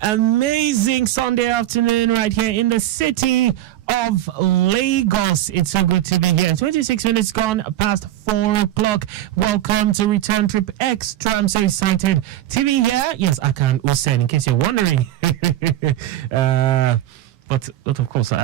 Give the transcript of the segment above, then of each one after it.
amazing Sunday afternoon right here in the city of Lagos. It's so good to be here. 26 minutes gone past 4 o'clock. Welcome to Return Trip Extra. I'm so excited to be here. Yes, Akan Usen, in case you're wondering. But of course, who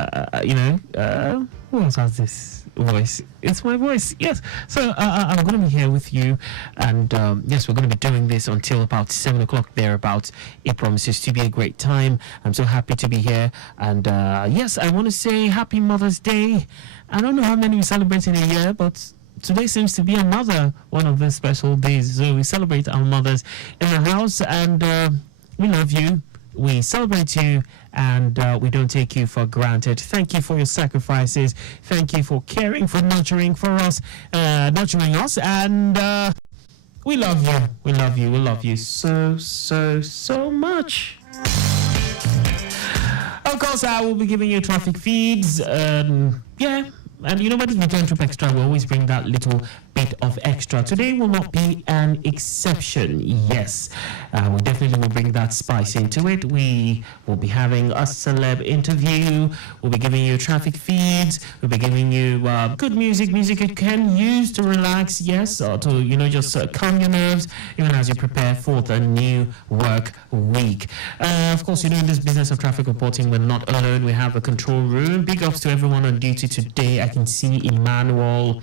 else has this voice? It's my voice. Yes. So I'm going to be here with you, and yes, we're going to be doing this until about 7 o'clock thereabouts. It promises to be a great time. I'm so happy to be here, and yes, I want to say Happy Mother's Day. I don't know how many we celebrate in a year, but today seems to be another one of the special days. So we celebrate our mothers in the house, and we love you. We celebrate you, and we don't take you for granted. Thank you for your sacrifices. Thank you for caring, for nurturing nurturing us, and we love you. We love you. We love you so, so, so much. Of course, I will be giving you traffic feeds. Yeah. And you know what? Return Trip Extra, we always bring that little bit of extra. Today will not be an exception. Yes, we definitely will bring that spice into it. We will be having a celeb interview. We'll be giving you traffic feeds. We'll be giving you good music you can use to relax, yes, or to, just calm your nerves, even as you prepare for the new work week. Of course, in this business of traffic reporting, we're not alone. We have a control room. Big ups to everyone on duty today. I can see Emmanuel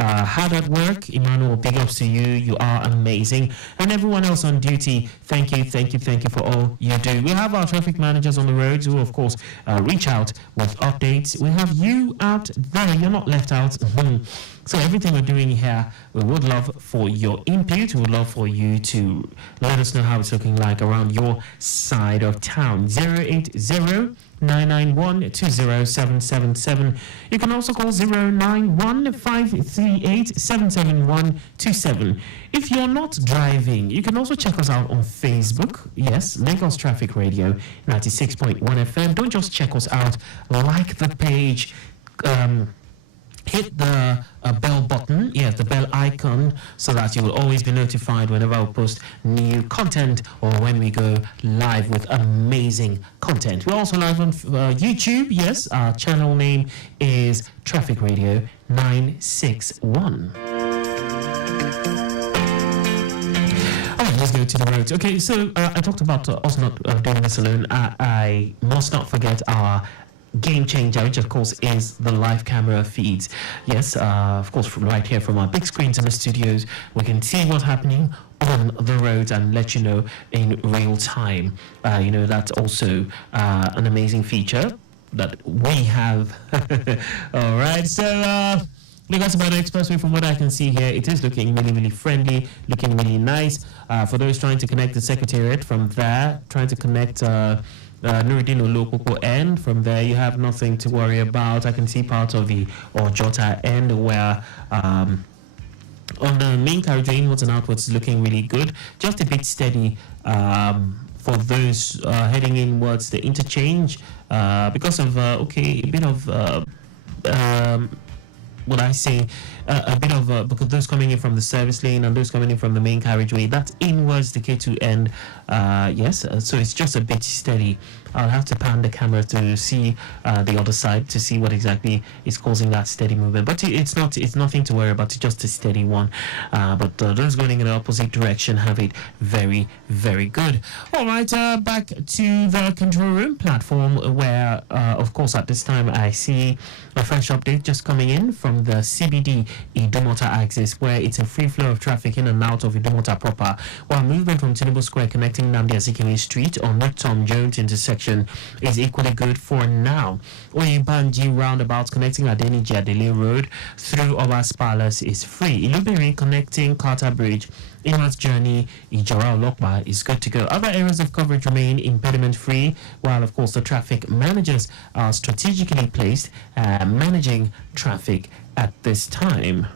hard at work. Emmanuel, big ups to you. You are amazing. And everyone else on duty, thank you for all you do. We have our traffic managers on the roads who, of course, reach out with updates. We have you out there. You're not left out. So everything we're doing here, we would love for your input. We would love for you to let us know how it's looking like around your side of town. 080-991-20777. You can also call 091-538-77127. If you're not driving, you can also check us out on Facebook. Yes, Lagos Traffic Radio 96.1 FM. Don't just check us out, like the page. Hit the bell button, the bell icon, so that you will always be notified whenever I post new content or when we go live with amazing content. We're also live on YouTube. Yes, our channel name is Traffic Radio 961. Let's go to the roads. Okay, so I talked about us not doing this alone. I must not forget our game changer, which of course is the live camera feeds. Yes, of course, from right here from our big screens in the studios, we can see what's happening on the roads and let you know in real time. That's also an amazing feature that we have. All right, so Lagos Ibadan Expressway, from what I can see here, it is looking really, really friendly, looking really nice. For those trying to connect the Secretariat from there, trying to connect Nuruddin Olokoko end. From there, you have nothing to worry about. I can see part of the Ojota end where on the main carriageway, inwards and outwards, is looking really good. Just a bit steady for those heading inwards, the interchange, because of, a bit of what I say, a bit of because those coming in from the service lane and those coming in from the main carriageway, that's inwards the K2 end. Yes, so it's just a bit steady. I'll have to pan the camera to see the other side to see what exactly is causing that steady movement. But it's nothing to worry about. It's just a steady one. But those going in the opposite direction have it very, very good. All right, back to the control room platform where, of course, at this time I see a fresh update just coming in from the CBD Idumota axis, where it's a free flow of traffic in and out of Idumota proper, while movement from Tinubu Square connecting Nnamdi Azikiwe Street on the Tom Jones intersection is equally good for now. Oyebanji roundabout connecting Adeniji Adele Road through Obas Palace is free. Ilubiri connecting Carter Bridge inwards journey Ijora Olokpa is good to go. Other areas of coverage remain impediment free, while of course the traffic managers are strategically placed managing traffic at this time.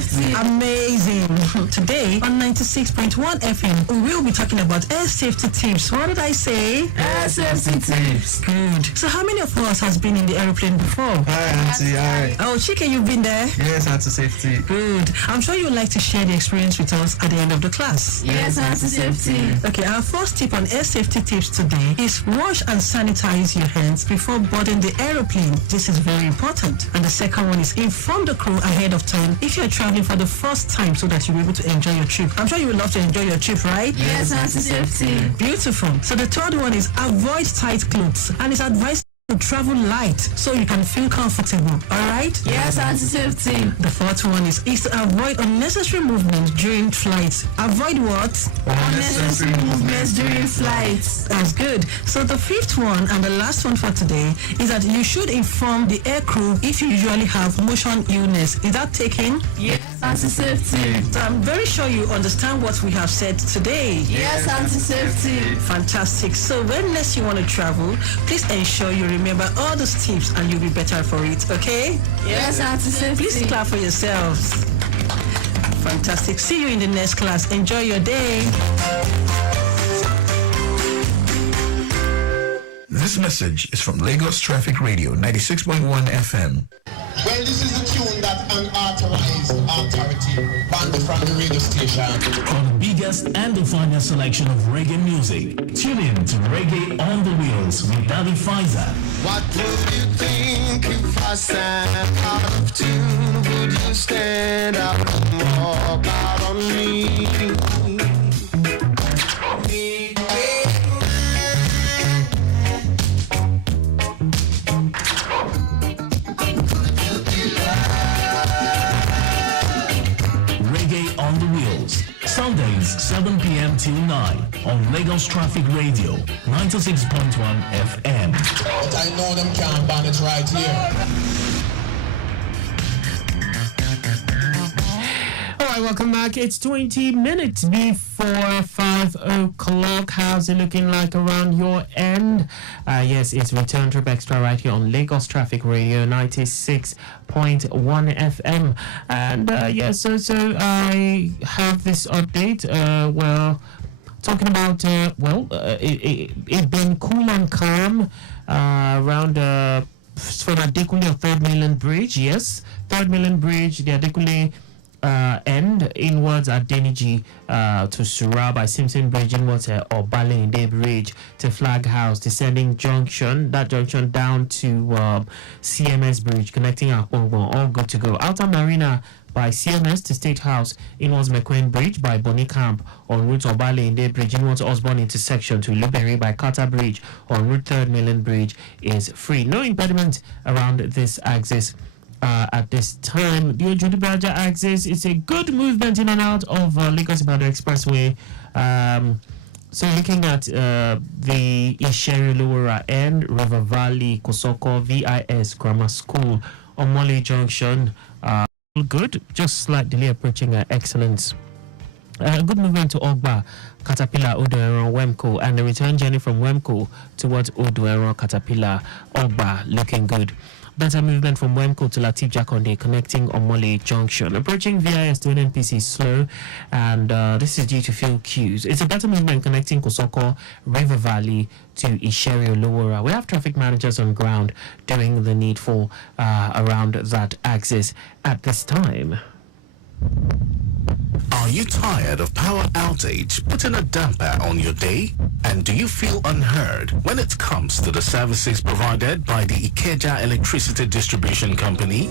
safety. Amazing. Today on 96.1 FM, we will be talking about air safety tips. What did I say? Air safety tips. Good. So how many of us has been in the aeroplane before? Hi, Auntie. Hi. Oh, Chike, you've been there? Yes, Auntie Safety. Good. I'm sure you'd like to share the experience with us at the end of the class. Yes, Auntie Safety. Okay, our first tip on air safety tips today is wash and sanitize your hands before boarding the aeroplane. This is very important. And the second one is inform the crew ahead of time if you're traveling for the first time so that you'll be able to enjoy your trip. I'm sure you would love to enjoy your trip, right? Yes, Auntie Safety. Beautiful. So the third one is avoid tight clothes, and it's advised to travel light so you can feel comfortable. All right? Yes, Auntie Safety. The fourth one is to avoid unnecessary movement during flights. Avoid what? Unnecessary movements during flights. That's good. So the fifth one and the last one for today is that you should inform the air crew if you usually have motion illness. Is that taken? Yes, Auntie Safety. So I'm very sure you understand what we have said today. Yes, Auntie Safety. Fantastic. So when next you want to travel, please ensure you remember all those tips and you'll be better for it, okay? Yes, Auntie Safety. Please clap for yourselves. Fantastic. See you in the next class. Enjoy your day. This message is from Lagos Traffic Radio 96.1 FM. Well, this is the tune that unauthorized authority banned from the radio station. For the biggest and the finest selection of reggae music, tune in to Reggae on the Wheels with Daddy Pfizer. What would you think if I sang out of tune? Would you stand up and walk out on me? On the Wheels, Sundays 7 p.m. till 9 on Lagos Traffic Radio 96.1 FM. But I know them can't ban it right here. Alright, welcome back. It's 20 minutes before 5 o'clock. How's it looking like around your end? Yes, it's Return Trip Extra right here on Lagos Traffic Radio 96.1 FM. And yes, so I have this update. Talking about, it been cool and calm around from Adekunle of 3rd Mainland Bridge. Yes, 3rd Mainland Bridge, the Adekunle end inwards at Deniji to Surah by Simpson Bridge inwards or Balende Bridge to Flag House, descending junction, that junction down to CMS Bridge connecting Akpongbo, all good to go. Outer Marina by CMS to State House inwards McQueen Bridge by Bonny Camp on route Obalende Bridge inwards Osborne intersection to Luberry by Carter Bridge on route 3rd Mainland Bridge is free. No impediment around this axis. At this time, the Ojudibaja axis, it's a good movement in and out of Lagos Ibadan Expressway. So looking at the Isheri Lower end, River Valley, Kosoko, VIS Grammar School, Omole Junction, good, just slightly approaching excellence. Good movement to Ogba, Caterpillar, Odoero, Wemco, and the return journey from Wemco towards Odoero, Caterpillar, Ogba, looking good. Better movement from Wemco to Latif Jakonde connecting Omole Junction. Approaching VIS to NNPC slow, and this is due to fuel queues. It's a better movement connecting Kosoko, River Valley to Isheri Lowora. We have traffic managers on ground doing the needful around that axis at this time. Are you tired of power outage putting a damper on your day? And do you feel unheard when it comes to the services provided by the Ikeja Electricity Distribution Company?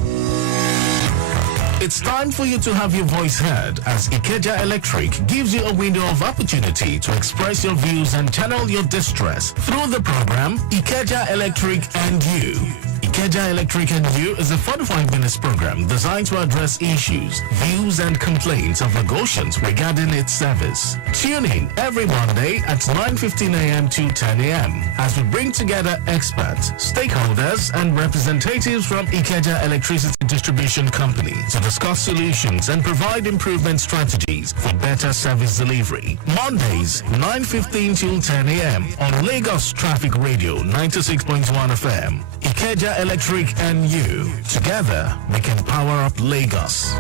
It's time for you to have your voice heard as Ikeja Electric gives you a window of opportunity to express your views and channel your distress through the program Ikeja Electric and You. Ikeja Electric and You is a 45-minute program designed to address issues, views, and complaints of Lagosians regarding its service. Tune in every Monday at 9:15 a.m. to 10 a.m. as we bring together experts, stakeholders, and representatives from Ikeja Electricity Distribution Company to discuss solutions and provide improvement strategies for better service delivery. Mondays, 9:15 till 10 a.m. on Lagos Traffic Radio 96.1 FM. Ikeja Electric and You. Together, we can power up Lagos.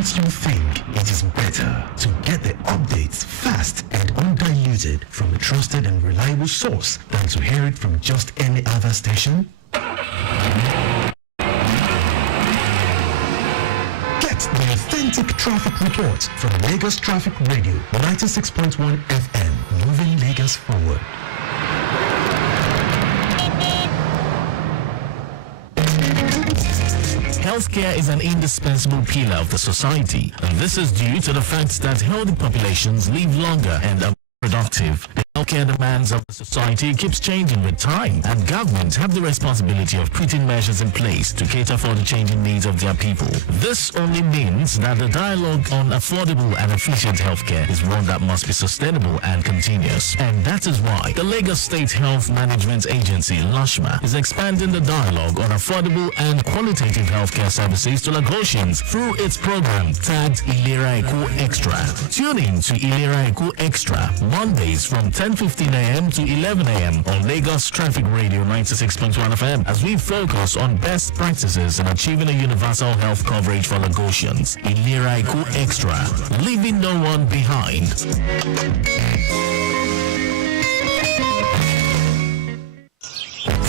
Don't you think it is better to get the updates fast and undiluted from a trusted and reliable source than to hear it from just any other station? Get the authentic traffic report from Lagos Traffic Radio 96.1 FM, moving Lagos forward. Healthcare is an indispensable pillar of the society, and this is due to the fact that healthy populations live longer and are productive. The healthcare demands of the society keeps changing with time, and governments have the responsibility of putting measures in place to cater for the changing needs of their people. This only means that the dialogue on affordable and efficient healthcare is one that must be sustainable and continuous. And that is why the Lagos State Health Management Agency, LASHMA, is expanding the dialogue on affordable and qualitative healthcare services to Lagosians through its program tagged TRIP Xtra. Tune in to TRIP Xtra Mondays from 10:15 a.m. to 11 a.m. on Lagos Traffic Radio 96.1 FM as we focus on best practices in achieving a universal health coverage for Lagosians. TRIP Xtra, leaving no one behind.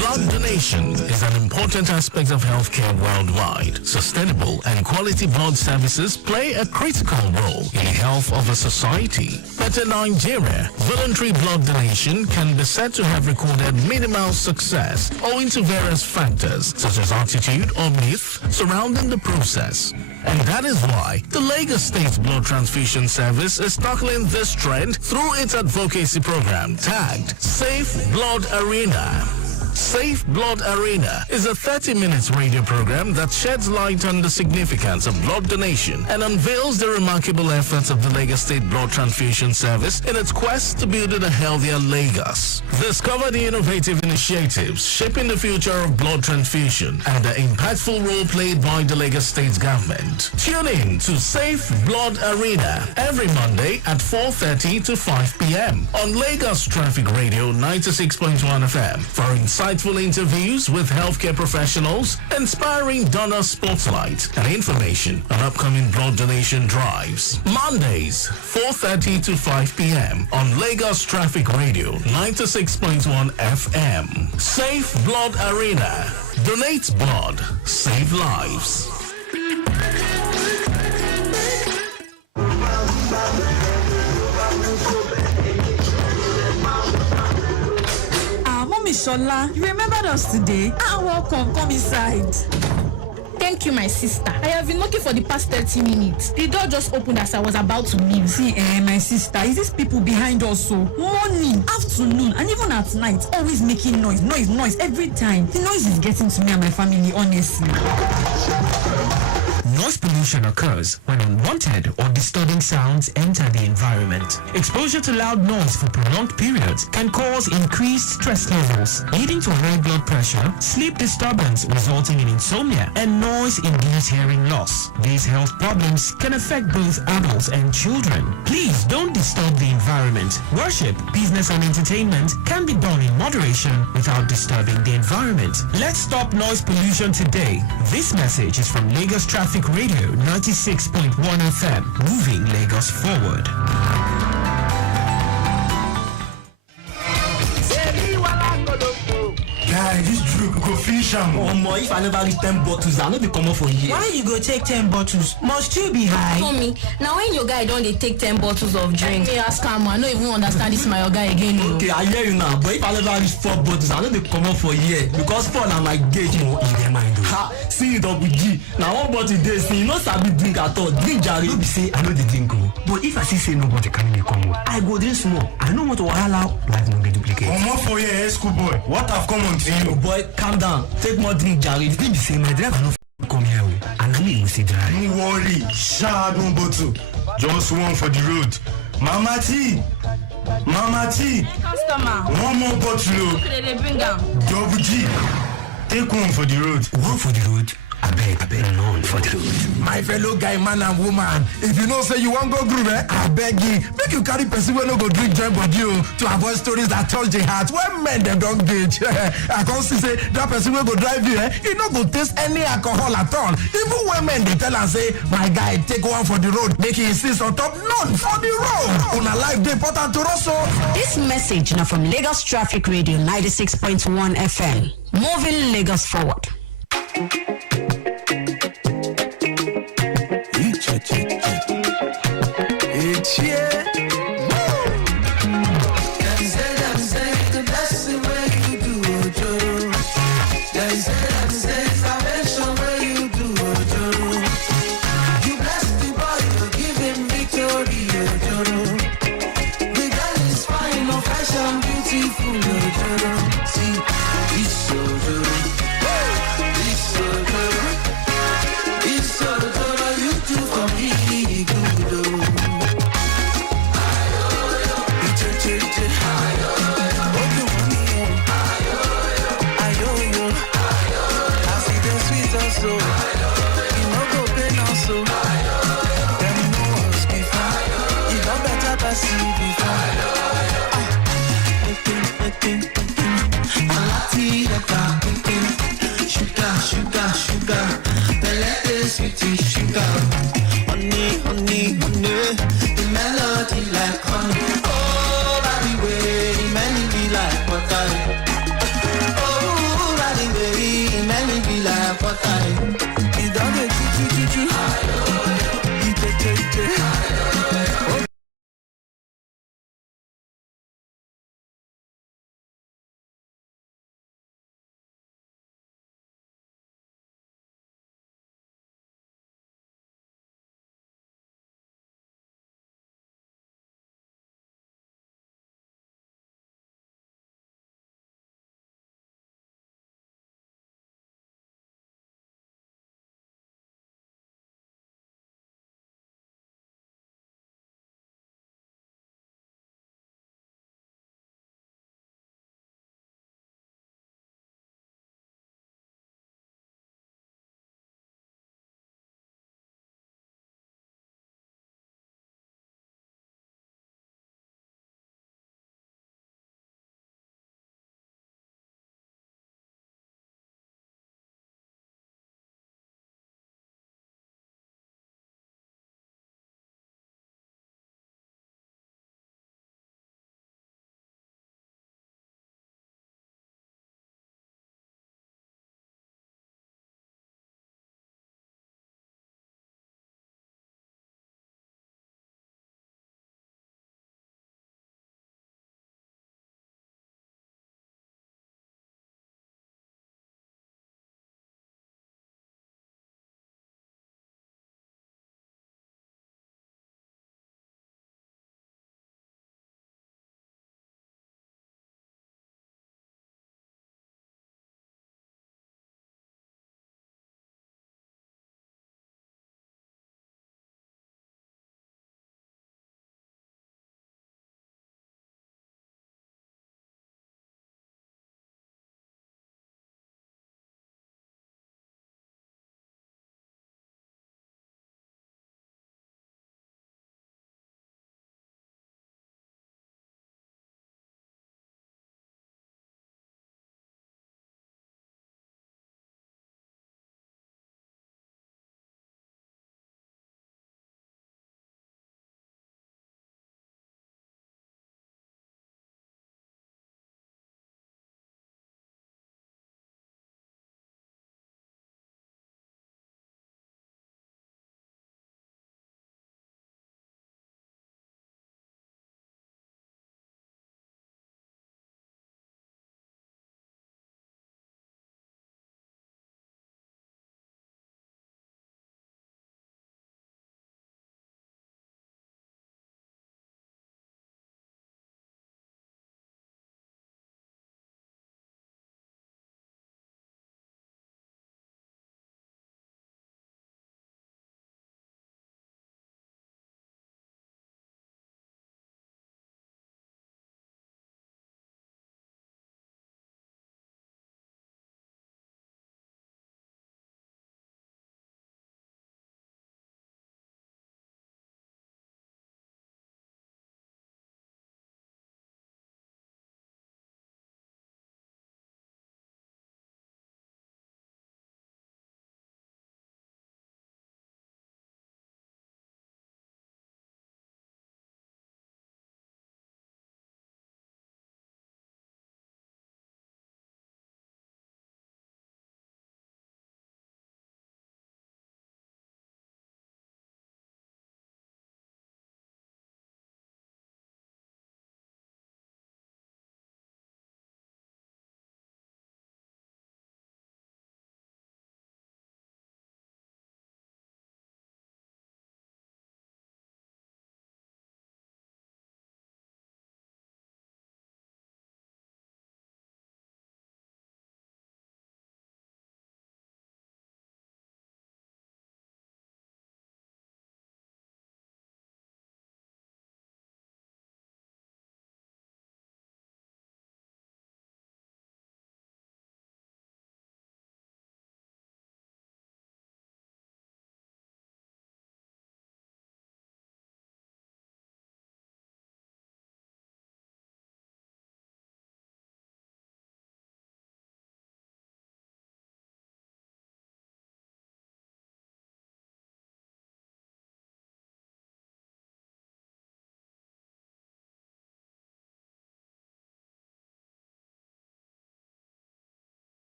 Blood donation is an important aspect of healthcare worldwide. Sustainable and quality blood services play a critical role in the health of a society. But in Nigeria, voluntary blood donation can be said to have recorded minimal success owing to various factors such as attitude or myth surrounding the process. And that is why the Lagos State Blood Transfusion Service is tackling this trend through its advocacy program tagged Safe Blood Arena. Safe Blood Arena is a 30-minute radio program that sheds light on the significance of blood donation and unveils the remarkable efforts of the Lagos State Blood Transfusion Service in its quest to build a healthier Lagos. Discover the innovative initiatives shaping the future of blood transfusion and the impactful role played by the Lagos State government. Tune in to Safe Blood Arena every Monday at 4:30 to 5 p.m. on Lagos Traffic Radio 96.1 FM for insightful interviews with healthcare professionals, inspiring donor spotlight, and information on upcoming blood donation drives. Mondays, 4:30 to 5 p.m. on Lagos Traffic Radio 96.1 FM. Safe Blood Arena. Donate blood. Save lives. Shola, you remembered us today? Welcome, come inside. Thank you, my sister. I have been looking for the past 30 minutes. The door just opened as I was about to leave. See, my sister, is this people behind us so? Morning, afternoon, and even at night, always making noise every time. The noise is getting to me and my family, honestly. Noise pollution occurs when unwanted or disturbing sounds enter the environment. Exposure to loud noise for prolonged periods can cause increased stress levels, leading to high blood pressure, sleep disturbance resulting in insomnia, and noise-induced hearing loss. These health problems can affect both adults and children. Please don't disturb the environment. Worship, business, and entertainment can be done in moderation without disturbing the environment. Let's stop noise pollution today. This message is from Lagos Traffic Radio 96.1 FM, moving Lagos forward. Guy, this drink go finish am. If I never reach 10 bottles, I no be comot for here. Why you go take 10 bottles? Must you be high? Mommy, now when your guy don't they take 10 bottles of drink? Hey, ask him, I don't even understand this my guy again. Okay, I hear you now, but if I never reach 4 bottles, I no be comot for here because 4 na my gauge. In their mind, ha, see it up with G. Now one bottle dey see, you no sabi drink at all. Drink jare. No be say I know the drink o, but if I see say nobody carry me come, I go drink small. I no want to wahala life no be duplicate. Come on for here, school boy. What have come on to you? Boy, calm down. Take more drink, Jerry. If they say my driver no come here, and I me see drive. Don't worry, shad one bottle, just one for the road. Mama T, Hey, customer. one more bottle. Okay, they bring them. Double G, take one for the road. One for the road. I beg none for the road. My fellow guy, man and woman, if you know say you wan go groove, I beg you, make you carry person wey no go drink join body to avoid stories that touch the heart when men dem don gauge. I come see say that person wey go drive you, he no go taste any alcohol at all. Even when men dey tell am say, my guy, take one for the road, make he insist on top none for the road. Una life dey important to us. This message now from Lagos Traffic Radio 96.1 FM. Moving Lagos forward.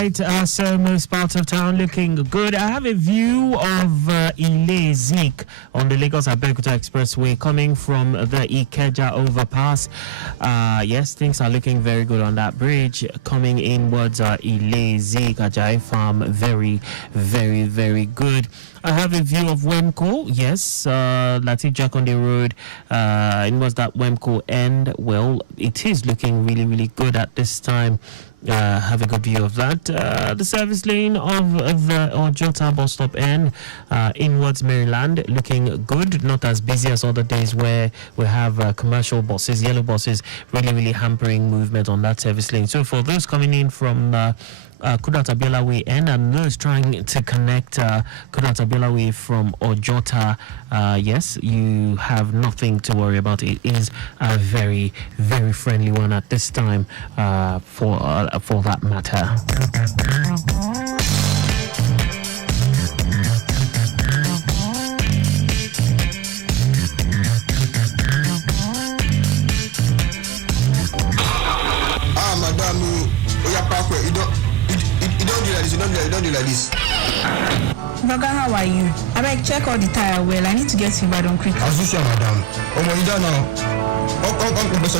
right, so most parts of town looking good. I have a view of Ile Zik on the Lagos-Abeokuta Expressway coming from the Ikeja overpass. Yes, things are looking very good on that bridge. Coming inwards, Ile Zik, Ajay Farm, very, very, very good. I have a view of Wemco. Yes, Latif Jack on the road. Inwards that Wemco end. Well, it is looking really, really good at this time. Have a good view of that. The service lane of the Ojota bus stop end inwards Maryland looking good, not as busy as other days where we have commercial buses, yellow buses really hampering movement on that service lane. So for those coming in from Kudat Abiola Way end and those trying to connect Kudat Abiola Way from Ojota, yes, you have nothing to worry about. It is a very, very friendly one at this time for that matter. Madam, you don't do like this. Brother, how are you? I beg, check all the tire well. I need to get to Ibadan quickly. As usual, madam. Oh, you don't know.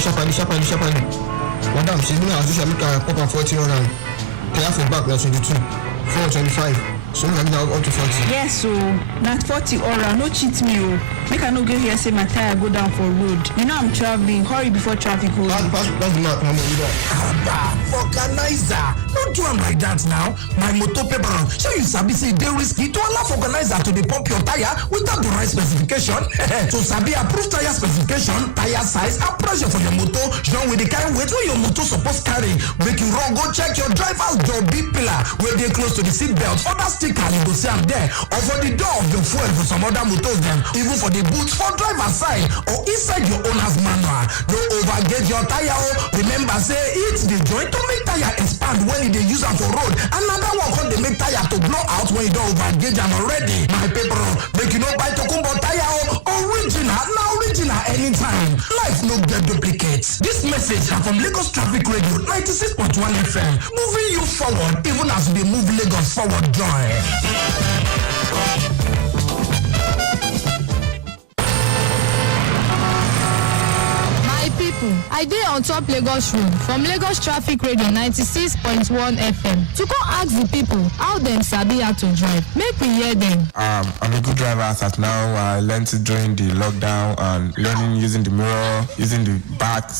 Sharply. Madam, she's been as usual. Look at pop and 40 on. Can I for back? That's 22. 425. So we can up to 40. Yes, so not 40 aura. No cheat me, oh. Make I no go here say my tire go down for road. You know I'm traveling. Hurry before traffic holds. That's the mark, mama. You don't. Organizer, don't do them like that now. My motor paper, so you sabi say they risky to allow organizer to dey pump your tire without the right specification. So sabi approve tire specification, tire size, and pressure for your motor. Join with the kind weight where your motor supposed carry. Make you run, go check your driver's door big pillar where they close to the seat belt. Other sticker you go see am there, or for the door of your fuel for some other motors them, even for the boots for driver's side or inside your owner's manual. No overgauge your tire. Remember say it's the joint to make tire expand when they use am for road. Another one called they make tire to blow out when you don't overgauge am already. My paper, make you no buy Tokumbo tire. Original anytime. Life no get duplicates. This message are from Lagos Traffic Radio 96.1 FM. Moving you forward even as we move Lagos forward. Joy. I dey on top Lagos Road from Lagos Traffic Radio 96.1 FM to go ask the people how them sabi how to drive. Make we hear them. I'm a good driver as at now. I learned it during the lockdown and learning using the mirror, using the back,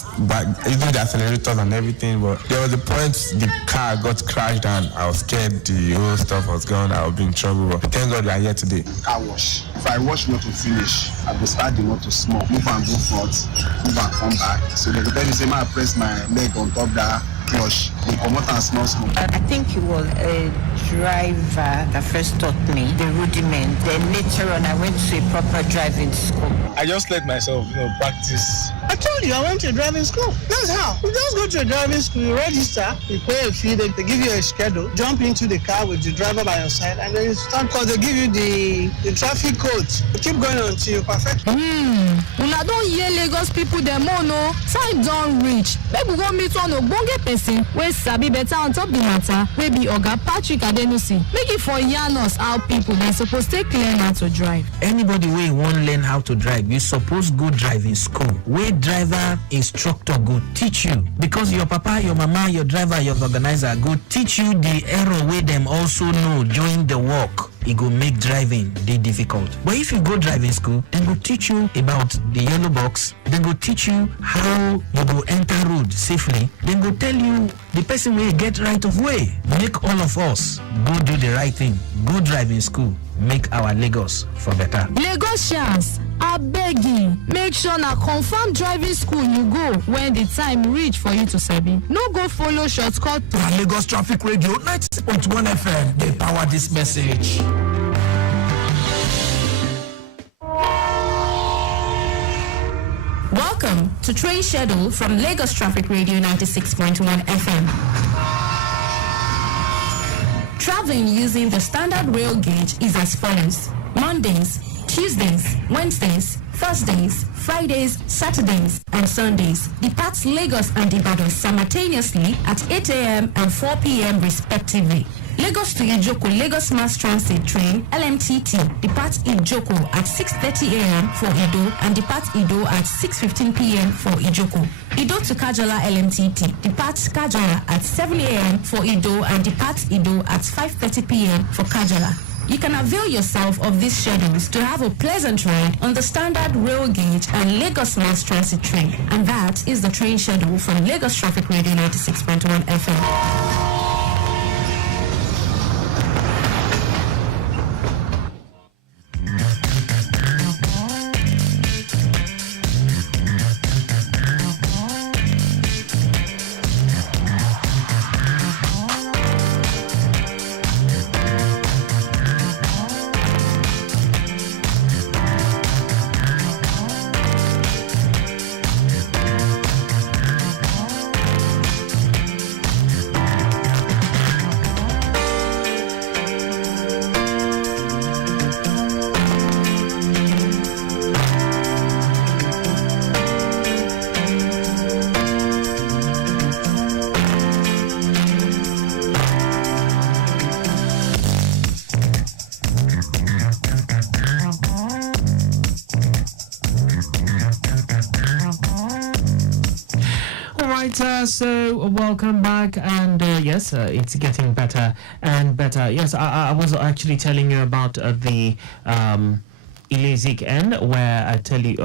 using the accelerators and everything. But there was a point the car got crashed and I was scared the whole stuff was gone. I would be in trouble. But thank God we are here today. Car wash. If I wash motor finish, I will start the motor small, move and go forth, move and come back. So they will tell you, say, I press my leg on top that wash. They come out and small. I think it was a driver that first taught me the rudiment. Then later on, I went to a proper driving school. I just let myself, practice. I told you I went to a driving school. That's how. You just go to a driving school, you register, you pay a fee, they give you a schedule, jump into the car with the driver by your side, and then you start because they give you the traffic codes. You keep going until you perfect. Una don't hear Lagos people them all no. Time don't reach. Maybe we go meet one ogbonge person wey sabi better on top the matter. Maybe Oga Patrick Adenusi. Make it for yarn us how people they supposed to learn how to drive. Anybody wey won't learn how to drive, you suppose go driving school. Where driver instructor go teach you, because your papa, your mama, your driver, your organizer go teach you the error where them also know during the walk. It go make driving dey difficult. But if you go driving school, they go teach you about the yellow box. They go teach you how you go enter road safely. They go tell you the person will get right of way. Make all of us go do the right thing. Go driving school. Make our Lagos for better. Lagosians, I beg you, make sure na confirm driving school you go when the time reach for you to sabi. No go follow shortcut. Lagos Traffic Radio 90.1 FM. They power this message. Welcome to train schedule from Lagos Traffic Radio 96.1 FM. Traveling using the standard rail gauge is as follows. Mondays, Tuesdays, Wednesdays, Thursdays, Fridays, Saturdays, and Sundays. Departs Lagos and Ibadan simultaneously at 8 a.m. and 4 p.m. respectively. Lagos to Ijoko Lagos Mass Transit Train LMTT departs Ijoko at 6:30 a.m. for Ido and departs Ido at 6:15 p.m. for Ijoko. Ido to Kajala LMTT departs Kajala at 7 a.m. for Ido and departs Ido at 5:30 p.m. for Kajala. You can avail yourself of these schedules to have a pleasant ride on the standard rail gauge and Lagos Mass Transit train. And that is the train schedule from Lagos Traffic Radio 96.1 FM. So welcome back, and yes, it's getting better and better. Yes, I was actually telling you about the Ilezik end, where I tell you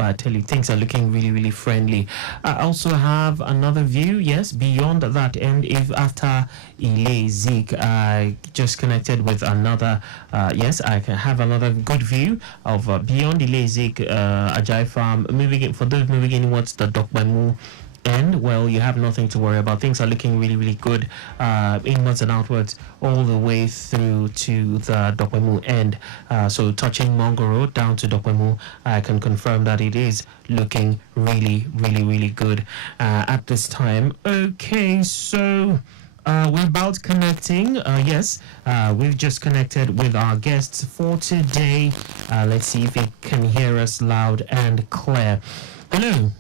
things are looking really friendly. I also have another view, yes, beyond that end. If after Ilezik I just connected with another, yes, I can have another good view of beyond Ilezik, Ajay Farm, for those moving in towards the Dokbemu end. Well, you have nothing to worry about. Things are looking really good, inwards and outwards, all the way through to the Dokbemu end. So touching Mongo Road down to Dokbemu, I can confirm that it is looking really good at this time. Okay, so we're about connecting. Yes, we've just connected with our guests for today. Let's see if he can hear us loud and clear. Hello.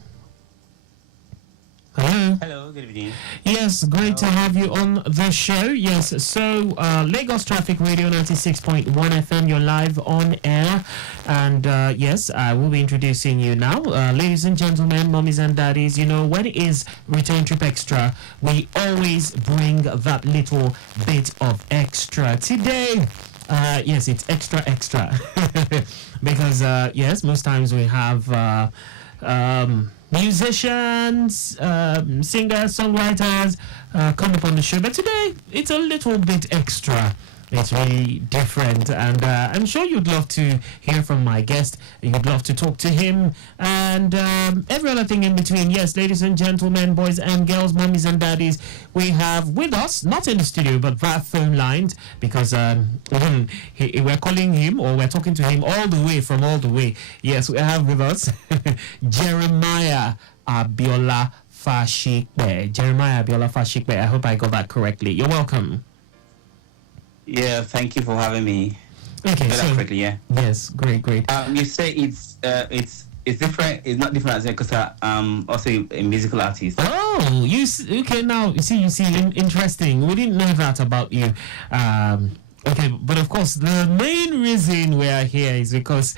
Hello. Hello, good evening. Yes, great to have you on the show. Yes, so Lagos Traffic Radio 96.1 FM, you're live on air. And yes, I will be introducing you now. Ladies and gentlemen, mommies and daddies, you know, when it is Return Trip Extra, we always bring that little bit of extra. Today, yes, it's extra. Because, yes, most times we have musicians, singers, songwriters come up on the show, but today it's a little bit extra. It's really different, and I'm sure you'd love to hear from my guest. You'd love to talk to him, and every other thing in between. Yes, ladies and gentlemen, boys and girls, mummies and daddies, we have with us, not in the studio, but via phone lines, because we're calling him, or we're talking to him all the way. Yes, we have with us Jeremiah Abiola Fashikbe. Jeremiah Abiola Fashikbe. I hope I got that correctly. You're welcome. Yeah, thank you for having me. Okay, so correctly, yeah. Yes, great. You say it's different. It's not different as because I'm also a musical artist. Oh, okay? Now you see, interesting. We didn't know that about you. Okay, but of course, the main reason we are here is because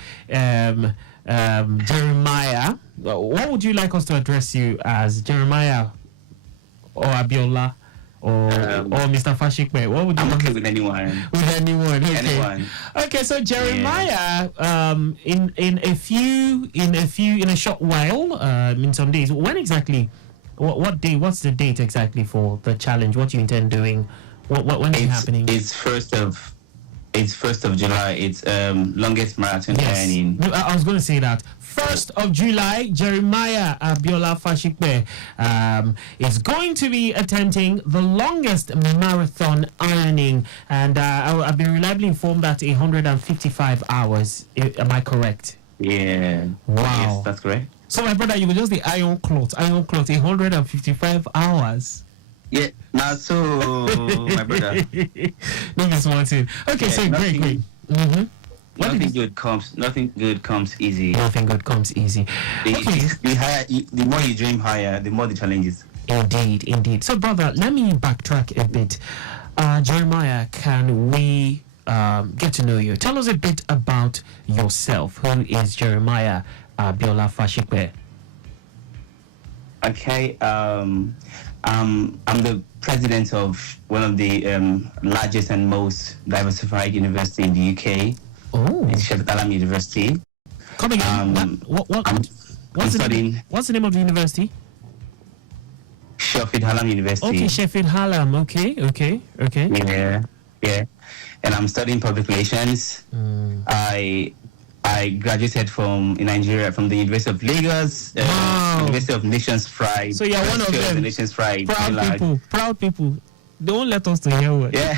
Jeremiah. What would you like us to address you as, Jeremiah or Abiola? Or Mr. Fashikbe? What would you? I'm okay with anyone. With anyone. Okay. Anyone. Okay. So Jeremiah, in a short while, in some days. When exactly? What day? What's the date exactly for the challenge? What you intend doing? When is it happening? It's 1st of July. It's longest marathon training. I was going to say that. 1st of July, Jeremiah Abiola Fashikbe is going to be attempting the longest marathon ironing, and I've been reliably informed that 155 hours. Am I correct? Yeah. Wow. Yes, that's correct. So my brother, you were just the iron cloth, 155 hours. Yeah, not so, my brother. No, Miss Martin. Okay, yeah, so great. Mm-hmm. Nothing good comes easy. Nothing good comes easy. The more you dream higher, the more the challenges. Indeed. So, brother, let me backtrack a bit. Jeremiah, can we get to know you? Tell us a bit about yourself. Who is Jeremiah Biola Fashikwe? Okay, I'm the president of one of the largest and most diversified university in the UK. Oh, it's Sheffield Hallam University. Come again. What's the name of the university? Sheffield Hallam University. Okay, Sheffield Hallam. Okay. Yeah. And I'm studying public relations. I graduated from in Nigeria from the University of Lagos, University of Nations Pride. So you're one of them. The Nations Pride. Proud people. Don't let us to hear what. Yeah.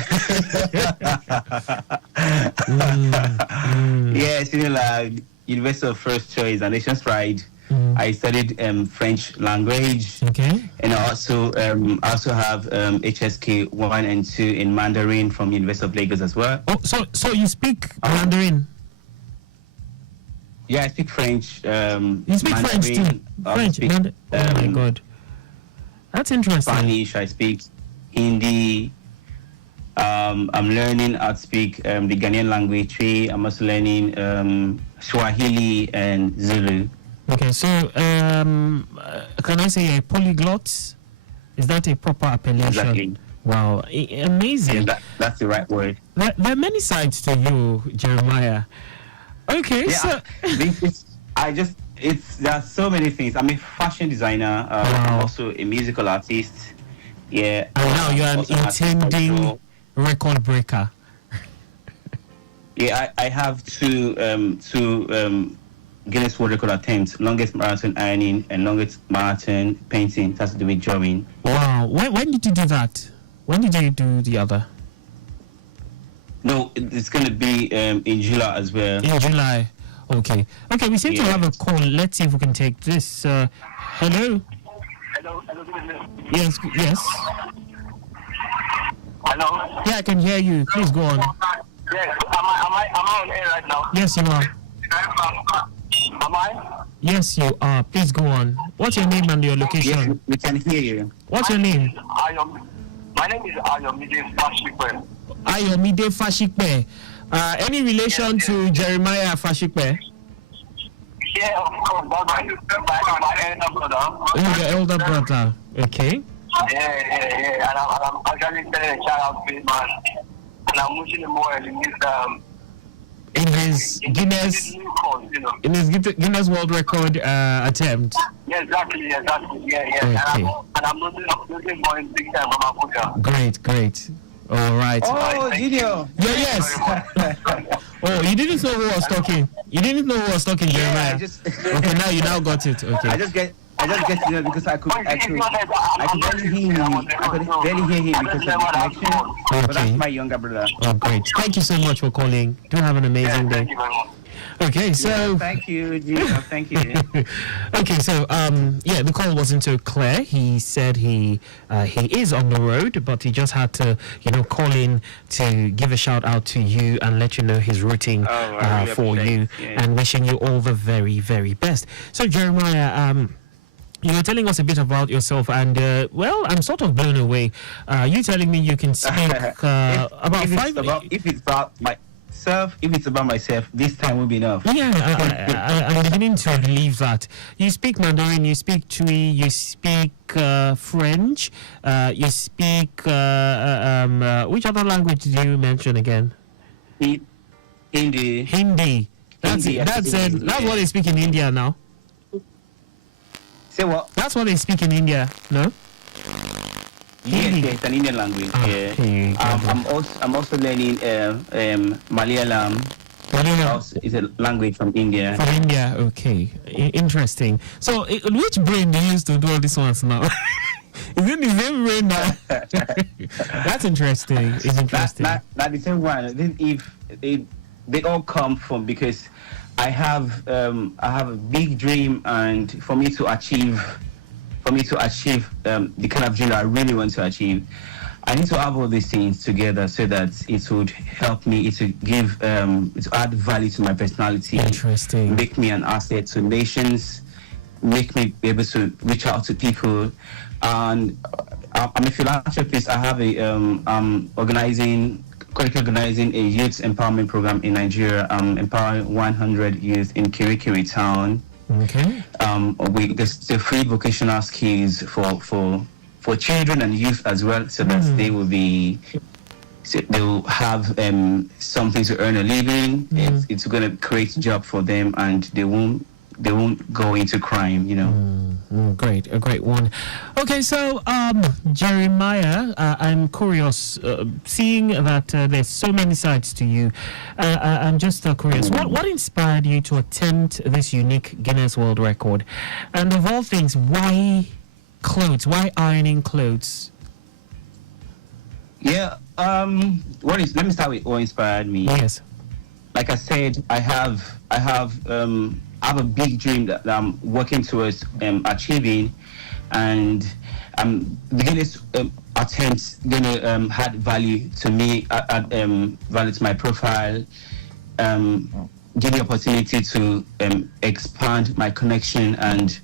Yeah, University of First Choice and Nations Pride. I studied French language. Okay. And I also have HSK 1 and 2 in Mandarin from University of Lagos as well. Oh, so you speak Mandarin? Yeah, I speak French. You speak French too? French? Oh my God. That's interesting. Spanish, I speak Hindi. I'm learning how to speak the Ghanaian language. I'm also learning Swahili and Zulu. Okay, so can I say a polyglot? Is that a proper appellation? Exactly. Wow, amazing. That's the right word. There are many sides to you, Jeremiah. Okay, yeah, so there are so many things. I'm a fashion designer. I'm also a musical artist. Yeah. And now you're an intending record breaker. Yeah, I have two Guinness World Record attempts: longest marathon ironing and longest marathon painting. That's to do with drawing. Wow. When did you do that? When did you do the other? No, it's going to be in July as well. In July. Okay, we seem to have a call. Let's see if we can take this. Hello? Hello, good evening. Yes. Hello? Yeah, I can hear you. Please go on. Yes, am I on air right now? Yes, you are. Am I? Yes, you are. Please go on. What's your name and your location? Yes, we can hear you. What's your name? My name is Ayomide Fashikwe. Ayomide Fashikwe. Any relation to Jeremiah Fashikwe? Yeah, of course. My elder brother. Oh, your elder brother. Okay. Yeah. And I'm actually telling a shout out to him, man. And I'm wishing him more in his Guinness World Record attempt. Yeah, exactly. Yeah. Okay. And I'm looking for him big time from Abuja. Great. All right. Oh, Gideon. Yes. Oh, you didn't know who was talking. Jeremiah. Okay, now you now got it. Okay. I just get to know because I could barely hear him. I could barely hear him because of the connection. Okay. But that's my younger brother. Oh, great. Thank you so much for calling. Do have an amazing day. Thank you very much. Okay, so thank you, Gino. Thank you. Okay, so the call wasn't so clear. He said he is on the road, but he just had to call in to give a shout out to you and let you know his routing for you, and wishing you all the very, very best. So Jeremiah, you were telling us a bit about yourself, and I'm sort of blown away. You telling me you can speak if it's about myself, this time will be enough. Yeah, I'm beginning to believe that. You speak Mandarin, you speak Twi, you speak French, you speak which other language did you mention again? Hindi. That's what they speak in India now. Say what? That's what they speak in India, no? Yes, it's an Indian language. I'm also learning Malayalam. It's a language from India. From India, okay. Interesting. So, which brain do you use to do all these ones now? Is it the same brain now? That's interesting. It's interesting. Not the same one. If they all come from because I have a big dream, and for me to achieve the kind of dream I really want to achieve, I need to have all these things together so that it would help me. It would give, it would add value to my personality. Interesting. Make me an asset to nations. Make me be able to reach out to people. And I'm a philanthropist. I have currently organizing a youth empowerment program in Nigeria. I'm empowering 100 youth in Kirikiri town. Okay. The free vocational skills for children and youth as well, so that they will have something to earn a living. It's going to create a job for them, and they won't go into crime, you know. Great, a great one. Okay, so Jeremiah, I'm curious, seeing that there's so many sides to you. I'm just curious, what inspired you to attempt this unique Guinness World Record? And of all things, why clothes? Why ironing clothes? Yeah, let me start with what inspired me. Yes. Like I said, I have a big dream that I'm working towards achieving, and the Guinness attempts gonna add value to me, add value to my profile, give me opportunity to expand my connection and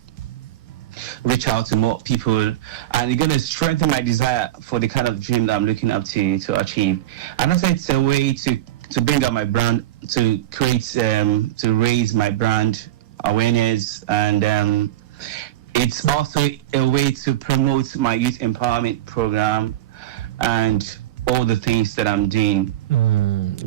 reach out to more people, and it's gonna strengthen my desire for the kind of dream that I'm looking up to achieve. And also, it's a way to bring up my brand, to create, to raise my brand awareness, and it's also a way to promote my youth empowerment program and all the things that I'm doing.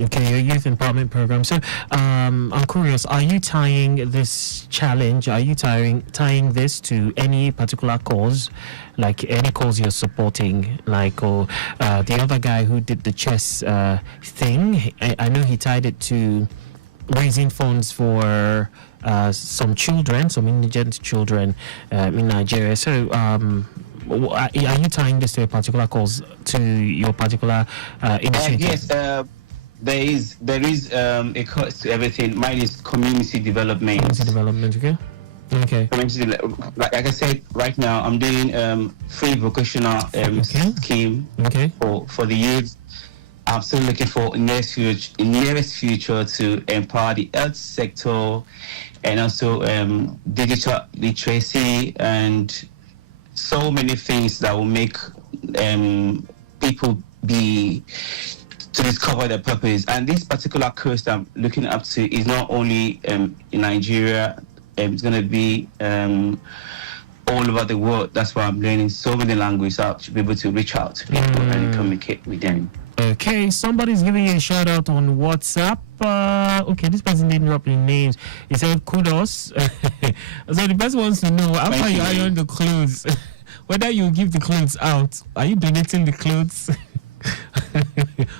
Okay, your youth empowerment program. So I'm curious, are you tying this challenge, are you tying this to any particular cause, like any cause you're supporting, like the other guy who did the chess thing? I know he tied it to raising funds for some children, some indigent children in Nigeria. So are you tying this to a particular cause, to your particular initiative? Yes, there is a cause to everything. Mine is community development. Community development, okay. Okay. Like I said, right now I'm doing free vocational scheme for the youth. I'm still looking for nearest future to empower the health sector, and also digital literacy, and so many things that will make people to discover their purpose. And this particular course that I'm looking up to is not only in Nigeria, it's going to be all over the world. That's why I'm learning so many languages to be able to reach out to people and communicate with them. Okay, somebody's giving you a shout out on WhatsApp. Okay, this person didn't drop any names. He said kudos. So the person wants to know, after you iron the clothes, whether you give the clothes out. Are you donating the clothes?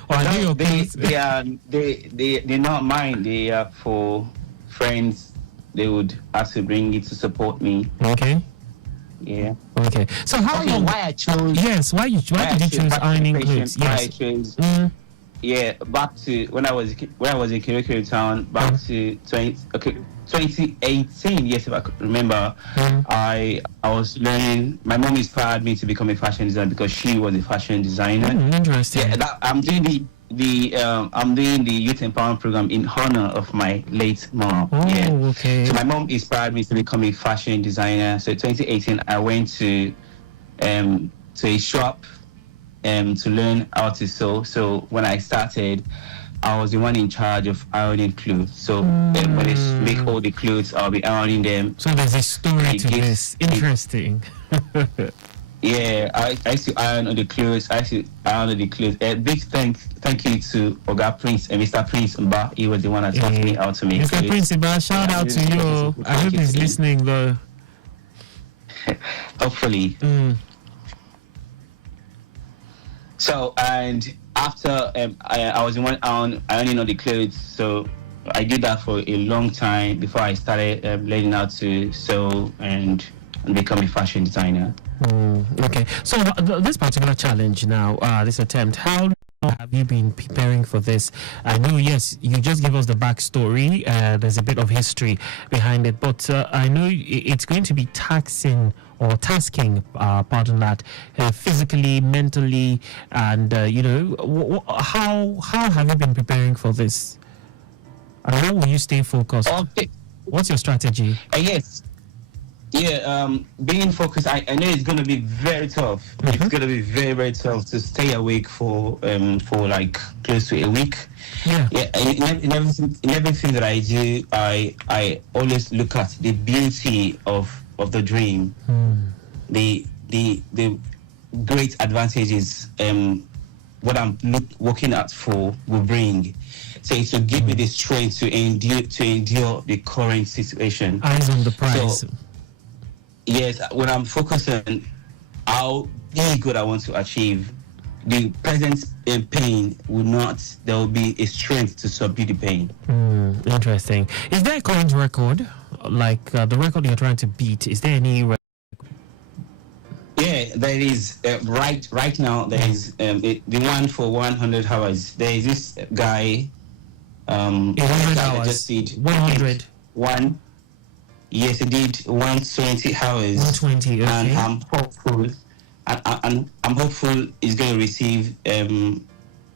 Or are they your clothes? They're not mine. They are for friends. They would have to bring it to support me. Okay. Yeah. Okay. So how long? Why I chose? Yes. Why did you choose ironing clothes? Yes. I chose. Yeah. Back to when I was in Kirikiri town. Back to 2018. Yes, if I could remember. I was learning. My mom inspired me to become a fashion designer because she was a fashion designer. Interesting. Yeah. I'm doing I'm doing the youth empowerment program in honor of my late mom. Okay. So my mom inspired me to become a fashion designer. So 2018, I went to a shop to learn how to sew. So when I started, I was the one in charge of ironing clothes. So when they make all the clothes, I'll be ironing them. So there's a story to this. Interesting. Yeah, I used to iron all the clothes. A big thank you to Oga Prince and Mr. Prince Mba. He was the one that taught me how to make Mr. clothes. Prince Mba, shout out to you. I hope he's listening though. Hopefully. So, and after I was the one ironing all the clothes, so I did that for a long time before I started learning how to sew and become a fashion designer. Okay, so this particular challenge now, this attempt, how how have you been preparing for this? I know, yes, you just gave us the backstory. There's a bit of history behind it, but I know it's going to be tasking, pardon that, physically, mentally, and how have you been preparing for this? And how will you stay focused? Okay. What's your strategy? Yes. Yeah, being focused, I know it's going to be very tough. It's going to be very, very tough to stay awake for like close to a week. Yeah. In everything that I do, I always look at the beauty of the dream, the great advantages what I'm working at for will bring. So it will give me the strength to endure the current situation. Eyes on the prize. So, yes, when I'm focusing how big what I want to achieve, the present pain will not. There will be a strength to subdue the pain. Interesting. Is there a current record, like the record you're trying to beat? Is there any? Yeah, there is. Right now, there is the one for 100 hours. There is this guy. 100 hours. Just did 100. One. Yes, he did 120 hours. 120. Okay. And I'm hopeful. And I'm hopeful he's going to receive.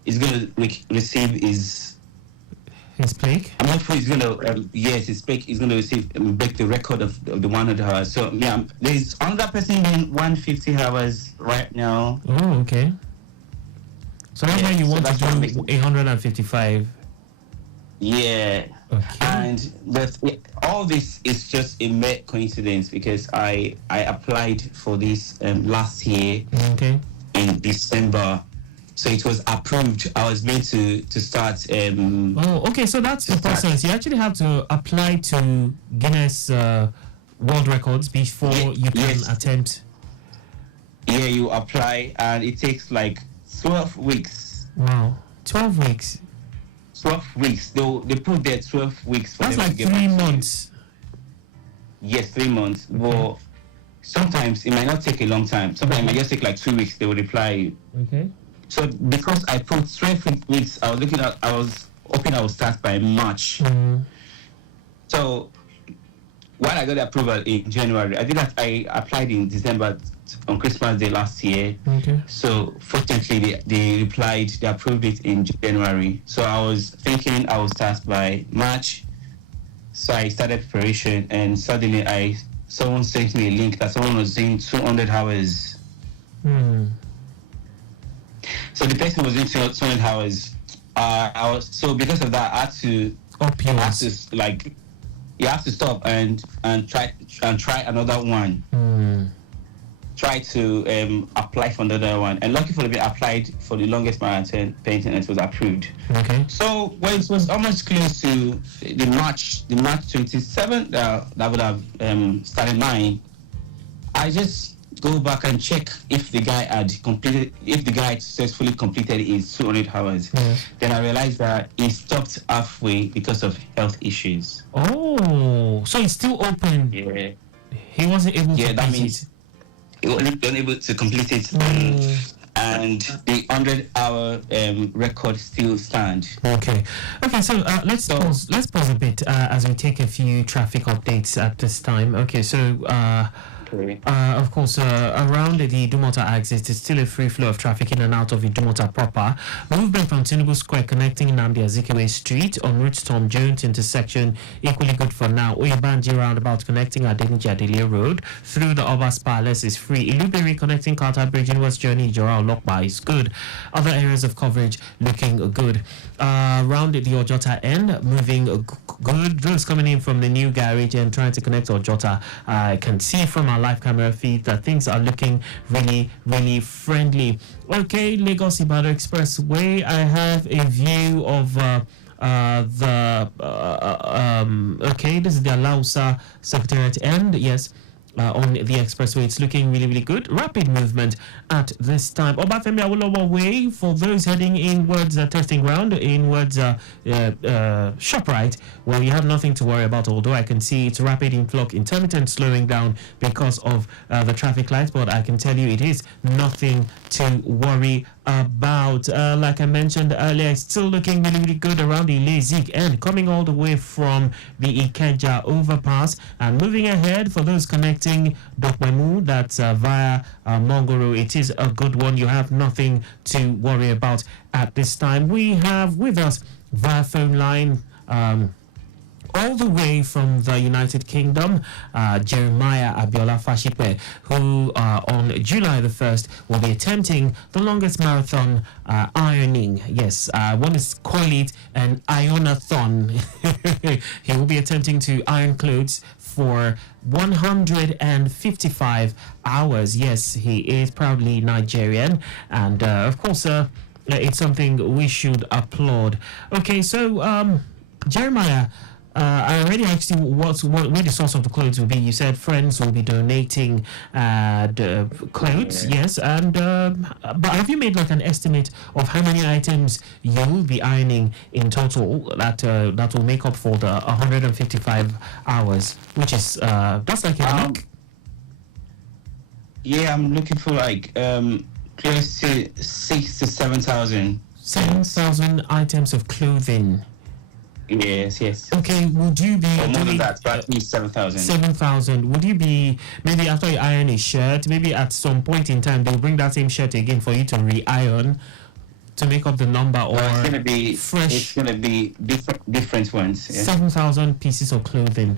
Receive his plaque. I'm hopeful he's going to. Yes, his plaque is going to receive break the record of the 100 hours. So yeah, there's another person doing 150 hours right now. Oh, okay. So that's why you want to do 155. Yeah. Okay. And all this is just a mere coincidence because I applied for this last year in December, so it was approved. I was meant to start. So that's the process. You actually have to apply to Guinness World Records before you can attempt. Yeah, you apply, and it takes like 12 weeks. Wow, 12 weeks. 12 weeks. They put there 12 weeks for that's them like to get 3 months. Yes, 3 months. But sometimes it might not take a long time. Sometimes it might just take like 2 weeks. They will reply. Okay. So because I put 12 weeks, I was hoping I would start by March. So while I got the approval in January, I think that I applied in December on Christmas Day last year. Okay. So fortunately, they replied, they approved it in January. So I was thinking I would start by March. So I started preparation, and suddenly someone sent me a link that someone was doing 200 hours. So the person was doing 200 hours. Because of that, I had to you have to stop and try another one. Try to apply for another one, and lucky for me, I applied for the longest marathon painting, and it was approved. Okay. So when it was almost close to the March 27th, that would have started mine. I just go back and check if the guy had successfully completed his 200 hours. Then I realized that he stopped halfway because of health issues. Oh, so it's still open. Yeah. He wasn't able to that complete means it. He wasn't able to complete it. And the 100-hour record still stands. Okay. So let's pause a bit as we take a few traffic updates at this time. Okay, so of course, around the Idumota axis, it's still a free flow of traffic in and out of Idumota proper. Movement from Tinubu Square connecting Nnamdi Azikiwe Street on route Tom Jones intersection, equally good for now. Oyebanji roundabout connecting Adeniji Adelie Road through the Obas Palace is free. Ilubiri connecting Carter Bridge in West Journey, Joral Lokba is good. Other areas of coverage looking good. Around the Ojota end, moving good. Those coming in from the new garage and trying to connect to Ojota, I can see from our live camera feed that things are looking really, really friendly. Okay, Lagos Ibadan Expressway, I have a view of this is the Alausa Secretariat end. Yes. On the expressway, it's looking really, really good. Rapid movement at this time. Obafemi Awolowo Way for those heading inwards, testing ground, inwards ShopRite. Well, you have nothing to worry about, although I can see it's rapid influx, intermittent slowing down because of the traffic lights, but I can tell you it is nothing to worry about. Like I mentioned earlier, it's still looking really, really good around the Lezik end, coming all the way from the Ikeja overpass and moving ahead for those connecting Dokmemu, that's via Mongoro. It is a good one. You have nothing to worry about at this time. We have with us via phone line all the way from the United Kingdom, Jeremiah Abiola Fashipe, who on July the 1st will be attempting the longest marathon ironing. Yes, one is call it an ironathon. He will be attempting to iron clothes for 155 hours. Yes, he is proudly Nigerian, and of course, it's something we should applaud. Okay, so Jeremiah, I already asked you where the source of the clothes will be. You said friends will be donating the clothes, yes. And but have you made like an estimate of how many items you'll be ironing in total that will make up for the 155 hours, which is that's like a week? Yeah, I'm looking for like close to 6,000 to 7,000. 7,000 items of clothing. Yes. Okay, would you be or more than that, but at least 7,000. 7,000. Would you be maybe after you iron a shirt, maybe at some point in time they'll bring that same shirt again for you to re-iron to make up the number, or it's gonna be fresh? It's gonna be different ones. Yeah. 7,000 pieces of clothing.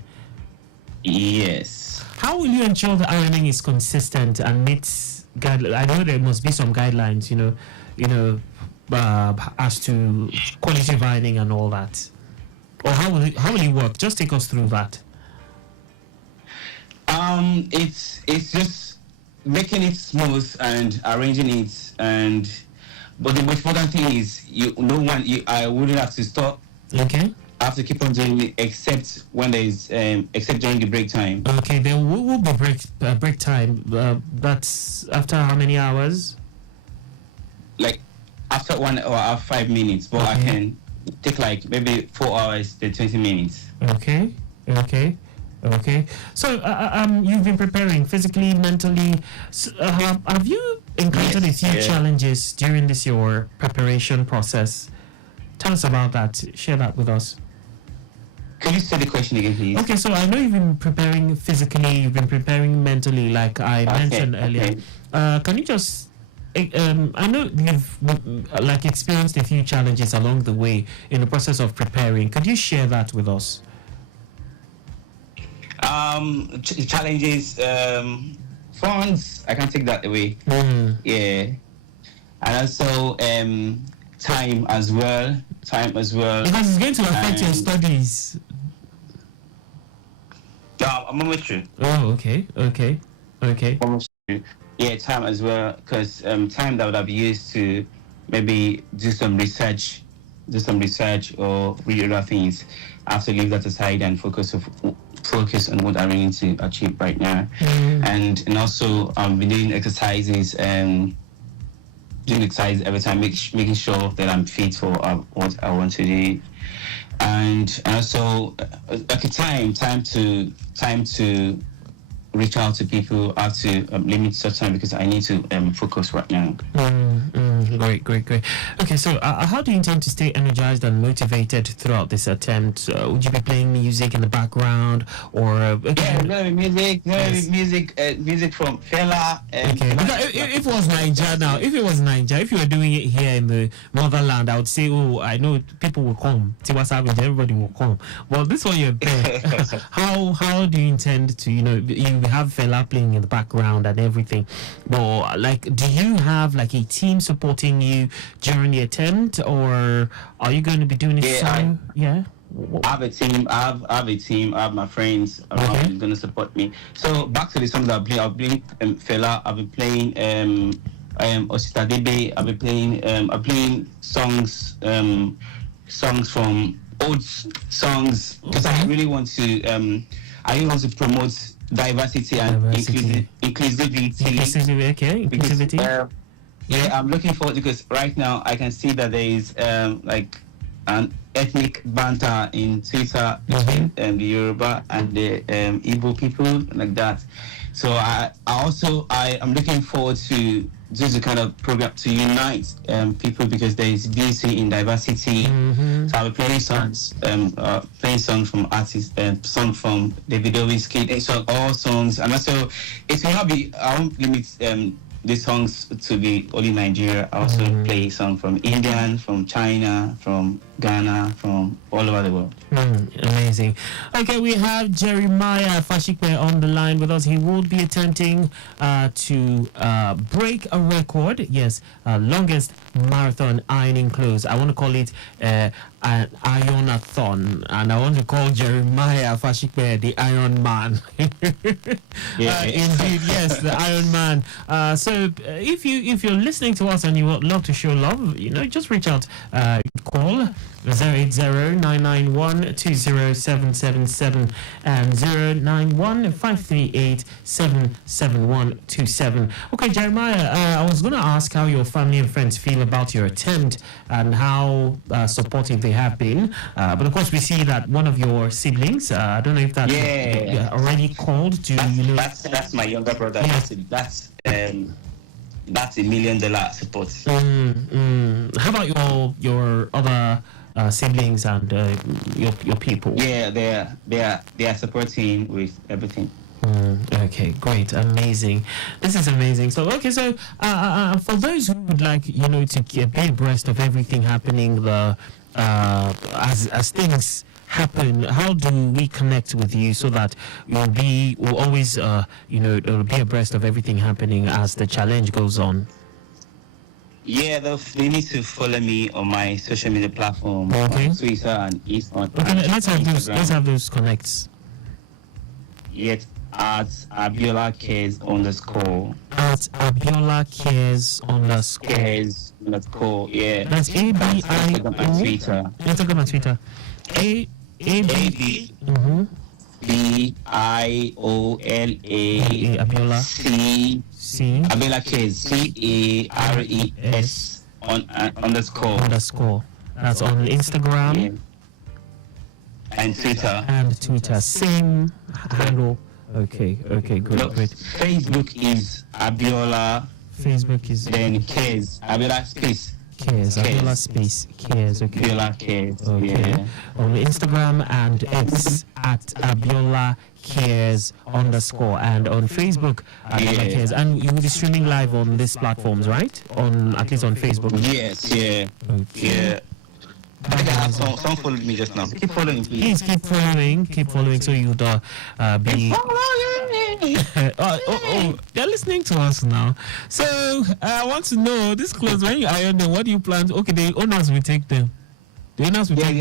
Yes. How will you ensure the ironing is consistent and meets guidelines? I know there must be some guidelines, as to quality of ironing and all that. Or how will it work? Just take us through that. It's just making it smooth and arranging it, but the most important thing is I wouldn't have to stop. Okay. I have to keep on doing it except when except during the break time. Okay, then what will be break time? That's after how many hours? Like after 1 hour, 5 minutes, but I can take like maybe 4 hours to 20 minutes. Okay. So you've been preparing physically, mentally. So, have you encountered a few challenges during your preparation process? Tell us about that. Share that with us. Can you say the question again, please? Okay, so I know you've been preparing physically, you've been preparing mentally, like I mentioned earlier. Can you just I know you've experienced a few challenges along the way in the process of preparing. Could you share that with us? Challenges, funds, I can take that away. Yeah, and also time as well. Because it's going to affect your studies. I'm almost true. Oh, okay. Almost true. Yeah, time as well, because time that would have used to maybe do some research or read other things. I have to leave that aside and focus on what I really need to achieve right now. And also been doing exercises and doing exercise every time, making sure that I'm fit for what I want to do. And also like a time to reach out to people. I have to limit such time because I need to focus right now. Great. Okay, so how do you intend to stay energized and motivated throughout this attempt? Would you be playing music in the background, or music from Fela? Okay, because if it was Nigeria now, if you were doing it here in the motherland, I would say, I know people will come. See what's happening, everybody will come. Well, this one you're there. How do you intend to, you have Fela playing in the background and everything, but do you have a team supporting you during the attempt, or are you going to be doing it solo? I have a team. I have a team. I have my friends around going to support me. So back to the songs I've been playing Fela. I've been playing Osita Debe. I've been playing. I'm playing songs from old songs because I really want to. Promote diversity and inclusivity. Inclusivity. I'm looking forward because right now I can see that there is an ethnic banter in Twitter between the Yoruba and the Igbo people like that. So I'm looking forward to this is a kind of program to unite people because there is beauty in diversity. So I'll be playing songs, from artists, song from David Whiskey, all songs, and also it will not be. I won't limit these songs to be only Nigeria. I also play songs from India, from China, from Ghana, from all over the world. Amazing. Okay, we have Jeremiah Fashikwe on the line with us. He will be attempting to break a record. Yes, longest marathon ironing clothes. I want to call it an ironathon, and I want to call Jeremiah Fashikwe the Iron Man. Indeed, yes, the Iron Man. So if you're listening to us and you would love to show love, just reach out, call 080-991-20777 and 091-538-77127. Okay, Jeremiah, I was going to ask how your family and friends feel about your attempt and how supportive they have been. But of course, we see that one of your siblings, I don't know if that already called to, That's my younger brother. That's $1 million support. How about your other siblings and your people? Yeah, they are supporting with everything. Okay, great, amazing. This is amazing. So for those who would like to be abreast of everything happening, as things happen, how do we connect with you so that we'll always it'll be abreast of everything happening as the challenge goes on? Yeah, they need to follow me on my social media platform, on Twitter and Instagram. Okay, let's have those connects. Yes, at Abiola Cares _. At Abiola Cares _. Yeah. That's ABI. Twitter. Instagram and Twitter. BIOLA Abiola C Abiola Cares CARES _. That's on Instagram and Twitter. Same handle. Okay, great. Facebook is Abiola. Facebook is then Cares. Abiola space. Abiola space Cares. Okay. Abiola Cares. Okay. Yeah. On Instagram and X at Abiola Cares _ and on Facebook Abiola Cares. And you will be streaming live on these platforms, right? At least on Facebook. Yes. Yeah. Okay. Yeah. Someone followed me just now. Keep following, please. Keep following, so you'd be. They're listening to us now. So I want to know this clothes, when you iron them, what do you plan? Okay, the owners will take them. The owners will take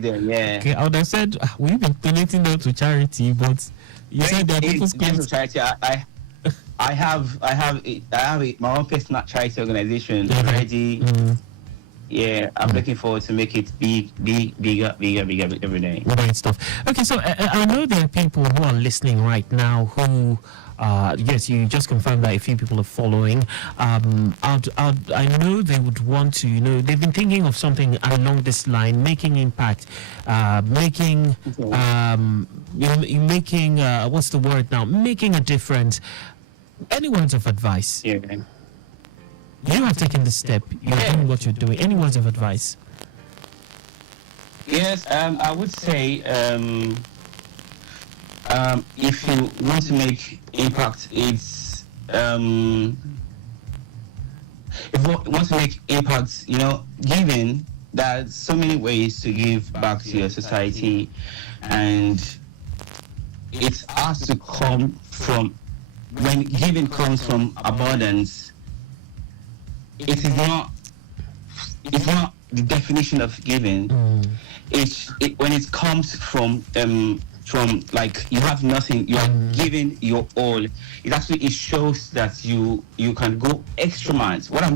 them. Yeah. Okay, I would have said we've been donating them to charity, but you said that people's clothes. Charity. I have my own personal charity organization already. Yeah, I'm looking forward to make it bigger every day. Great stuff. Okay, so I know there are people who are listening right now who, yes, you just confirmed that a few people are following. I know they would want to, they've been thinking of something along this line, making impact, making what's the word now? Making a difference. Any words of advice? Yeah. You have taken the step. You're doing what you're doing. Any words of advice? Yes, I would say if you want to make impact, if you want to make impact, giving, there's so many ways to give back to your society, and it has to come from, when giving comes from abundance, it's not the definition of giving. When it comes from like you have nothing, you are giving your all. It shows that you can go extra miles. What I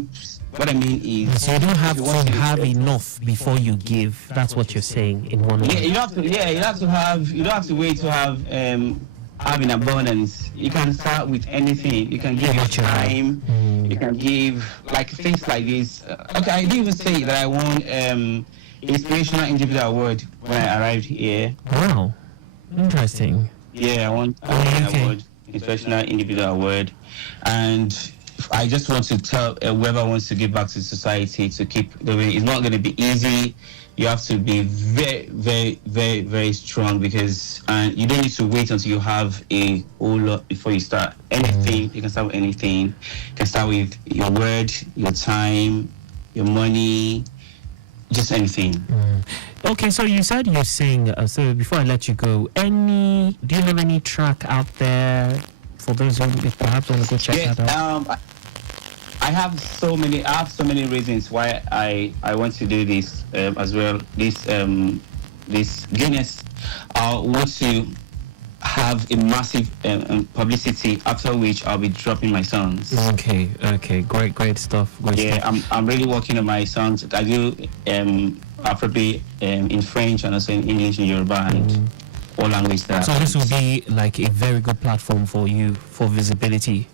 mean is, so you don't have to have enough before you give. That's what you're saying in one way. You don't have to wait to have in abundance. You can start with anything. You can give your time. You can give like things like this. Okay, I didn't even say that I won inspirational individual award when I arrived here. Wow, interesting. Yeah, I won an award, inspirational individual award, and I just want to tell whoever wants to give back to society to keep doing. It's not going to be easy. You have to be very, very, very, very strong because you don't need to wait until you have a whole lot before you start anything. You can start with anything. You can start with your word, your time, your money, just anything. Okay, so you said you sing. So before I let you go, do you have any track out there for those who perhaps want to go check that out? I have so many reasons why I want to do this as well. This Guinness, I want to have a massive publicity. After which I'll be dropping my songs. Okay, great stuff. I'm really working on my songs. I do Afrobeat in French and also in English and Yoruba and all languages. So this will be like a very good platform for you for visibility.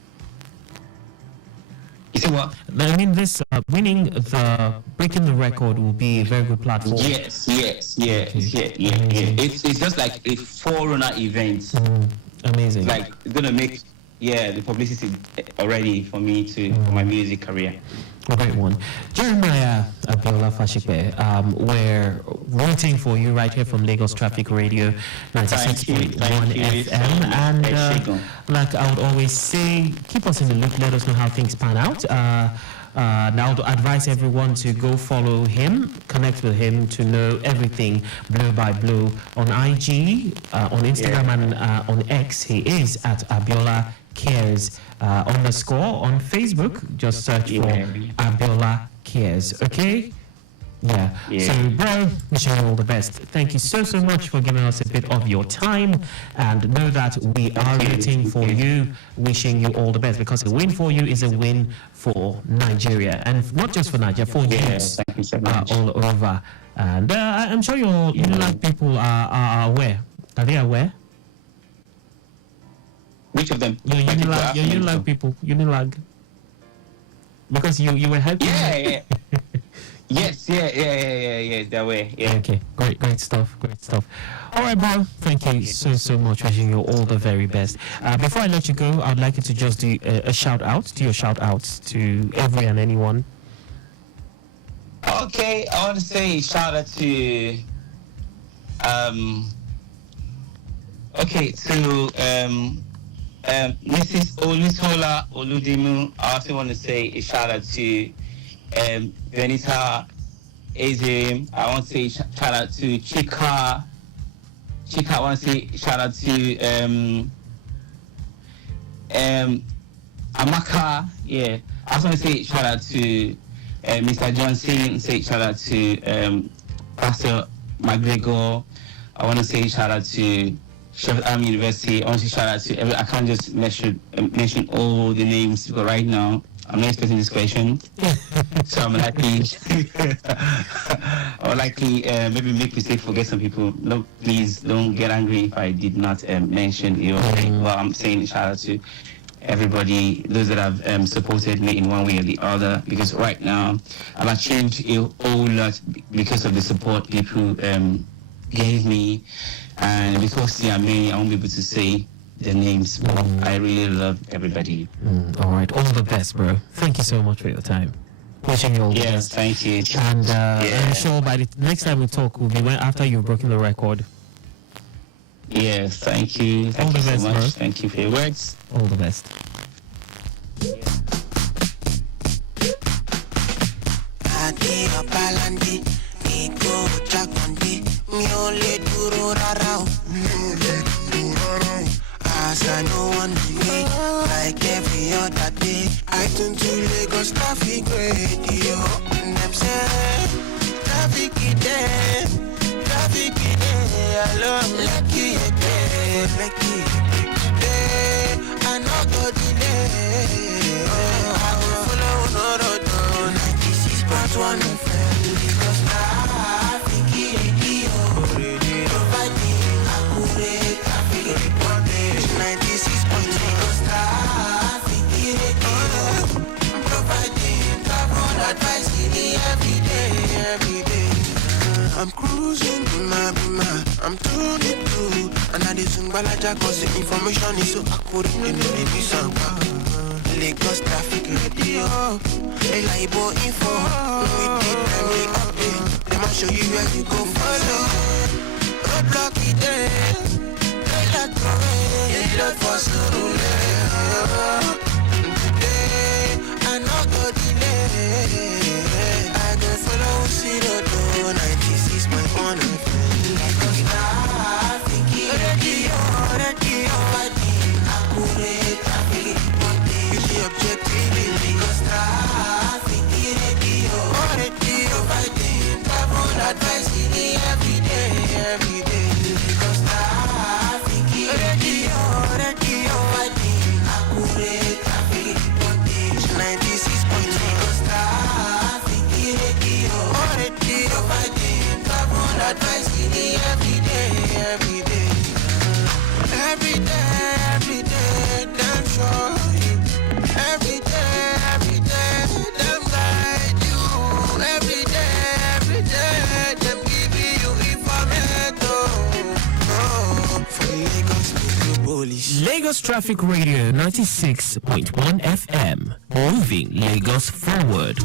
You see what? I mean, this breaking the record will be a very good platform. Yes. It's just like a forerunner event. Amazing. Like it's gonna make the publicity already for me for my music career. Great one. Jeremiah Abiola Fashipe, we're rooting for you right here from Lagos Traffic Radio 96.1 FM. And like I would always say, keep us in the loop, let us know how things pan out. Now to advise everyone to go follow him, connect with him to know everything blow by blow on IG, on Instagram and on X. He is at Abiola Cares _ on Facebook. Just search for Abiola Cares. Okay? Yeah. So, bro, wishing you all the best. Thank you so much for giving us a bit of your time, and know that we are rooting for you, wishing you all the best, because a win for you is a win for Nigeria, and not just for Nigeria, for youths all over. And I'm sure your Unilag people are aware. Are they aware? Which of them? Your Unilag people. Unilag. Because you were helping. Yeah. Yes, that way. Yeah. Okay, great stuff. All right, bro. Thank you so much. Wishing you all the very best. Before I let you go, I'd like you to just do a shout out. Do your shout outs to every and anyone. Okay, I want to say shout out to Mrs. Olusola Oludimu. I also want to say a shout out to Benita Azim. I want to say shout out to Chika. I want to say shout out to Amaka. Yeah. I also want to say shout out to Mr. Johnson. Say shout out to Pastor McGregor. I want to say shout out to Sheffield Army University. I want to say shout out to I can't just mention all the names because right now I'm not expecting this question, so I'm likely maybe make mistake, forget some people. No, please don't get angry if I did not mention you. Well, I'm saying shout out to everybody, those that have supported me in one way or the other, because right now I've achieved a whole lot because of the support people gave me, and because there are many, I won't be able to say the names, but I really love everybody. All right, all the best, bro. Thank you so much for your time. Wishing you all the best. Thank you. And I'm sure by the next time we talk will be after you've broken the record. Yes, thank you. Thank you so much. Bro. Thank you for your words. All the best. As I know one day, like every other day, I turn to Lagos Traffic Radio. And I'm saying, traffic it there, I love lucky again, today, I know go delay. I will follow no road, 96.1 FM, Lagos Traffic Radio. Providing accurate traffic report. 96.3 traffic radio. Providing travel advice every day. I'm cruising in my Bima. I'm tuning to, and I did sing Balaja cause the information is so accurate. They know they be some Lagos traffic radio. Reliable info. With the timely update. They must show you where you go follow. Roadblock it there. They like to wait. Load for Surulere. Today, I no go delay. I go follow Sirodo 96.1 FM. Lagos traffic radio. Accurate traffic. You the objective in Lagos traffic radio. Providing travel advice every day. Lagos traffic radio. Providing accurate traffic. 96.3 Lagos traffic radio. Providing travel advice every day. Every day, damn sure you. Every day, damn guide you. Every day, them giving you information. For Lagos to police. Lagos Traffic Radio 96.1 FM, moving Lagos forward.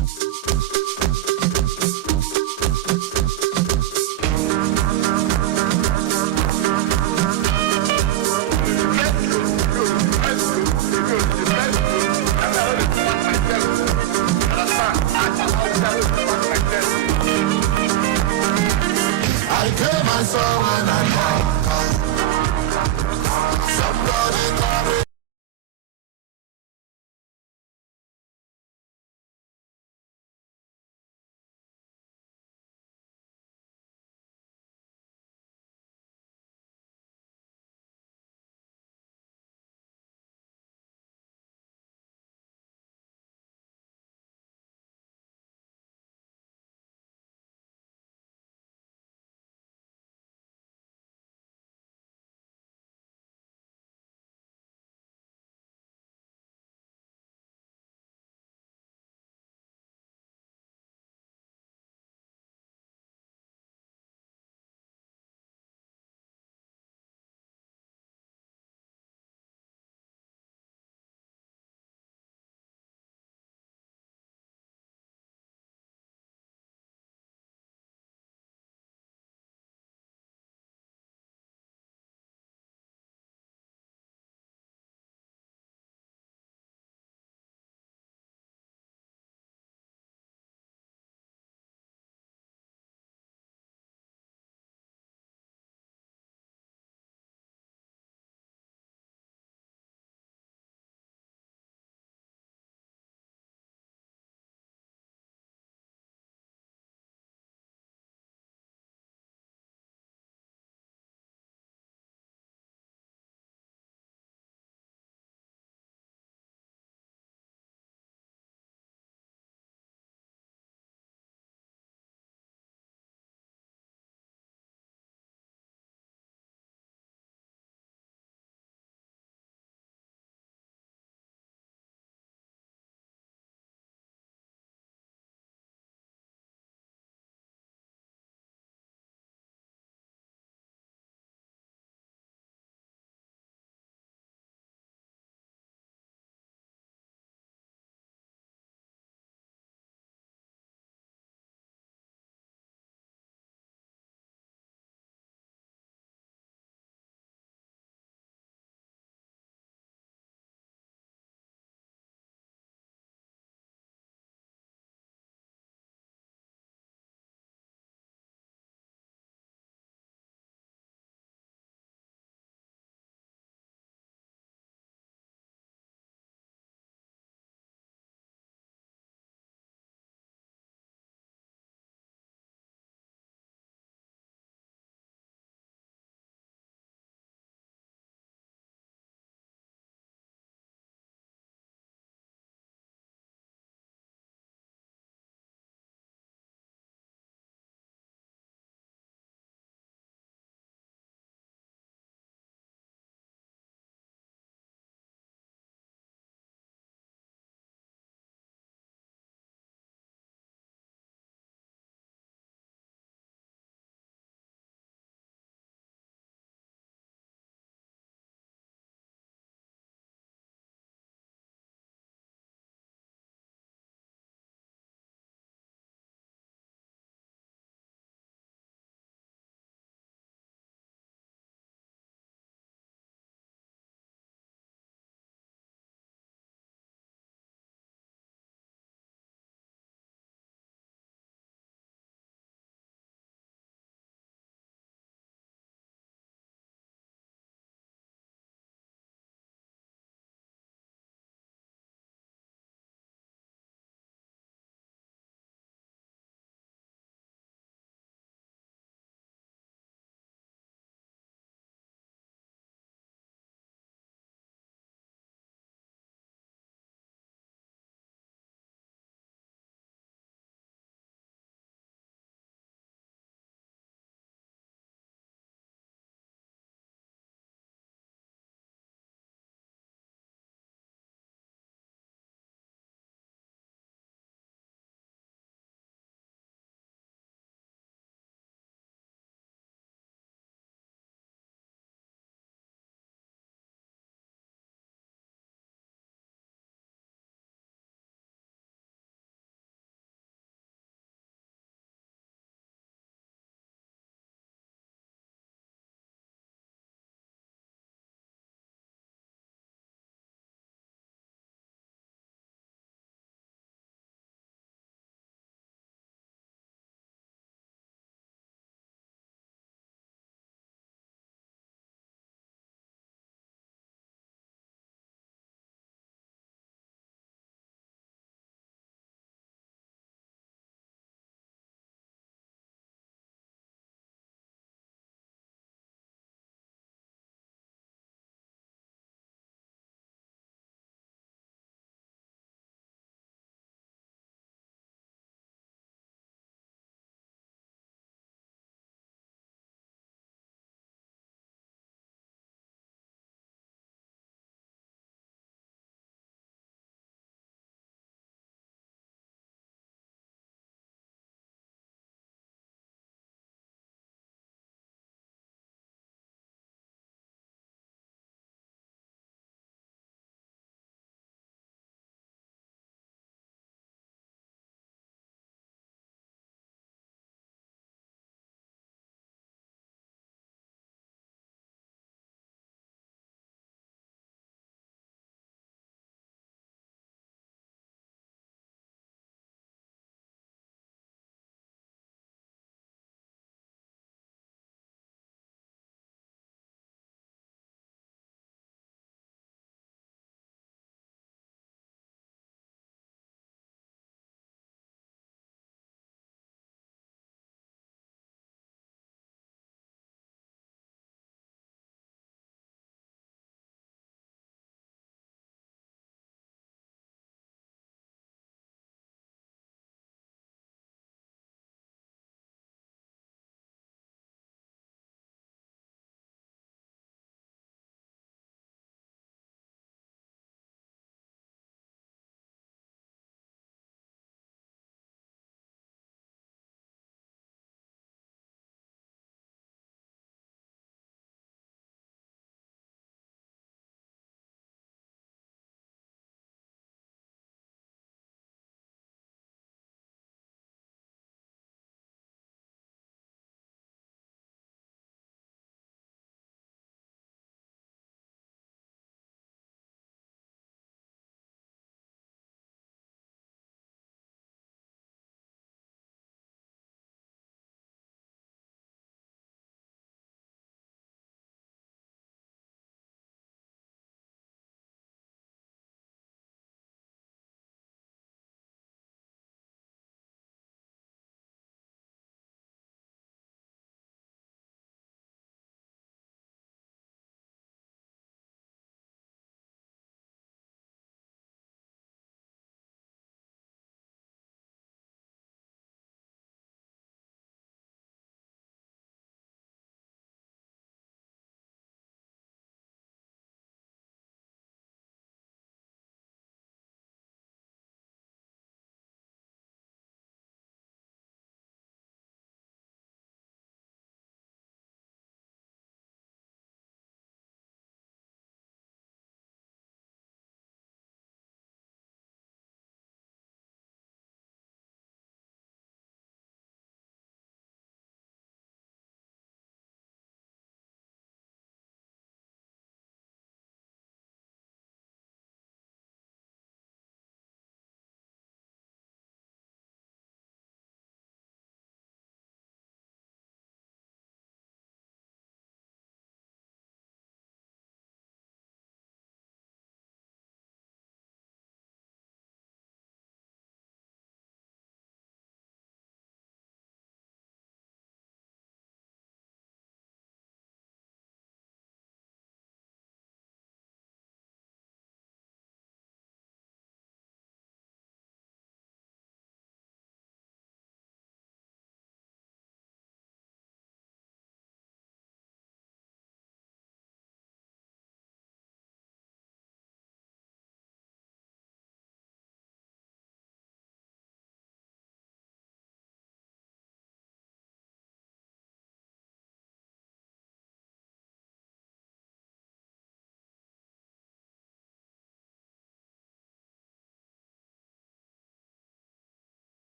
I came and saw when I'm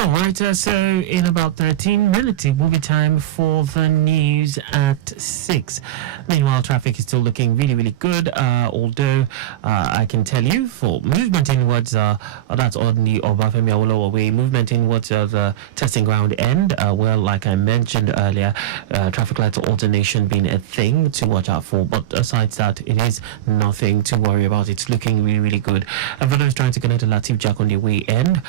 All right, so in about 13 minutes, it will be time for the news at 6. Meanwhile, traffic is still looking really, really good, although I can tell you for movement inwards, that's on the Obafemi Awolowo Way, movement inwards of the testing ground end, well, like I mentioned earlier, traffic light alternation being a thing to watch out for, but aside that, it is nothing to worry about. It's looking really, really good. And for those trying to connect to Latif Jack on the way end,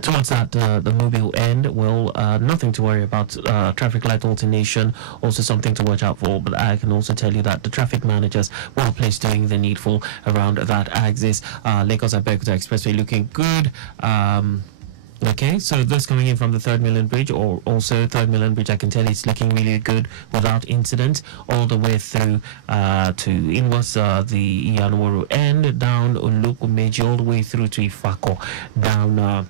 towards that the mobile end, well, nothing to worry about. Traffic light alternation, also something to watch out for, but I can also tell you that the traffic managers well placed doing the needful around that axis. Lagos Abeokuta Expressway looking good. Okay, so those coming in from the 3rd Million Bridge, or also 3rd Million Bridge, I can tell it's looking really good without incident, all the way through to inwards the Iyanworo end, down Olukumeji, all the way through to Ifako, down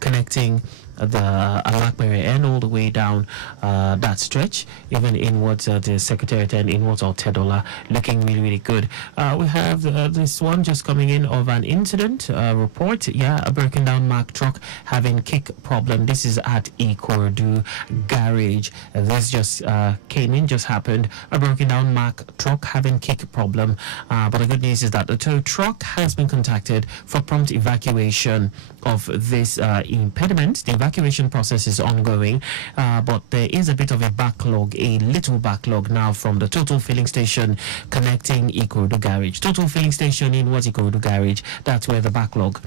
connecting the Alakbere end all the way down that stretch, even inwards the Secretariat and inwards of Tedola, looking really, really good. We have this one just coming in of an incident report. Yeah, a broken down Mack truck having kick problem. This is at Ikorodu garage. This just came in, just happened. A broken down Mack truck having kick problem. But the good news is that the tow truck has been contacted for prompt evacuation of this impediment. The evacuation process is ongoing, but there is a bit of a backlog, a little backlog now from the Total Filling Station connecting Ikorodu Garage. Total Filling Station in what Ikorodu Garage, that's where the backlog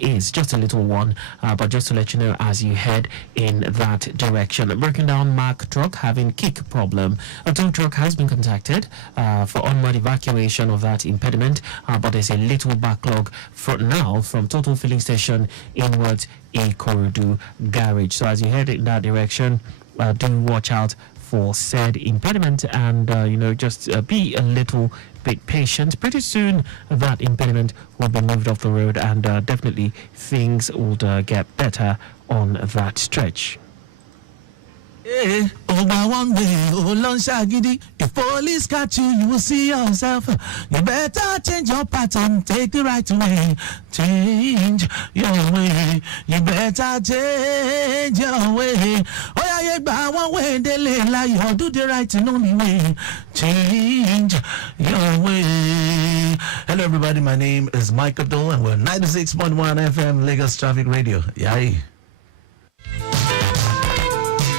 is. Just a little one, but just to let you know as you head in that direction. A broken down Mack truck having kick problem. A tow truck has been contacted for onward evacuation of that impediment, but there's a little backlog for now from Total Filling Station inwards Ikorodu Garage. So as you head in that direction, do watch out for said impediment, and just be a little bit patient. Pretty soon that impediment will be moved off the road, and definitely things would get better on that stretch. One way, if police catch you, you will see yourself. You better change your pattern, take the right way. Change your way. You better change your way. Oh yeah, but one way they lay like you do the right and only way. Change your way. Hello everybody, my name is Mike Abdul and we're 96.1 FM Lagos Traffic Radio. Yay.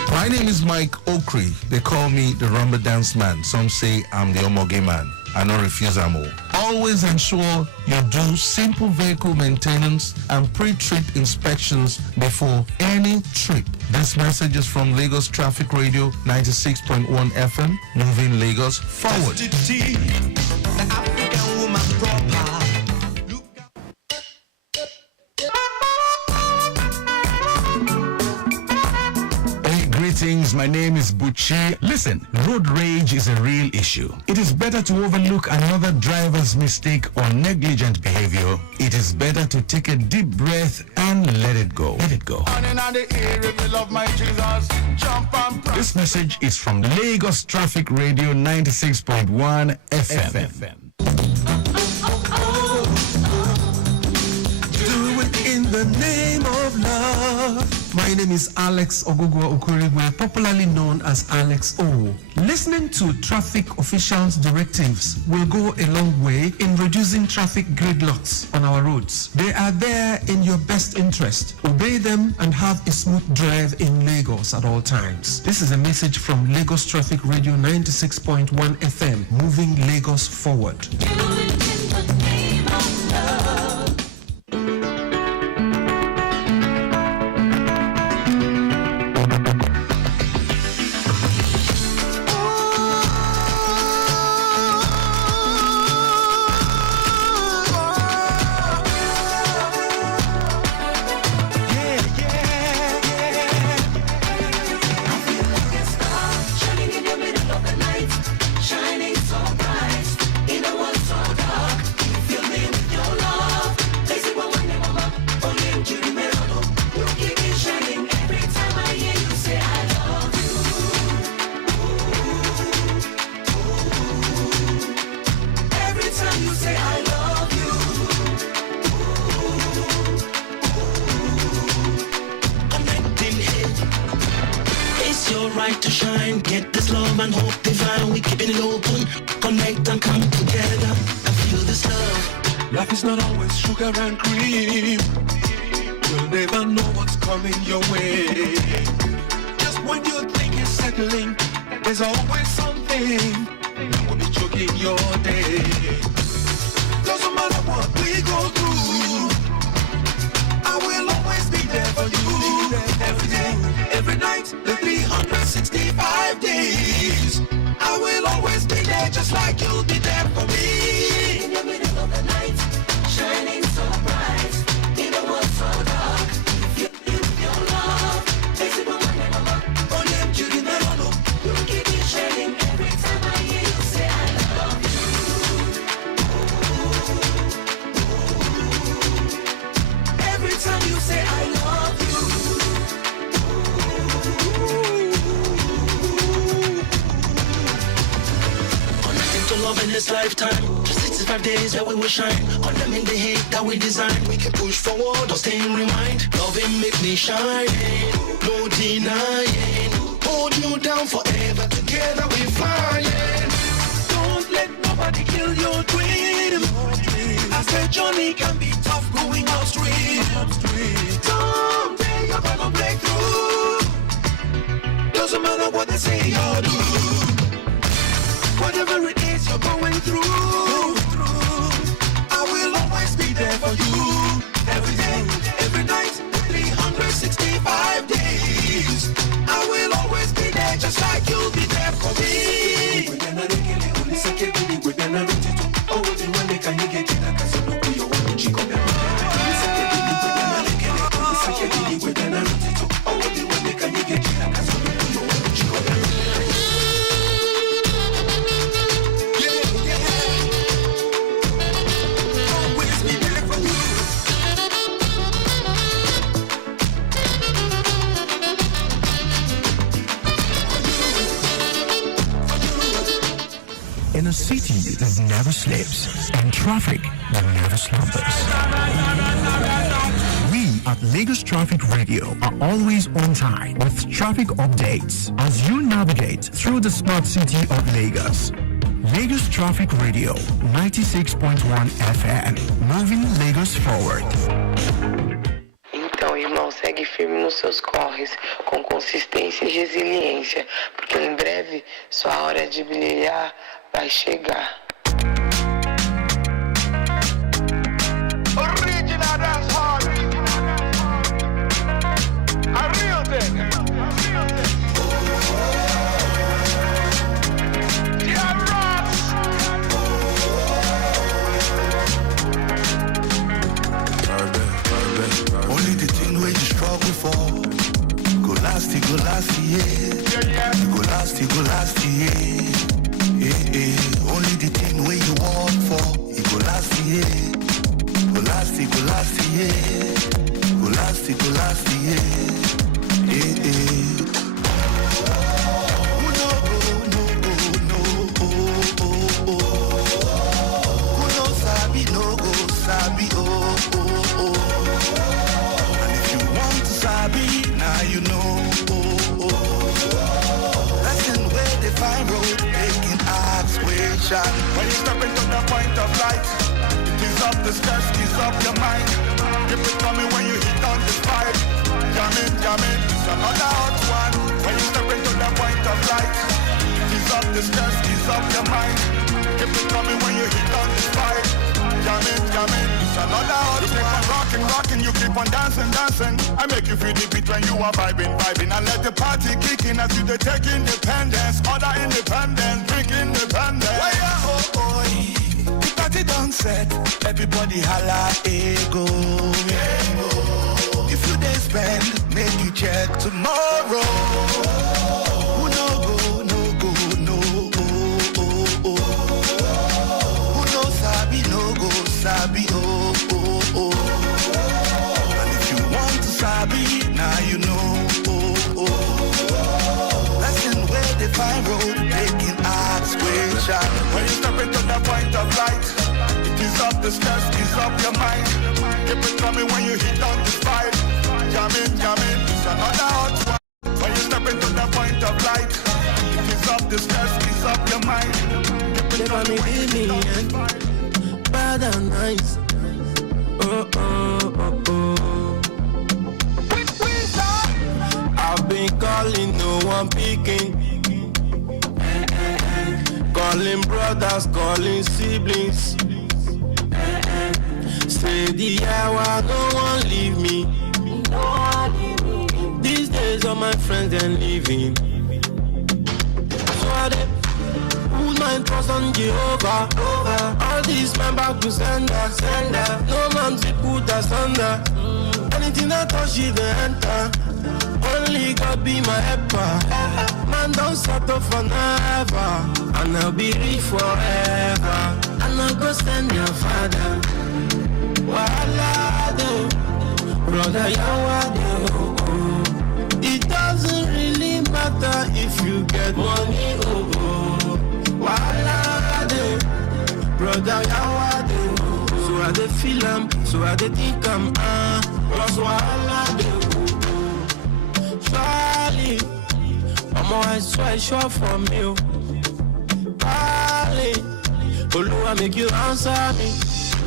My name is Mike Okri. They call me the Rumba Dance Man. Some say I'm the Omoge Man. I don't refuse ammo. Always ensure you do simple vehicle maintenance and pre-trip inspections before any trip. This message is from Lagos Traffic Radio 96.1 FM, moving Lagos forward. The African woman proper. Greetings, my name is Buchi. Listen, road rage is a real issue. It is better to overlook another driver's mistake or negligent behavior. It is better to take a deep breath and let it go. Let it go. This message is from Lagos Traffic Radio 96.1 FM. Do it in the name of love. My name is Alex Ogugwa Okorigwe, popularly known as Alex O. Listening to traffic officials' directives will go a long way in reducing traffic gridlocks on our roads. They are there in your best interest. Obey them and have a smooth drive in Lagos at all times. This is a message from Lagos Traffic Radio 96.1 FM, moving Lagos forward. Shining in the middle of the night, shining so bright in a world so dark. light to shine. Get this love and hope divine. We keeping it open, connect and come together and feel this love. Life is not always sugar and cream. You'll never know what's coming your way. Just when you think you're settling, there's always something that will be choking your day. Doesn't matter what we go through, I will always be there for you. Every day, every night, the 365 days, I will always be there just like you'll be there for me. In the middle of the night, shining so bright, in a world so dark, you your love, takes it one and one. Only I'm Judy Melano, you keep it shining every time I hear you say I love you. Every time you say I love you. To love in this lifetime, just 65 days that we will shine. On them in the hate that we design, we can push forward or stay in remind. Loving make me shine, no denying. Hold you down forever, together we flying. Don't let nobody kill your dream. I said journey can be tough going upstream. Someday you're gonna break through. Doesn't matter what they say or do. Whatever it is you're going through, I will always be there for you. Every day, every night, 365 days, I will always be there just like you'll be there for me. In a city that never sleeps and traffic that never slumbers. We at Lagos Traffic Radio are always on time with traffic updates as you navigate through the smart city of Lagos. Lagos Traffic Radio 96.1 FM, moving Lagos forward. Então, irmão, segue firme nos seus corres, com consistência e resiliência, porque em breve sua hora de brilhar vai chegar. Original dance hall. A real thing. Yeah, Ross. Only the thing where you struggle for go last, it go last, yeah. Go last, it go last, yeah. Only the thing where you work for, it go last, yeah. Go last, it go last, yeah. Go last, it go last, yeah. Sabi, and if you want to sabi, now you know. Lesson where they find road, taking aspiration. When you step into the point of light, it is up the stress, ease up your mind. Keep it coming when you hit on the spike. Jamming, it's another hot one. When you step into the point of light, it is up the stress, ease up your mind. Keep it coming when you hit on the spike. Jamming, it's another hot one. You keep on rocking, you keep on dancing. I make you feel the beat when you are vibing. And let the party kick in as you take independence. Other independence, drink independence. Oh boy, the party done set. Everybody holla, ego. If you dey spend, make you check tomorrow. Who no go, no go, no. Who no sabi, no go, sabi, oh. And if you want to sabi, now you know. Lesson where they find road, taking aspiration. When you step into the point of light, it is up the stress, ease up your mind. Keep it coming when you hit on the spike. Jamming, it's another hot one. When you step into the point bit of light. It is up the stress, it's up your mind. Never made me bad and nice. Oh, oh, oh, oh. I've been calling, no one picking. Calling brothers, calling siblings. Say the hour, no one leave me. These days all my friends they're leaving. So I did put my trust on Jehovah. All these men back to sender. No man to put us under. Anything I touch it they enter. Only God be my helper. Man don't settle for never. And I'll be rich forever. And I'll go stand your father. Wala do, brother Yawade. It doesn't really matter if you get money. Wala do, brother Yawade. So I dey feel am, so I dey think am. Plus wala do. Charlie, I swear sure for me. Charlie, Oluwa make you answer me.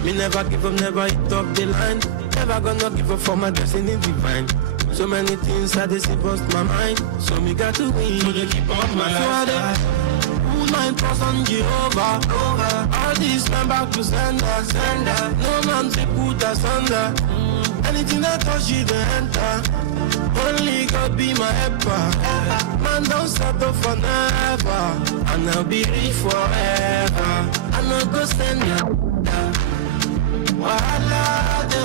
Me never give up, never hit up the line. Never gonna give up for my destiny divine. So many things I just bust my mind. So me got to win. So they keep on my life. Put my trust on Jehovah. All these men back to sender. No man to put us under. Anything I touch it they enter. Only God be my helper. Man don't settle for never. And I'll be rich forever. And I'll go stand up. Wala do,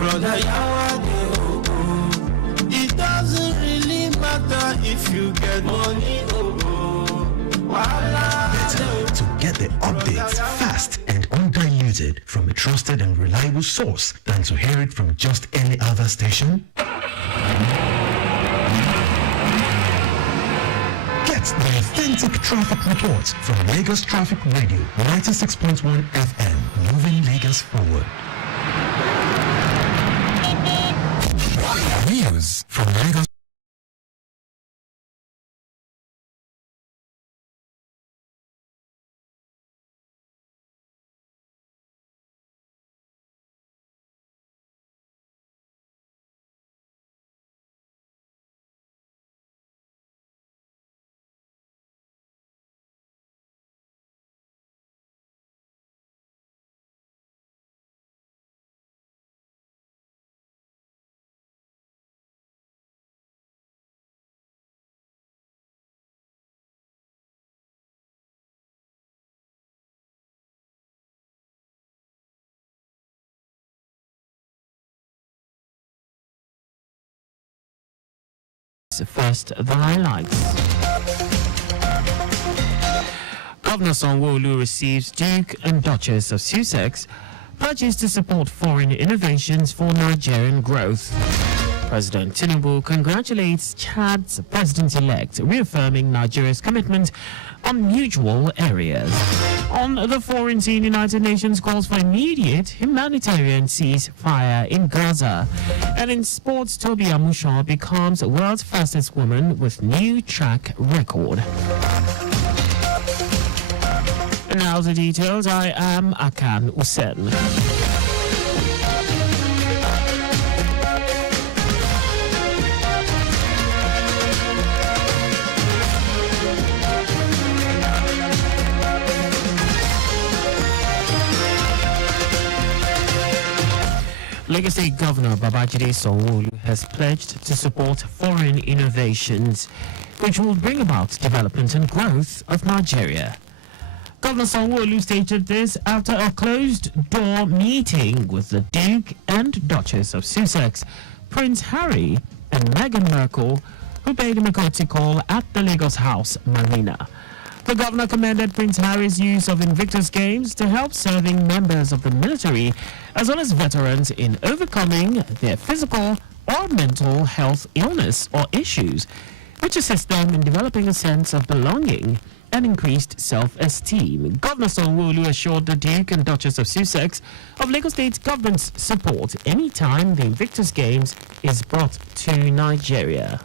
brother Yawade. It doesn't really matter if you get money. Better to get the updates fast and undiluted from a trusted and reliable source than to hear it from just any other station. Get the authentic traffic reports from Lagos Traffic Radio 96.1 FM, moving Lagos forward. News from Lagos. First, the highlights. Governor Sanwo-Olu receives Duke and Duchess of Sussex, pledges to support foreign innovations for Nigerian growth. President Tinubu congratulates Chad's president-elect, reaffirming Nigeria's commitment on mutual areas. On the foreign scene, United Nations calls for immediate humanitarian ceasefire in Gaza. And in sports, Toby Amushan becomes world's fastest woman with new track record. And now the details. I am Akan Usen. Lagos State Governor Babajide Sanwo-Olu has pledged to support foreign innovations which will bring about development and growth of Nigeria. Governor Sanwo-Olu stated this after a closed-door meeting with the Duke and Duchess of Sussex, Prince Harry and Meghan Markle, who paid him a courtesy call at the Lagos House Marina. The governor commended Prince Harry's use of Invictus Games to help serving members of the military as well as veterans in overcoming their physical or mental health illness or issues, which assist them in developing a sense of belonging and increased self-esteem. Governor Sanwo-Olu assured the Duke and Duchess of Sussex of Lagos State government's support anytime the Invictus Games is brought to Nigeria.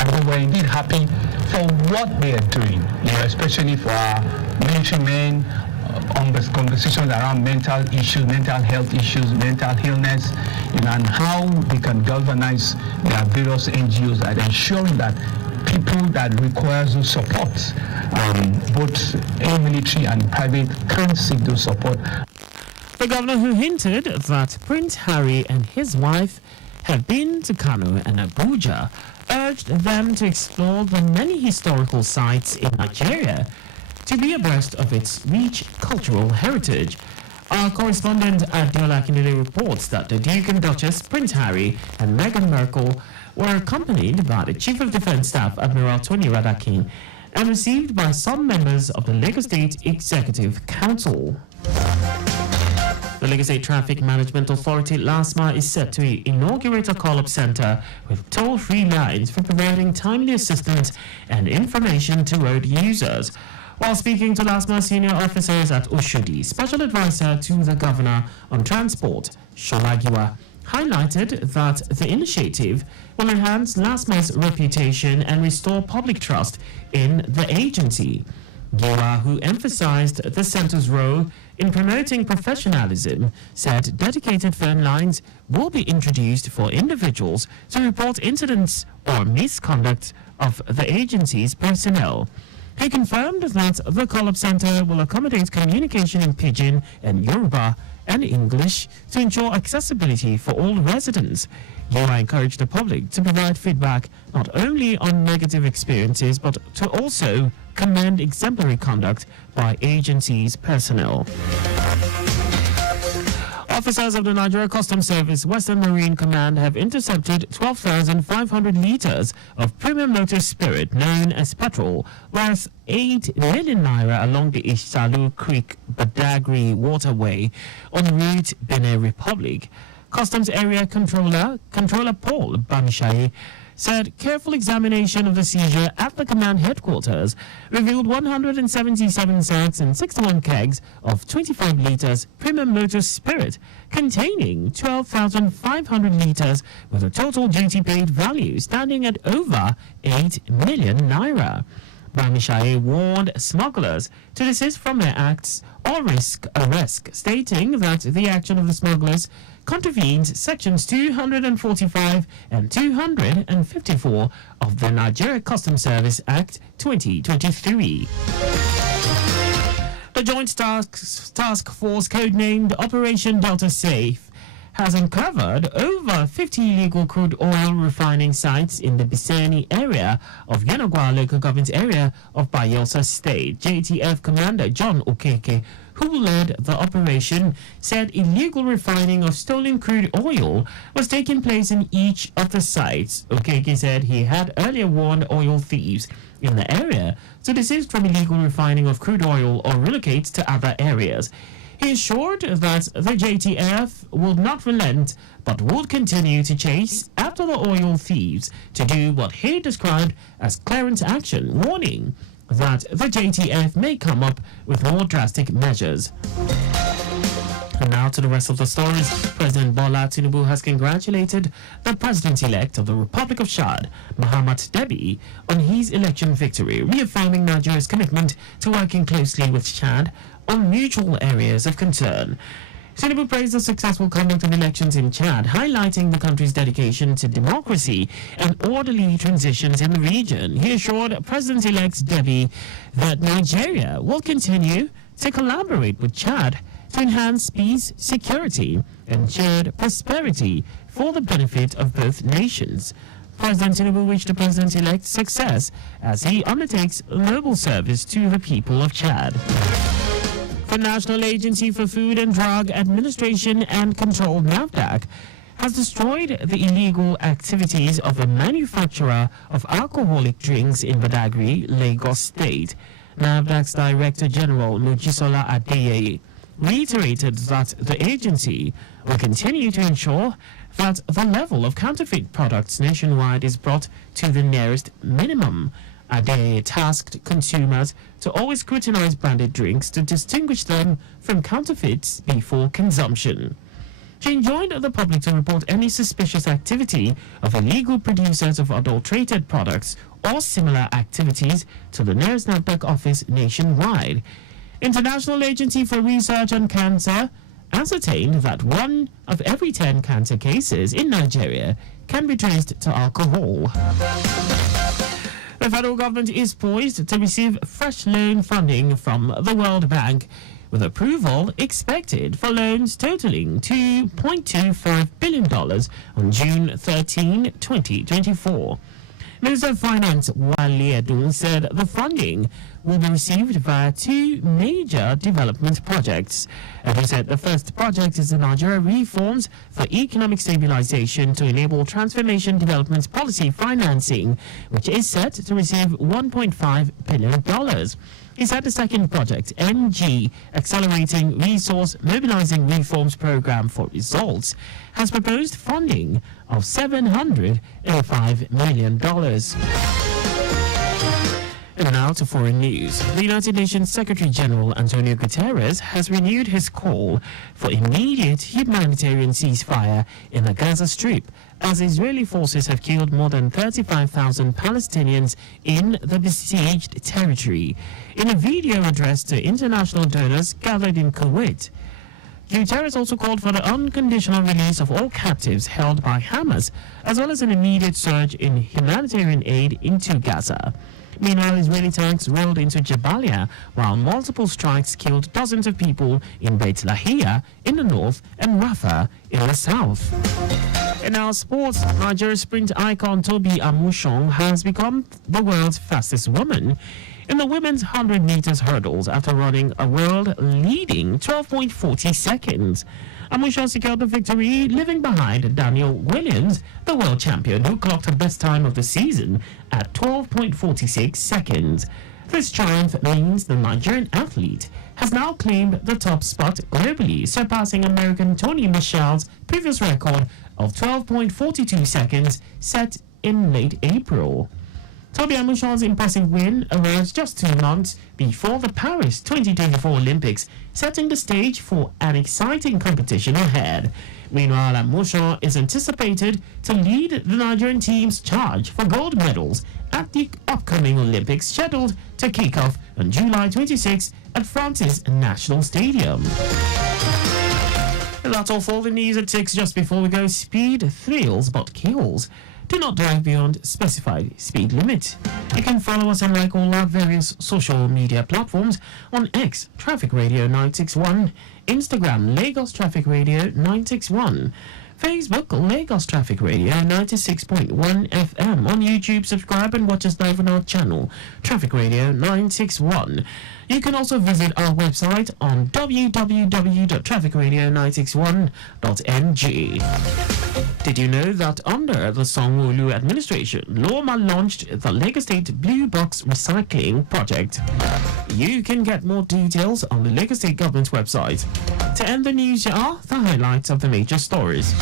And we were indeed happy for what they are doing, especially for our military men, on the conversations around mental issues, mental health issues, mental illness, and how they can galvanize their various NGOs at ensuring that people that requires those support, both in military and private, can seek those support. The governor, who hinted that Prince Harry and his wife have been to Kano and Abuja, urged them to explore the many historical sites in Nigeria to be abreast of its rich cultural heritage. Our correspondent Adiola Akinele reports that the Duke and Duchess, Prince Harry and Meghan Markle were accompanied by the Chief of Defence Staff, Admiral Tony Radakin, and received by some members of the Lagos State Executive Council. The Lagos State Traffic Management Authority, LASMA, is set to inaugurate a call-up centre with toll-free lines for providing timely assistance and information to road users. While speaking to LASMA senior officers at Oshodi, Special Advisor to the Governor on Transport, Sholagiwa, highlighted that the initiative will enhance LASMA's reputation and restore public trust in the agency. Giwa, who emphasized the center's role in promoting professionalism, said dedicated phone lines will be introduced for individuals to report incidents or misconduct of the agency's personnel. He confirmed that the call-up center will accommodate communication in Pidgin and Yoruba and English to ensure accessibility for all residents. Giwa encouraged the public to provide feedback not only on negative experiences but to also commend exemplary conduct by agency's personnel. Officers of the Nigeria Customs Service Western Marine Command have intercepted 12,500 litres of premium motor spirit known as petrol, worth 8 million naira along the Ishalu Creek Badagry waterway en route Benin Republic. Customs Area Controller Paul Bamishaye said careful examination of the seizure at the command headquarters revealed 177 sacks and 61 kegs of 25 litres premium motor spirit containing 12,500 litres with a total duty paid value standing at over 8 million naira. Bamishaye warned smugglers to desist from their acts or risk arrest, stating that the action of the smugglers contravenes sections 245 and 254 of the Nigeria Customs Service Act 2023. The Joint Task Force, codenamed Operation Delta Safe, has uncovered over 50 illegal crude oil refining sites in the Bisani area of Yanagwa local government area of Bayelsa State. JTF Commander John Okeke, who led the operation, said illegal refining of stolen crude oil was taking place in each of the sites. Okeke said he had earlier warned oil thieves in the area to desist from illegal refining of crude oil or relocate to other areas. He assured that the JTF will not relent but will continue to chase after the oil thieves to do what he described as clearance action, warning that the JTF may come up with more drastic measures. And now to the rest of the stories. President Bola Tinubu has congratulated the president-elect of the Republic of Chad, Mahamat Deby, on his election victory, reaffirming Nigeria's commitment to working closely with Chad on mutual areas of concern. Tinubu praised the successful conduct of elections in Chad, highlighting the country's dedication to democracy and orderly transitions in the region. He assured President-elect Deby that Nigeria will continue to collaborate with Chad to enhance peace, security, and shared prosperity for the benefit of both nations. President Tinubu wished the president-elect success as he undertakes noble service to the people of Chad. The National Agency for Food and Drug Administration and Control, NAFDAC, has destroyed the illegal activities of a manufacturer of alcoholic drinks in Badagry, Lagos State. NAFDAC's Director General Mojisola Adeyeye reiterated that the agency will continue to ensure that the level of counterfeit products nationwide is brought to the nearest minimum. Adeyeye tasked consumers to always scrutinize branded drinks to distinguish them from counterfeits before consumption. She enjoined the public to report any suspicious activity of illegal producers of adulterated products or similar activities to the nearest NAFDAC office nationwide. International Agency for Research on Cancer ascertained that 1 of every 10 cancer cases in Nigeria can be traced to alcohol. The federal government is poised to receive fresh loan funding from the World Bank, with approval expected for loans totaling $2.25 billion on June 13, 2024. Minister of Finance Wale Edun said the funding will be received via 2 major development projects. And he said the first project is the Nigeria Reforms for Economic Stabilization to enable Transformation Development Policy Financing, which is set to receive $1.5 billion. He said the second project, NG, Accelerating Resource Mobilizing Reforms Program for Results, has proposed funding of $705 million. And now to foreign news. The United Nations Secretary-General Antonio Guterres has renewed his call for immediate humanitarian ceasefire in the Gaza Strip, as Israeli forces have killed more than 35,000 Palestinians in the besieged territory. In a video addressed to international donors gathered in Kuwait, Guterres also called for the unconditional release of all captives held by Hamas, as well as an immediate surge in humanitarian aid into Gaza. Meanwhile, Israeli tanks rolled into Jabalia, while multiple strikes killed dozens of people in Beit Lahia in the north and Rafah in the south. In our sports, Nigeria sprint icon Tobi Amushong has become the world's fastest woman in the women's 100 meters hurdles after running a world-leading 12.40 seconds. Amushong secured the victory, leaving behind Daniel Williams, the world champion, who clocked the best time of the season at 12.46 seconds. This triumph means the Nigerian athlete has now claimed the top spot globally, surpassing American Tony Michel's previous record of 12.42 seconds set in late April. Tobi Amushong's impressive win arose just 2 months before the Paris 2024 Olympics, setting the stage for an exciting competition ahead. Meanwhile, Amushong is anticipated to lead the Nigerian team's charge for gold medals at the upcoming Olympics, scheduled to kick off on July 26 at Francis National Stadium. And that's all for the news at 6. Just before we go, speed thrills but kills. Do not drive beyond specified speed limit. You can follow us and like all our various social media platforms on X, Traffic Radio 961, Instagram, Lagos Traffic Radio 961, Facebook, Lagos Traffic Radio 96.1 FM. On YouTube, subscribe and watch us live on our channel, Traffic Radio 961. You can also visit our website on www.trafficradio961.ng. Did you know that under the Sanwo-Olu administration, Loma launched the Lagos State Blue Box Recycling Project? You can get more details on the Lagos State government's website. To end the news, here are the highlights of the major stories.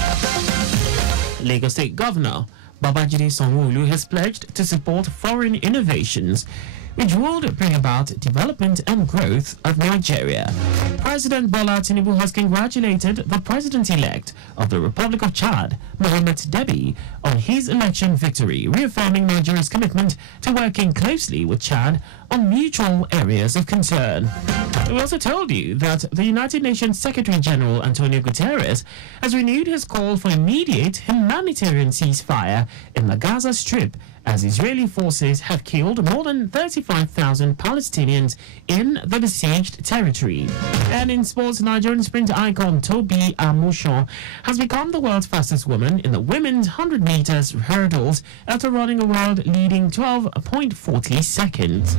Lagos State Governor Babajide Sanwo-Olu has pledged to support foreign innovations which would bring about development and growth of Nigeria. President Bola Tinubu has congratulated the president-elect of the Republic of Chad, Mohamed Debi, on his election victory, reaffirming Nigeria's commitment to working closely with Chad on mutual areas of concern. We also told you that the United Nations Secretary-General Antonio Guterres has renewed his call for immediate humanitarian ceasefire in the Gaza Strip, as Israeli forces have killed more than 35,000 Palestinians in the besieged territory. And in sports, Nigerian sprint icon Tobi Amushong has become the world's fastest woman in the women's 100 meters hurdles after running a world-leading 12.40 seconds.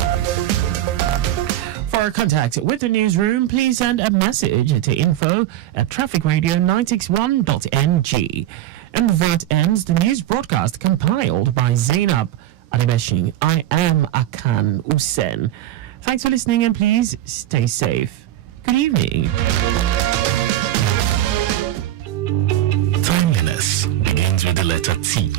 For contact with the newsroom, please send a message to info@trafficradio961.ng. And that ends the news broadcast compiled by Zainab Adebeshin. I am Akan Usen. Thanks for listening and please stay safe. Good evening. Timeliness begins with the letter T.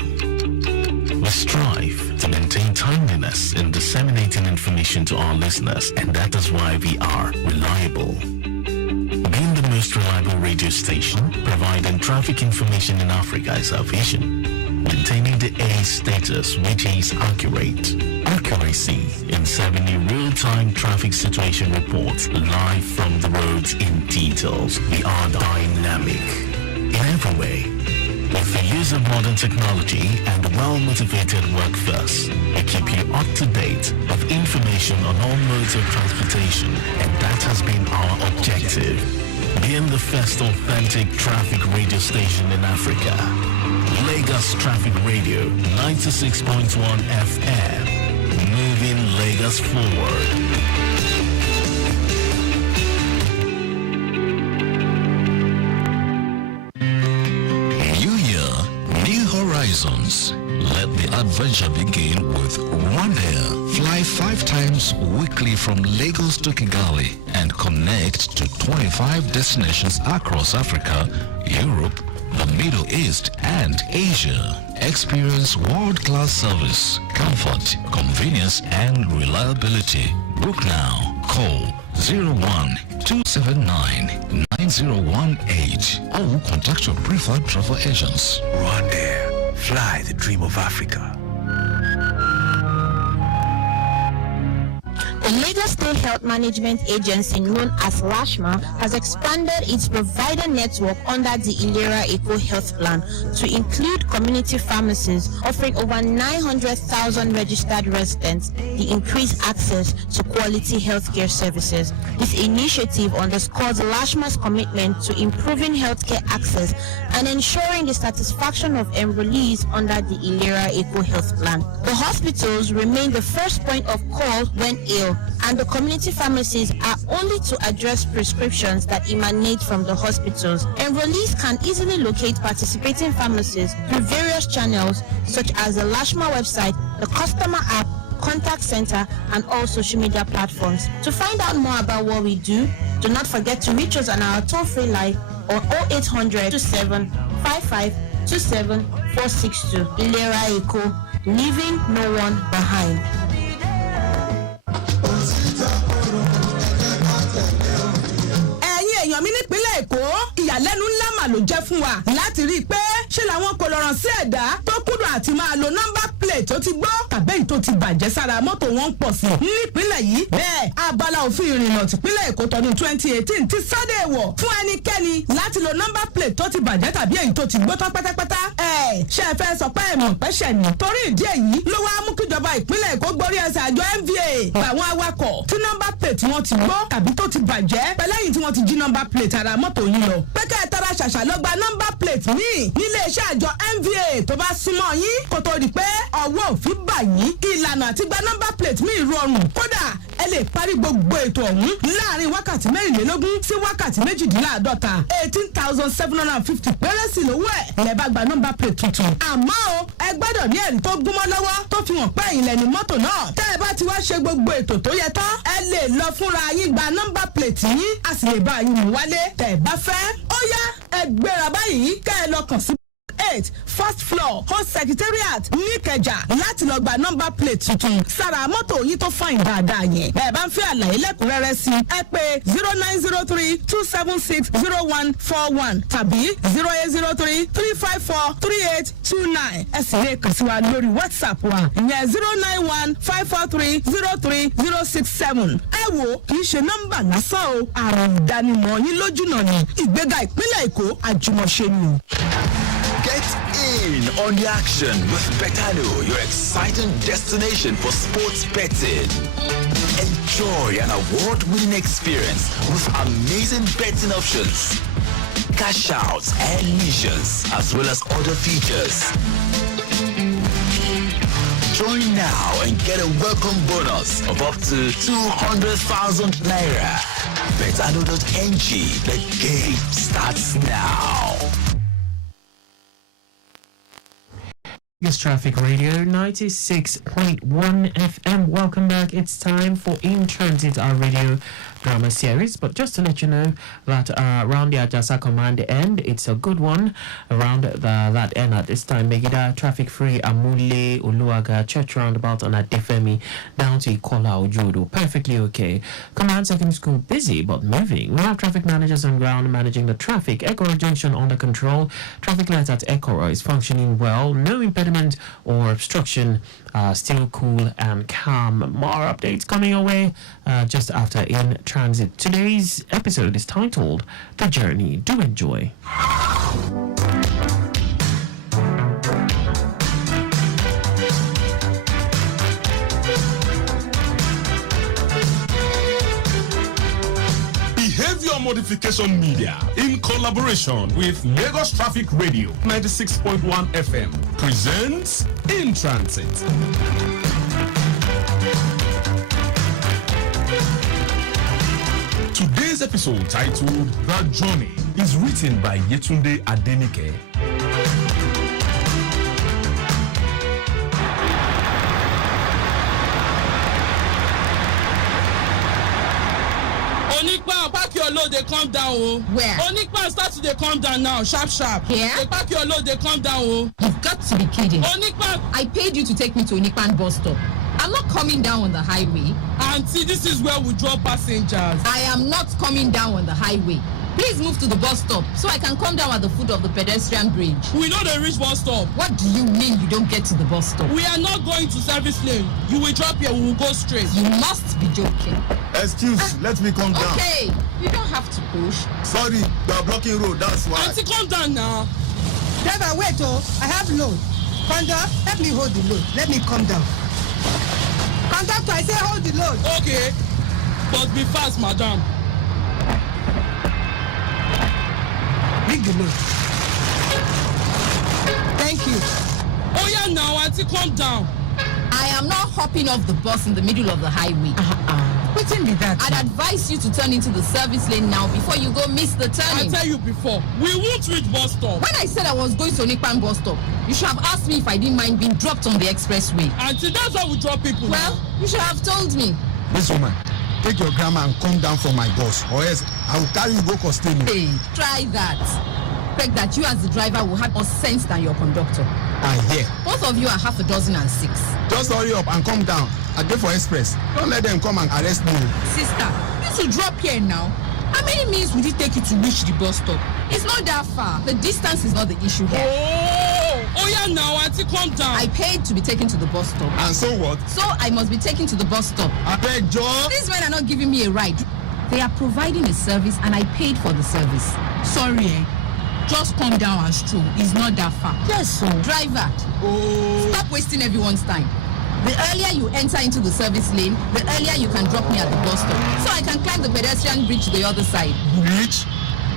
We strive to maintain timeliness in disseminating information to our listeners, and that is why we are reliable. Being the most reliable radio station providing traffic information in Africa is our vision. Maintaining the A status, which is accurate. Accuracy in serving you real-time traffic situation reports live from the roads in details. We are dynamic in every way. With the use of modern technology and a well-motivated workforce, we keep you up to date with information on all modes of transportation, and that has been our objective. Being the first authentic traffic radio station in Africa. Lagos Traffic Radio 96.1 FM. Moving Lagos forward. Let the adventure begin with RwandAir. Fly 5 times weekly from Lagos to Kigali and connect to 25 destinations across Africa, Europe, the Middle East, and Asia. Experience world-class service, comfort, convenience, and reliability. Book now. Call 01-279-9018 or contact your preferred travel agents. RwandAir. Fly the dream of Africa. The Lagos State Health Management Agency, known as LASHMA, has expanded its provider network under the Ilera Eco Health Plan to include community pharmacies, offering over 900,000 registered residents the increased access to quality healthcare services. This initiative underscores LASHMA's commitment to improving healthcare access and ensuring the satisfaction of enrollees under the Ilera Eco Health Plan. The hospitals remain the first point of call when ill, and the community pharmacies are only to address prescriptions that emanate from the hospitals. Enrollees can easily locate participating pharmacies through various channels such as the LASHMA website, the customer app, contact center, and all social media platforms. To find out more about what we do not forget to reach us on our toll-free line on 0800 27 55 27 462. Ilera Eco, leaving no one behind. Èèyàn mi nípínlẹ̀ Èkó, ìyàlẹ́nu ńlá mà ló jẹ́ fún wa láti rí i pé ṣé làwọn kòlọ̀rọ̀ sí ẹ̀dá tó kúndùn àti máa lo nọ́mbà plate tó ti gbọ́ tàbí tó ti bàjẹ́ sára mọ́tò wọn ń pọ̀ sí nípínlẹ̀ yìí. Bẹ́ẹ̀ abala òfin ìrìnnà tìpínlẹ̀ Èkó tọdún 2018 ti sáde wọ̀ fún ẹnikẹ́ni láti lo nọ́mbà plate tó ti bàjẹ́ tàbí èyí tó ti gbó tán pátápátá. Ṣé ẹ fẹ́ sọ pé ẹ̀mọ̀ pẹ́ṣẹ̀ ni? Torí ìdí èyí ló wá mú kíjọba ìpínlẹ̀ Èkó gborí ẹsẹ̀ àjọ MVA àwọn awakọ̀ tí nọ́mbà plate wọn ti gbó tàbí tó ti bàjẹ́ pẹ̀lẹ́yìn tí wọ́n ti jí nọ́mbà plate ara mọ́tò yín lọ. Pé ká ẹ tara ṣàṣà lọ gba nọ́mbà plate míì nílé iṣẹ́ àjọ MVA tó bá súnmọ́ yín kó tó di pé ọwọ́ òfin bà yín. Ìlànà àti gba nọ́mbà plate míì rọrùn. Kódà ẹ lè parí gbogbo ètò ọ̀hún láàrin wákàtí 24 sí wákàtí 48. 18,750 péré sí lówó ẹ̀ lẹ́ bá gba nọ́mbà plate tuntun. Àmọ́ o ẹ gbọ́dọ̀ ní ẹ̀rí tó gúnmọ́ lọ́wọ́ tó fi hàn pé ẹ̀yin lẹ́ni mọ́tò náà. Tẹ́ ẹ bá ti wá ṣe gbogbo ètò tó yẹ tán ẹ lè lọ fúnra yín gba nọ́mbà plate yín a sì lè bá yín mú wálé. Tẹ́ ẹ bá fẹ́ ó yá ẹ gbéra báyìí kẹ́ ẹ lọ kàn sí 8 first floor host secretariat níkẹjà láti lọ gba nọ́mbà plate tuntun sára mọ́tò yín tó fàìn dáadáa yẹn. Bẹ́ẹ̀ bá ń fẹ́ àlàyé lẹ́kùnrẹ́rẹ́ sí ẹ pé 0903 276 0141 tàbí 0803 354 3829. Ẹ sì lè kàn sí wa lórí WhatsApp wa ìyẹn 091 543 03067. Ẹ wo kì í ṣe nọ́mbà lásán o, àrùn ìdánimọ̀ yín lójúnà ni ìgbéga ìpínlẹ̀ Èkó àjùmọ̀ṣe ni. Get in on the action with Betano, your exciting destination for sports betting. Enjoy an award-winning experience with amazing betting options, cash outs and leisures, as well as other features. Join now and get a welcome bonus of up to 200,000 naira. Betano.ng, the game starts now. Yes, Traffic Radio 96.1 FM. Welcome back. It's time for In Transit, our radio drama series. But just to let you know that around the Ajasa Command end, it's a good one around that end at this time. Megida, traffic free, Amule, Uluaga, Church Roundabout on Adefemi, down to Ikola Ojodo. Perfectly okay. Command Secondary School busy but moving. We have traffic managers on ground managing the traffic. Ekoro Junction under control. Traffic lights at Ekoro is functioning well. No impediment or obstruction. Still cool and calm. More updates coming away just after In Transit. Today's episode is titled The Journey. Do enjoy. Behavior Modification Media, in collaboration with Lagos Traffic Radio 96.1 FM, presents In Transit. Today's episode, titled The Journey, is written by Yetunde Adenike. Onikpa, pack your load, they come down, oh. Where? Onikpa, start to they come down now, sharp. Here? They pack your load, they come down, oh. You've got to be kidding. Onikpa! I paid you to take me to Onikpan bus stop. I'm not coming down on the highway. Auntie, this is where we drop passengers. I am not coming down on the highway. Please move to the bus stop so I can come down at the foot of the pedestrian bridge. We know the reach bus stop. What do you mean you don't get to the bus stop? We are not going to service lane. You will drop here, we will go straight. You must be joking. Excuse, let me come down. Okay, you don't have to push. Sorry, you are blocking road, that's why. Auntie, come down now. Driver, wait, I have load. Conductor, help me hold the load. Let me come down. Conductor, I say hold the load. Okay, but be fast, madam. Bring the load. Thank you. Oh yeah, now, auntie, come down. I am not hopping off the bus in the middle of the highway. What's in that? I'd advise you to turn into the service lane now before you go miss the turning. I tell you before, we won't reach bus stop. When I said I was going to Onikpan bus stop, you should have asked me if I didn't mind being dropped on the expressway. Auntie, that's how we drop people. Well, now. You should have told me. This woman, take your grandma and come down from my bus, or else I will carry you go Costello. Hey, try that. Expect that you as the driver will have more sense than your conductor. I hear. Both of you are 6 and 6. Just hurry up and come down. I go for express. Don't let them come and arrest me. Sister, you should drop here now. How many minutes would it take you to reach the bus stop? It's not that far. The distance is not the issue here. Oh yeah, now auntie, come down. I paid to be taken to the bus stop. And so what? So I must be taken to the bus stop. I beg, Joe. These men are not giving me a ride. They are providing a service and I paid for the service. Sorry, just come down and stroll. It's not that far. Yes, sir. Driver, stop wasting everyone's time. The earlier you enter into the service lane, the earlier you can drop me at the bus stop. So I can climb the pedestrian bridge to the other side. Bridge?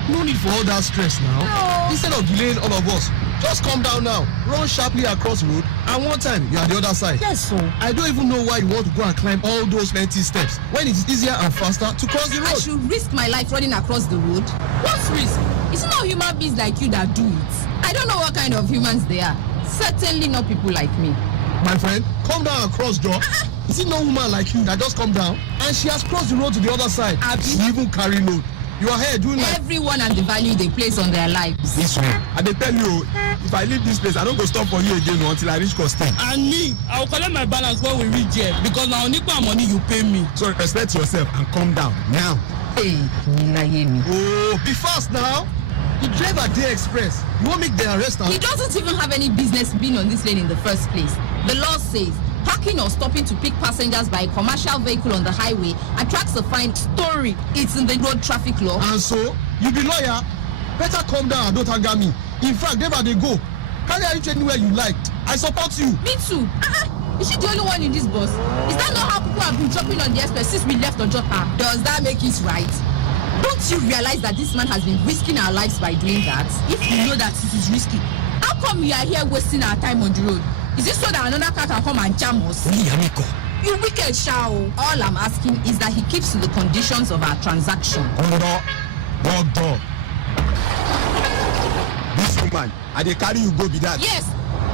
No need for all that stress now. No. Instead of delaying all of us, just come down now. Run sharply across the road, and one time you're at the other side. Yes, sir. I don't even know why you want to go and climb all those lengthy steps when it is easier and faster to cross the road. I should risk my life running across the road? What's risk? It's not human beings like you that do it. I don't know what kind of humans they are. Certainly not people like me. My friend, come down and cross, Joe. Is it no woman like you that just come down and she has crossed the road to the other side? She even carry load. You are here doing like... Everyone and the value they place on their lives. This one. And they tell you, if I leave this place, I don't go stop for you again until I reach Costello. And me, I will collect my balance when we reach here because now Onikpa money you pay me. So respect yourself and come down now. Hey, oh, be fast now. The driver dey express. You won't make the arrest now. He doesn't even have any business being on this lane in the first place. The law says parking or stopping to pick passengers by a commercial vehicle on the highway attracts a fine. Story. It's in the road traffic law. And so, you be lawyer. Better come down and don't anger me. In fact, never they go. Carry her reach anywhere you like. I support you. Me too. Is she the only one in this bus? Is that not how people have been dropping on the express since we left on Jota? Does that make it right? Don't you realize that this man has been risking our lives by doing that? If you know that it is risky, how come we are here wasting our time on the road? Is it so that another car can come and jam us? You wicked shao. All I'm asking is that he keeps to the conditions of our transaction. This woman, I dey carry you go be that. Yes,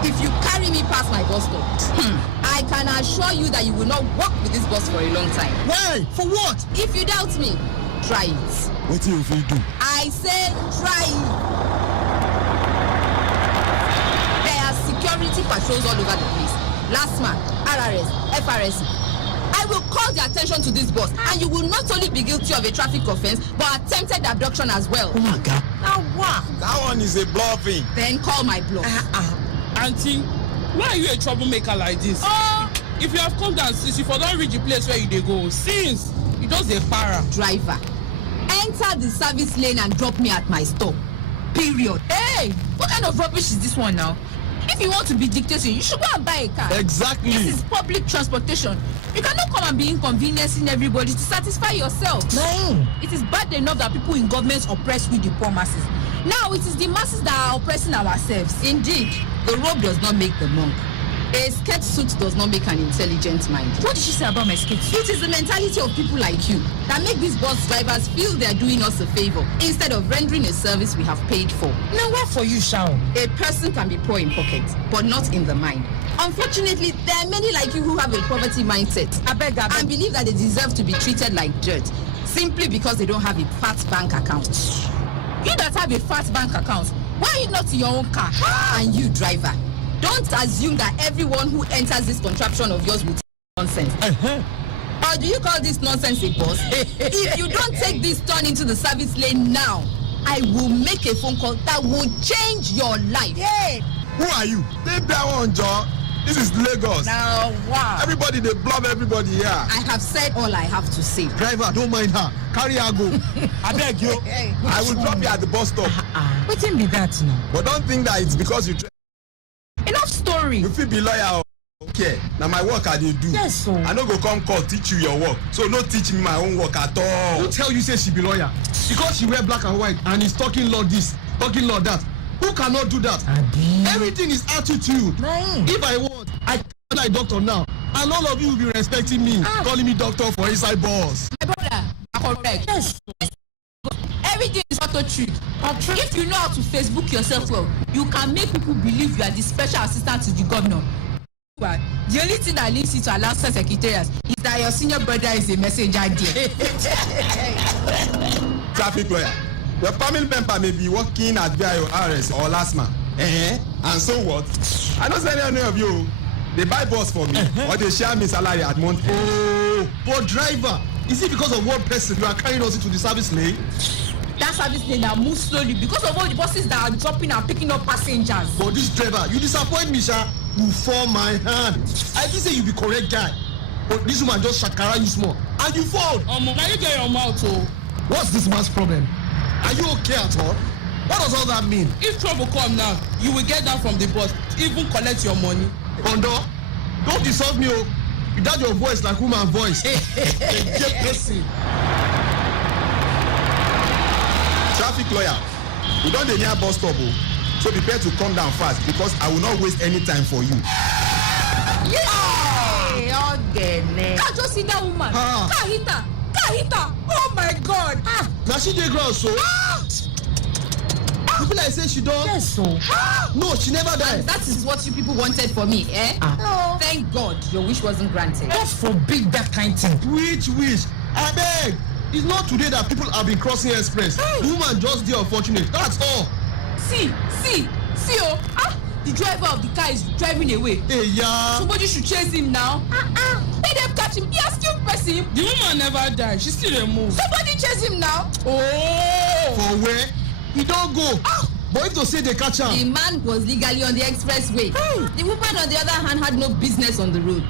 if you carry me past my bus stop, I can assure you that you will not walk with this bus for a long time. Why? For what? If you doubt me, try it. What do you do? I said try it. There are security patrols all over the place. LASMA, RRS, FRS. I will call the attention to this bus, and you will not only be guilty of a traffic offense, but attempted abduction as well. Oh my God. Now what? That one is a bluffing. Then call my bluff. Auntie, why are you a troublemaker like this? If you have come down since you for don't reach the place where you dey go, since you just a para. Driver, enter the service lane and drop me at my stop. Period. Hey, what kind of rubbish is this one now? If you want to be dictating, you should go and buy a car. Exactly. This is public transportation. You cannot come and be inconveniencing everybody to satisfy yourself. No. It is bad enough that people in government oppress with the poor masses. Now it is the masses that are oppressing ourselves. Indeed, the robe does not make the monk. A skirt suit does not make an intelligent mind. What did she say about my skirt suit? It is the mentality of people like you that make these bus drivers feel they are doing us a favor instead of rendering a service we have paid for. Now what for you, Shaun? A person can be poor in pocket, but not in the mind. Unfortunately, there are many like you who have a poverty mindset. I beg. And believe that they deserve to be treated like dirt simply because they don't have a fat bank account. You that have a fat bank account, why are you not in your own car? And you, driver, don't assume that everyone who enters this contraption of yours will take nonsense. Or do you call this nonsense a bus? If you don't take this turn into the service lane now, I will make a phone call that will change your life. Yeah. Who are you? Take that one, John. This is Lagos. Now, wow. Everybody, they bluff everybody here. I have said all I have to say. Driver, don't mind her. Carry her go. I beg you. I will drop you at the bus stop. What can be that now? But don't think that it's because you... Enough story. You feel be lawyer. Okay, now my work I dey do. Yes, so. I no go come court teach you your work. So no teach me my own work at all. Who tell you say she be lawyer? Because she wear black and white and is talking law this, talking law that. Who cannot do that? Everything is attitude. If I want, I can be like doctor now. And all of you will be respecting me, calling me doctor for inside boss. My brother, correct. Yes. Everything is auto-truth. If you know how to Facebook yourself well, you can make people believe you are the special assistant to the governor. The only thing that leads you to allow secretariat is that your senior brother is a messenger there. Traffic lawyer. Your family member may be working at VIORS or LASMA. And so what? I don't say any of you. They buy bus for me or they share me salary at month. Oh, but driver, is it because of one person you are carrying us into the service lane? That service lane now moves slowly because of all the buses that are dropping and picking up passengers. But this driver, you disappoint me, sir. You fall my hand. I didn't say you be correct guy. But this woman just shakara you small. And you fall. Now you get your mouth, oh. What's this man's problem? Are you okay at all? What does all that mean? If trouble come now, you will get down from the bus, even collect your money. Kondo, don't insult me, oh. Without your voice like woman voice. Get person. Traffic lawyer, we don't dey near bus stop, so prepare to come down fast because I will not waste any time for you. Yay! Ogene. Can't just see that woman. Can't hit her. Oh my God. Now she dey ground so. You feel like say she don't? Yes, so. No, she never died. And that is what you people wanted for me, eh? No. Thank God your wish wasn't granted. God forbid that kind of thing. Which wish? I beg. It's not today that people have been crossing express. The woman just dey unfortunate. That's all. See, oh. The driver of the car is driving away. Hey, yeah. Somebody should chase him now. Let them catch him. He has still pressed him. The woman never died. She still a move. Somebody chase him now. Oh. For where? He don't go. But if to say they catch him. The man was legally on the expressway. The woman on the other hand had no business on the road.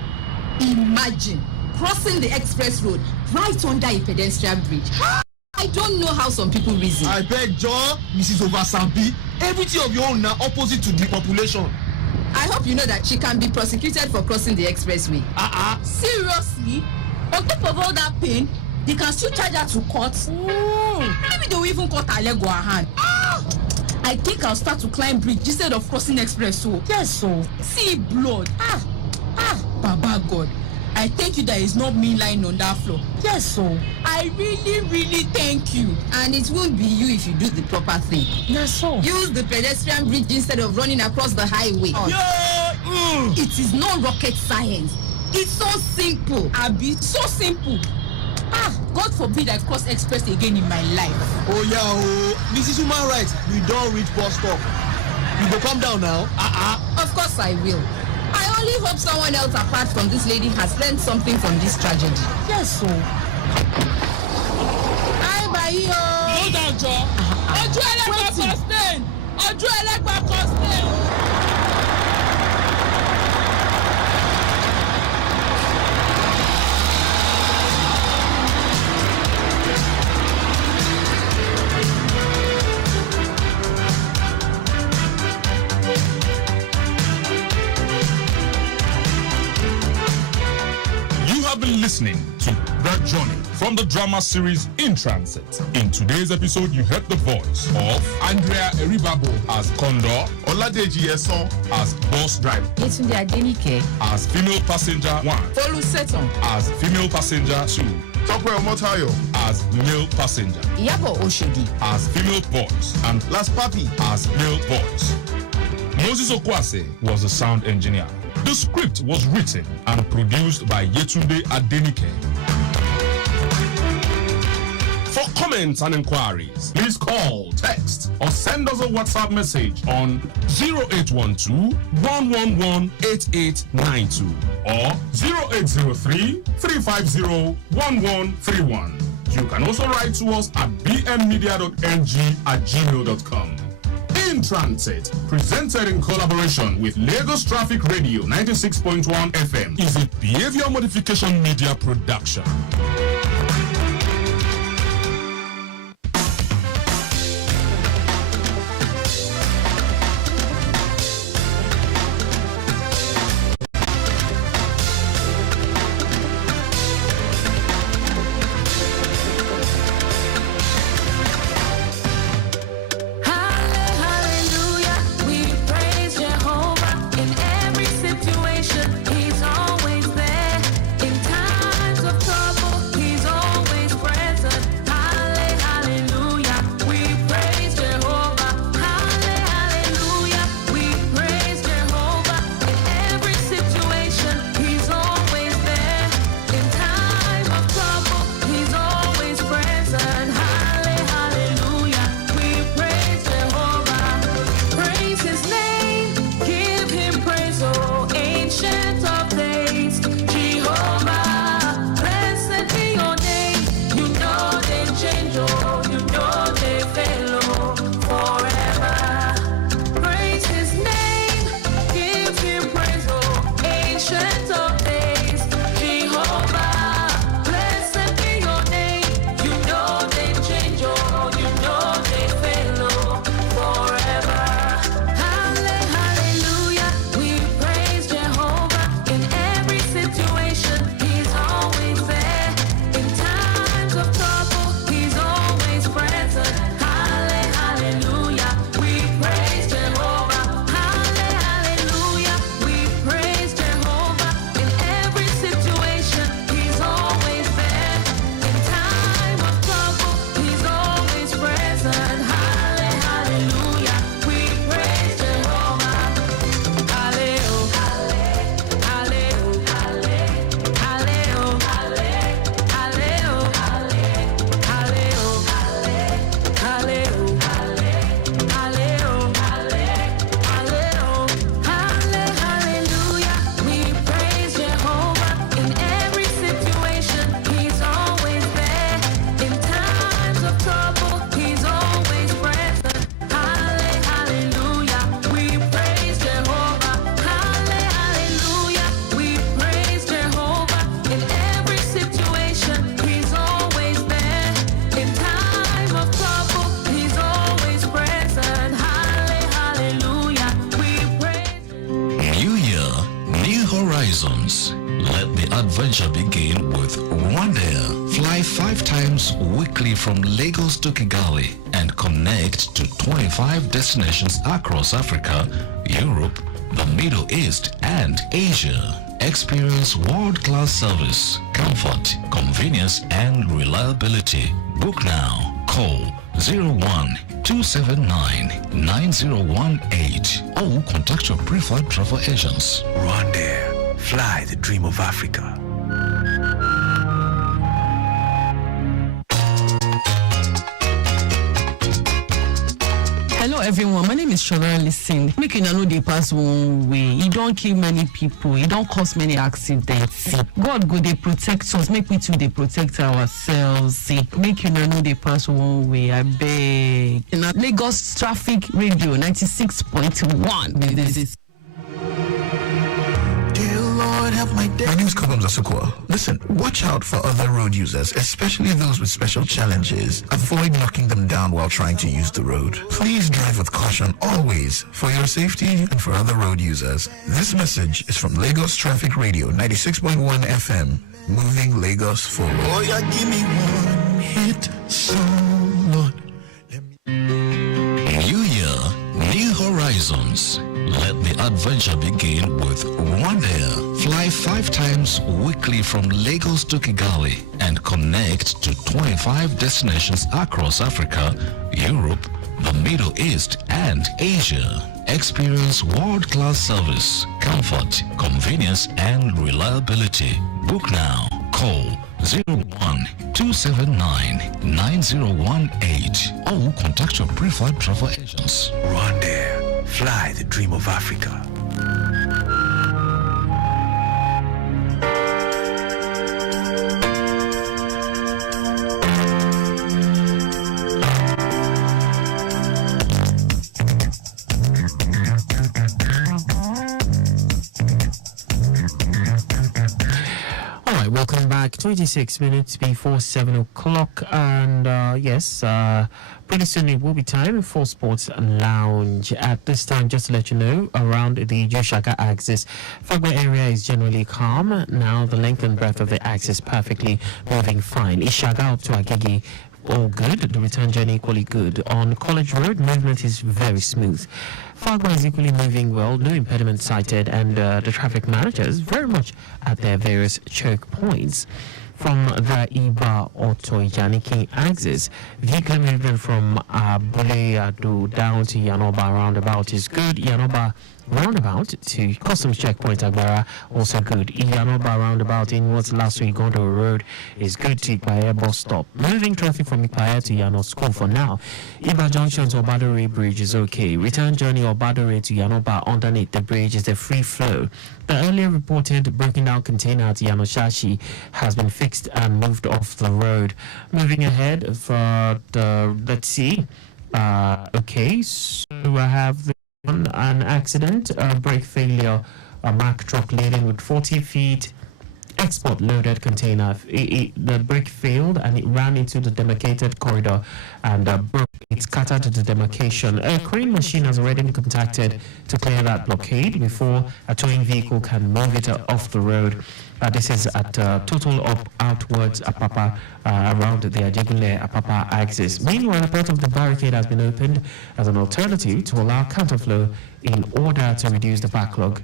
Imagine crossing the express road right under a pedestrian bridge. I don't know how some people reason. I beg John, Mrs. Ovasambi, everything of your own now opposite to the population. I hope you know that she can be prosecuted for crossing the expressway. Seriously? On top of all that pain, they can still charge her to court. Maybe they will even cut her leg or her hand. I think I'll start to climb bridge instead of crossing express. So yes, so see blood. Baba God. I thank you that it's not me lying on that floor. Yes, so. I really thank you. And it won't be you if you do the proper thing. Yes, so. Use the pedestrian bridge instead of running across the highway. It is no rocket science. It's so simple. Abi, so simple. God forbid I cross express again in my life. Oh yeah, this is human rights. We don't reach bus stop. You go calm down now. Of course I will. I only hope someone else apart from this lady has learned something from this tragedy. Yes, so. Bye. Hold on, Joe. Ojú ẹlẹ́gbàá Constain. Ojú ẹlẹ́gbàá Constain. Been listening to The Journey from the drama series In Transit. In today's episode, you heard the voice of Andrea Eribabo as Condor, Oladeji Eson as bus driver, Yetunde Adenike as female passenger 1, Olusetan as female passenger 2, Tope Omotayo as male passenger, Iyabo Oshodi as female boys, and Last Papi as male boys. Moses Okwase was the sound engineer. The script was written and produced by Yetunde Adenike. For comments and inquiries, please call, text, or send us a WhatsApp message on 0812-111-8892 or 0803-350-1131. You can also write to us at bmmedia.ng@gmail.com. In Transit, presented in collaboration with Lagos Traffic Radio 96.1 FM, is a behavior modification media production. He's always there in times of trouble. He's always horizons. Let the adventure begin with Rwandair. Fly 5 times weekly from Lagos to Kigali and connect to 25 destinations across Africa, Europe, the Middle East, and Asia. Experience world-class service, comfort, convenience, and reliability. Book now. Call 01-279-9018 or contact your preferred travel agents. Rwanda, fly the dream of Africa. Hello everyone, my name is Shona. Listen, make you know they pass one way. You don't kill many people, you don't cause many accidents. God go they protect us, make we too they protect ourselves. Make you know they pass one way. I beg. Lagos Traffic Radio 96.1. This is My name is Kobam Zasukwa. Listen, watch out for other road users, especially those with special challenges. Avoid knocking them down while trying to use the road. Please drive with caution always, for your safety and for other road users. This message is from Lagos Traffic Radio 96.1 FM, moving Lagos forward. Oh, yeah, give me one hit song, Lord. New Year, new horizons. Let the adventure begin with Rwanda. Fly 5 times weekly from Lagos to Kigali and connect to 25 destinations across Africa, Europe, the Middle East, and Asia. Experience world-class service, comfort, convenience, and reliability. Book now. Call 01-279-9018 or contact your preferred travel agents. Rwanda, fly the dream of Africa. Welcome back. 26 minutes before 7 o'clock, and pretty soon it will be time for Sports Lounge. At this time, just to let you know, around the Yushaga axis, Fagwe area is generally calm. Now the length and breadth of the axis perfectly moving fine. Ishaga up to Agege, all good. The return journey equally good. On College Road, movement is very smooth. Fagwa is equally moving well, no impediment cited, and the traffic managers very much at their various choke points. From the Iba Auto Yaniki axis, vehicle movement from Bule Ado down to Yanoba roundabout is good. Yanoba roundabout to customs checkpoint Agbara also good. Yanoba roundabout inwards last week Gondo Road is good to Ikpaye bus stop. Moving traffic from Ikpaye to Yano School for now. Iba Junction to Obadore Bridge is okay. Return journey Obadore to Yanoba underneath the bridge is a free flow. The earlier reported broken down container at Yanoshashi has been fixed and moved off the road. Moving ahead for the, let's see. Okay, so I have an accident, brake failure, a Mack truck laden with 40 feet export loaded container. The brake failed and it ran into the demarcated corridor and broke. It scattered the demarcation. A crane machine has already been contacted to clear that blockade before a towing vehicle can move it off the road. This is at total up outwards Apapa around the Ajegule Apapa axis. Meanwhile, a part of the barricade has been opened as an alternative to allow counterflow in order to reduce the backlog.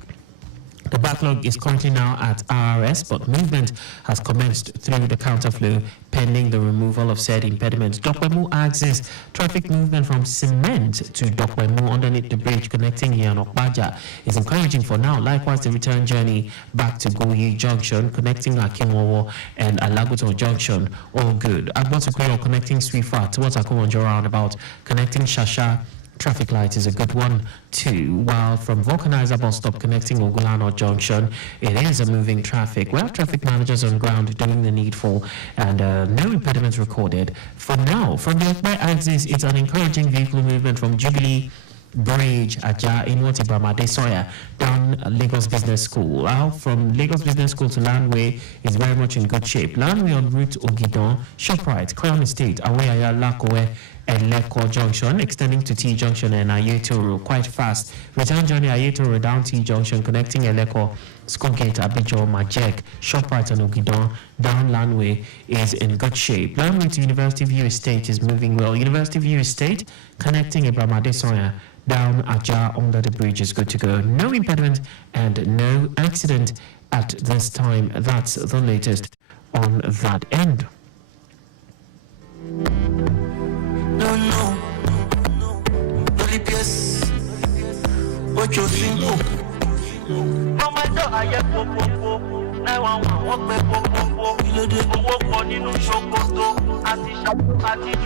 The backlog is currently now at RRS, but movement has commenced through the counterflow pending the removal of said impediment. Dokwemu axis, traffic movement from Cement to Dokwemu underneath the bridge connecting Yanokbaja is encouraging for now. Likewise, the return journey back to Goyi Junction connecting Akinwowo and Alaguto Junction, all good. Agbotukuro connecting Swifa towards Akonjo roundabout, connecting Shasha. Traffic light is a good one too, while from Vulcanizer bus stop connecting Ogulano Junction, it is a moving traffic. We have traffic managers on ground doing the needful and no impediments recorded. For now, from the Okbai axis, it's an encouraging vehicle movement from Jubilee Bridge, Aja, Inwati Bramade Soya, down Lagos Business School. Out from Lagos Business School to Landway is very much in good shape. Landway on route Ogidon, ShopRite, Crown Estate, Awayaya, Lakowe, Eleko Junction, extending to T Junction and Ayetoro quite fast. Return journey Ayetoro down T Junction, connecting Eleko, Skogate, Abijo, Majek, Shoprite and Ogidon, down Landway is in good shape. Landway to University View Estate is moving well. University View Estate, connecting Ibrahim Adesoya, down Aja under the bridge is good to go. No impediment and no accident at this time. That's the latest on that end. No, pièce. What you think? Mama do aye popo. 911 wọ́n pé popo. Kílódé owó pọ̀ nínú ṣòkòtò àti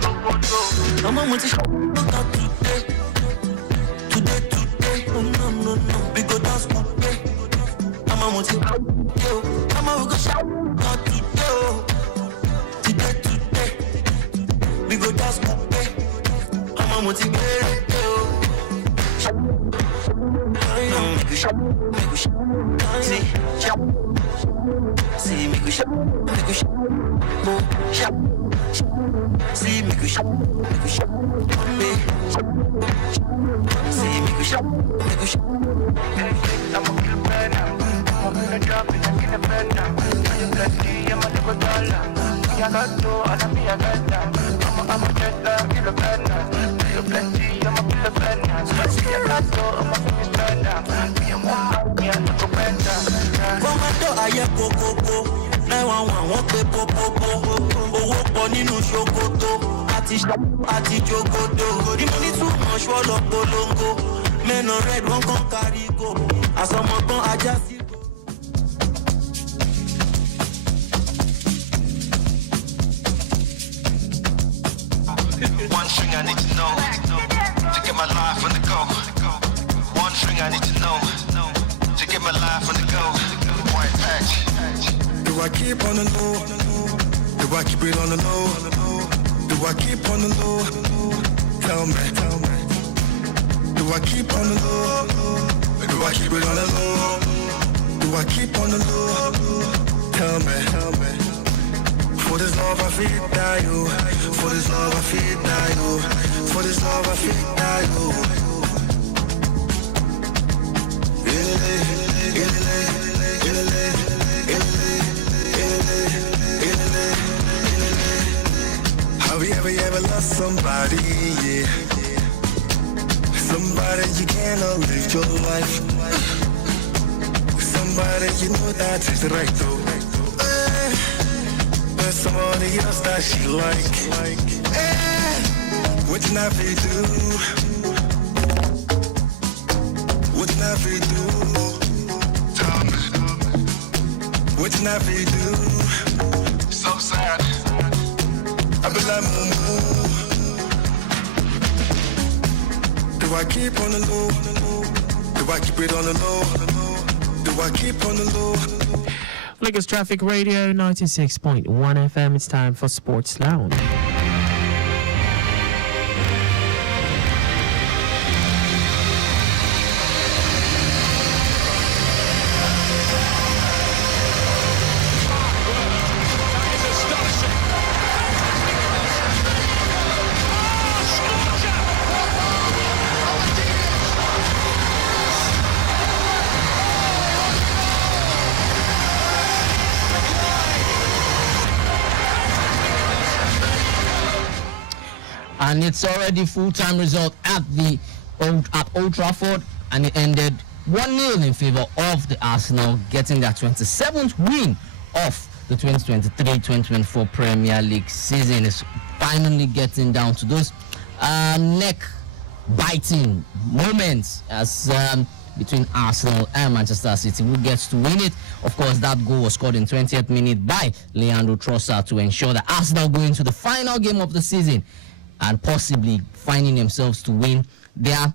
ṣòkòtò. Mama mo ti ṣòkòtò today. Oh no. We go dance today. Mama mo ti Mama we go shout today. We go dance today. Mama mo ti àti jogodo. The money too much for the polongo. Men on red one can carry go. As I'm on I just see go. One thing I need to know to get my life on the go. One thing I need to know to get my life on the go. White patch. Do I keep on the low? Do I keep it on the low? Do I keep on the low? Tell me. Do I keep on the low? Do I keep it on the low? Do I keep on the low? Tell me. For this love I feel die you. For this love I feel die you. For this love I feel die you. Have you ever lost somebody, yeah? Somebody you cannot live your life. Somebody you know that is right though. But somebody else that she like. What can I do? What can I do? Tell me. What can I do? So sad. I be like moo. Do I keep on the low? Do I keep it on the low? Do I keep on the low? Lagos Traffic Radio 96.1 FM. It's time for Sports Lounge. And it's already full-time result at Old Trafford, and it ended 1-0 in favor of the Arsenal, getting their 27th win of the 2023-2024 Premier League season. Is finally getting down to those neck-biting moments as between Arsenal and Manchester City. Who gets to win it? Of course, that goal was scored in 20th minute by Leandro Trossard to ensure that Arsenal go into the final game of the season and possibly finding themselves to win their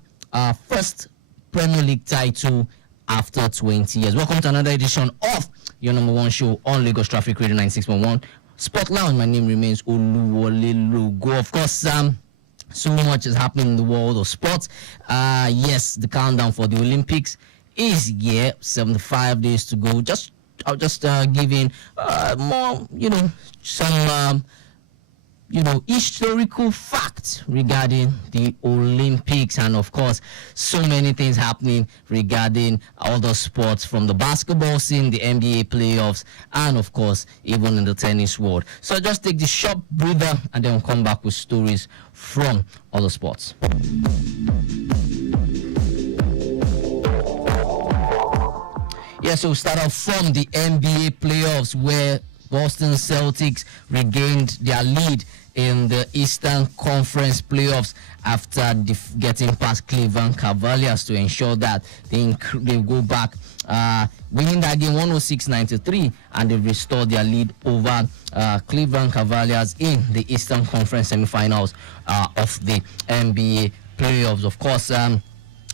first Premier League title after 20 years. Welcome to another edition of your number one show on Lagos Traffic Radio 96.1 Sport Lounge. My name remains Oluwole Logo. Of course, so much is happening in the world of sports. Yes, the countdown for the Olympics is here. 75 days to go. I'll just give in more, some historical fact regarding the Olympics, and of course so many things happening regarding other sports, from the basketball scene, the NBA playoffs, and of course even in the tennis world. So just take the short breather and then we'll come back with stories from other sports. So we'll start off from the NBA playoffs, where Boston Celtics regained their lead in the Eastern Conference playoffs after getting past Cleveland Cavaliers to ensure that they go back, winning that game 106-93, and they restored their lead over Cleveland Cavaliers in the Eastern Conference semifinals of the NBA playoffs. Of course,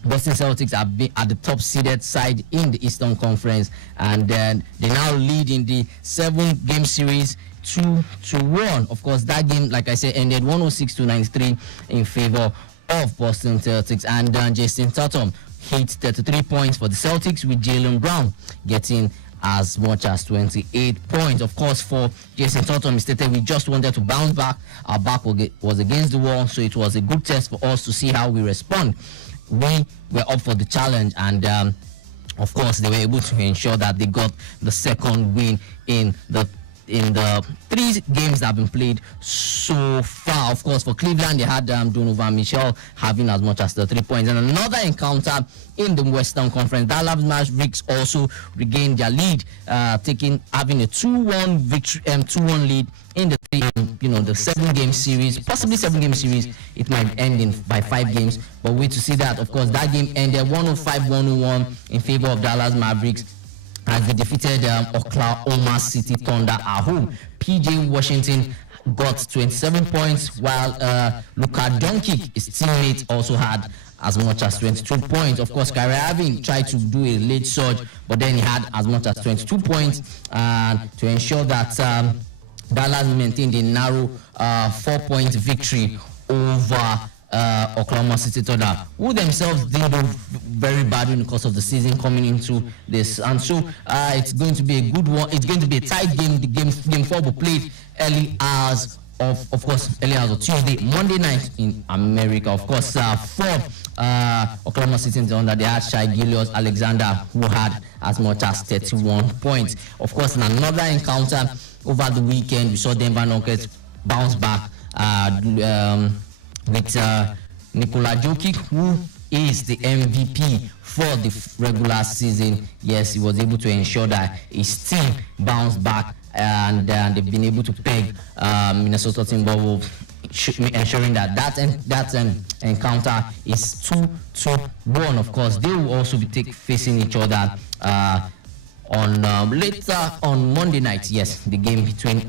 Boston Celtics have been at the top seeded side in the Eastern Conference, and then they now lead in the 7-game series 2-1. Of course, that game, like I said, ended 106-93 in favor of Boston Celtics, and Jason Tatum hit 33 points for the Celtics, with Jaylen Brown getting as much as 28 points. Of course, for Jason Tatum, he stated, we just wanted to bounce back. Our back was against the wall, so it was a good test for us to see how we respond. We were up for the challenge, and of course they were able to ensure that they got the second win in the 3 games that have been played so far. Of course, for Cleveland, they had Donovan Mitchell having as much as 33 points. And another encounter in the Western Conference, Dallas Mavericks also regained their lead, having a 2-1 victory, 2-1 lead in the the 7-game series, possibly 7-game series. It might end by 5 games, but wait to see that. Of course, that game ended 105-101 in favor of Dallas Mavericks, as they defeated Oklahoma City Thunder at home. PJ Washington got 27 points, while Luka Doncic, his teammate, also had as much as 22 points. Of course, Kyrie Irving tried to do a late surge, but then he had as much as 22 points to ensure that Dallas maintained a narrow 4-point victory over Oklahoma City Thunder, who themselves did very badly in the course of the season coming into this. And so it's going to be a good one. It's going to be a tight game. The game 4 will be played early hours of course, early hours of Tuesday, Monday night in America. Of course, for Oklahoma City Thunder, they had Shai Gilgeous-Alexander, who had as much as 31 points. Of course, in another encounter over the weekend, we saw Denver Nuggets bounce back with Nikola Jokic, who is the MVP for the regular season. Yes, he was able to ensure that his team bounced back, and they've been able to peg Minnesota Timberwolves, ensuring that encounter is 2-1. Of course, they will also be facing each other on later on Monday night. Yes, the game between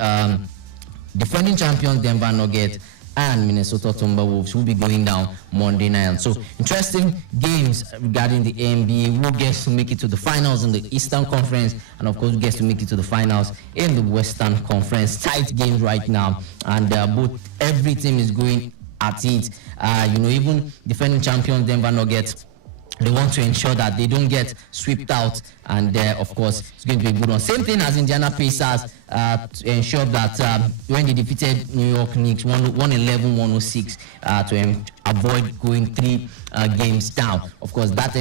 defending champions Denver Nuggets and Minnesota Timberwolves will be going down Monday night. So interesting games regarding the NBA. Who gets to make it to the finals in the Eastern Conference, and of course who gets to make it to the finals in the Western Conference. Tight games right now, and every team is going at it. Even defending champions Denver Nuggets, they want to ensure that they don't get swept out, and of course it's going to be a good one. Same thing as Indiana Pacers, to ensure that when they defeated New York Knicks 111-106 to avoid going 3 games down. Of course, that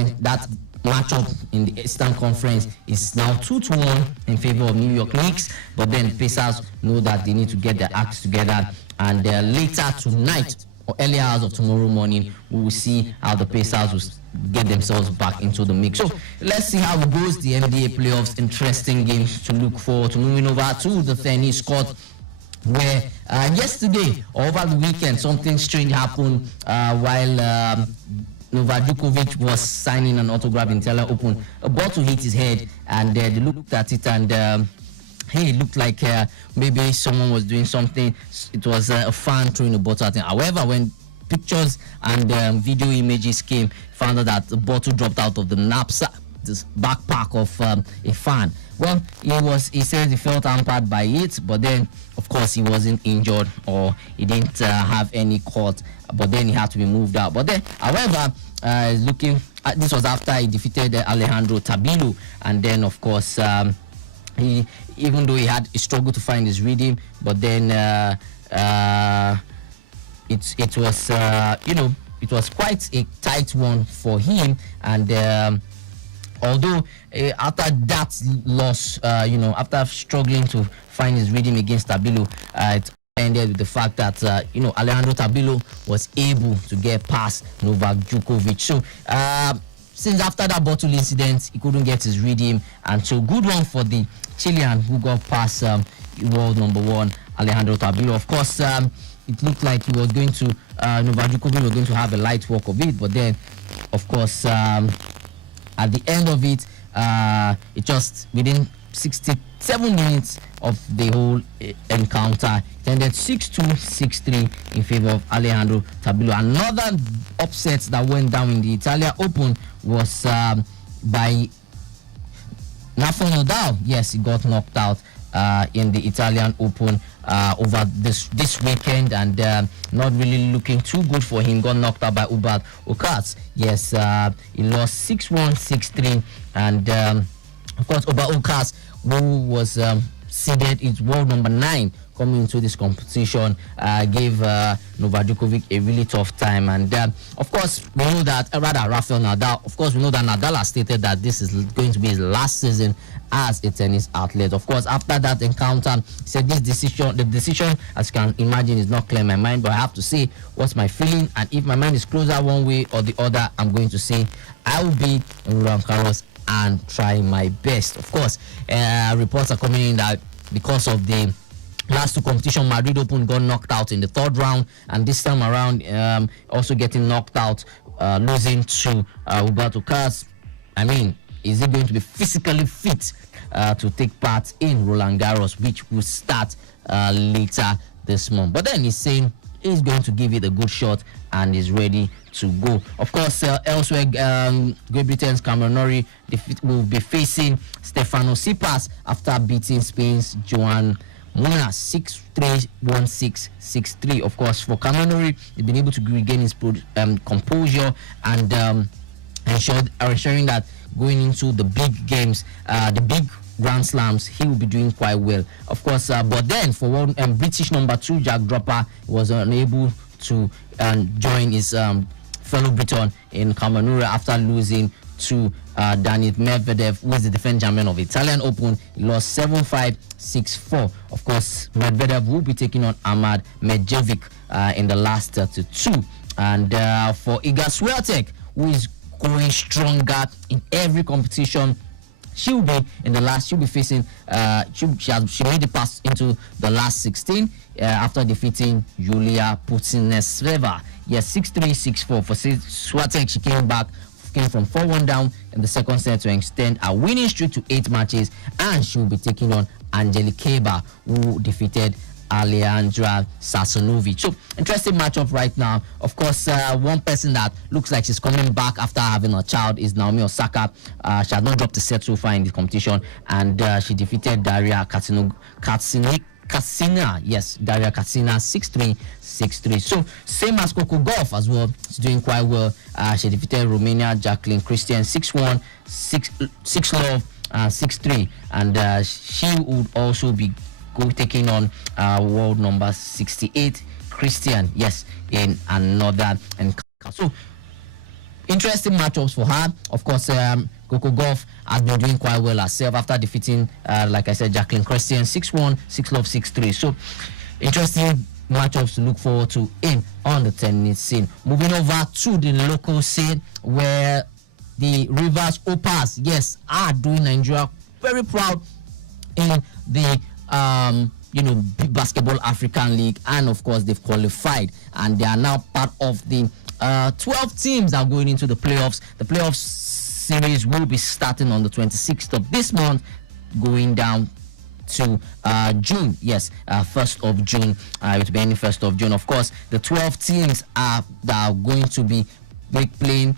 matchup in the Eastern Conference is now 2-1 in favor of New York Knicks, but then Pacers know that they need to get their acts together, and later tonight or early hours of tomorrow morning, we will see how the Pacers will get themselves back into the mix. So let's see how it goes. The NBA playoffs, interesting games to look forward to. Moving over to the tennis court, where yesterday or over the weekend something strange happened while Novak Djokovic was signing an autograph in Italian Open. A bottle hit his head, and they looked at it, and it looked like maybe someone was doing something. It was a fan throwing a bottle at him. However, when pictures and video images came, found out that the bottle dropped out of the knapsack, this backpack of a fan. Well, he said he felt hampered by it, but then of course he wasn't injured, or he didn't have any cut, but then he had to be moved out. But then, however, this was after he defeated Alejandro Tabilo, and then of course even though he had a struggle to find his rhythm, but then it was it was quite a tight one for him, and although after that loss, after struggling to find his rhythm against Tabilo, it ended with the fact that Alejandro Tabilo was able to get past Novak Djokovic. So since after that bottle incident, he couldn't get his rhythm, and so good one for the Chilean who got past world number one Alejandro Tabilo. Of course, it looked like he was going to Novak Djokovic was going to have a light work of it, but then, of course, at the end of it, it just within 67 minutes of the whole encounter, it ended 6-2, 6-3 in favor of Alejandro Tabilo. Another upset that went down in the Italian Open was by Rafael Nadal. Yes, he got knocked out in the Italian Open over this weekend, and not really looking too good for him. Got knocked out by Hubert Hurkacz. Yes, he lost 6-1, 6-3, and of course Hubert Hurkacz, who was seeded is world number 9 coming into this competition, gave Novak Djokovic a really tough time. And of course, we know that, Rafael Nadal, of course, we know that Nadal has stated that this is going to be his last season as a tennis athlete. Of course, after that encounter, he said the decision, as you can imagine, is not clear in my mind, but I have to say what's my feeling, and if my mind is closer one way or the other, I'm going to say I will be in Roland Garros and try my best. Of course, reports are coming in that because of the last two competition, Madrid Open got knocked out in the 3rd round, and this time around also getting knocked out, losing to Hubert Hurkacz. I mean, is he going to be physically fit to take part in Roland Garros, which will start later this month? But then he's saying he's going to give it a good shot and is ready to go. Of course, elsewhere, Great Britain's Cameron Norrie will be facing Stefano Tsitsipas after beating Spain's Joan Mona 6-3, 1-6, 6-3. Of course, for Cameron Norrie, he's been able to regain his composure and ensuring that going into the big games, the big Grand Slams, he will be doing quite well. Of course, but then for one British number 2, Jack Draper, was unable to join his fellow Briton in Cameron Norrie after losing to Daniil Medvedev, who is the defending champion of Italian Open. He lost 7-5, 6-4. Of course, Medvedev will be taking on Ahmad Medjevic in the last 2. And for Iga Swiatek, who is going stronger in every competition, she'll be facing she made the pass into the last 16 after defeating Yulia Putintseva. Yes, 6-3, 6-4 for Swiatek. She came from 4-1 down in the second set to extend a winning streak to 8 matches, and she will be taking on Angelique Kerber, who defeated Alejandra Sasanovic. So interesting matchup right now. Of course, one person that looks like she's coming back after having a child is Naomi Osaka. She has not dropped a set so far in the competition, and she defeated Daria Katsina. Yes, Daria Katsina 6-3, 6-3. So same as Coco Gauff as well. She's doing quite well. She defeated Romania Jacqueline Christian 6-1, 6-love, 6-3, and she would also be taking on world number 68 Christian, yes, in another encounter. So interesting matchups for her. Of course, Coco Gauff has been doing quite well herself after defeating, like I said, Jacqueline Christian 6-1, 6-love, 6-3. So interesting matchups to look forward to on the tennis scene. Moving over to the local scene, where the Rivers Opals, yes, are doing Nigeria very proud in the Basketball African League, and of course they've qualified and they are now part of the 12 teams that are going into the playoffs. The playoffs series will be starting on the 26th of this month, going down to June. Yes, 1st of June. It will be ending 1st of June. Of course, the 12 teams that are going to be taking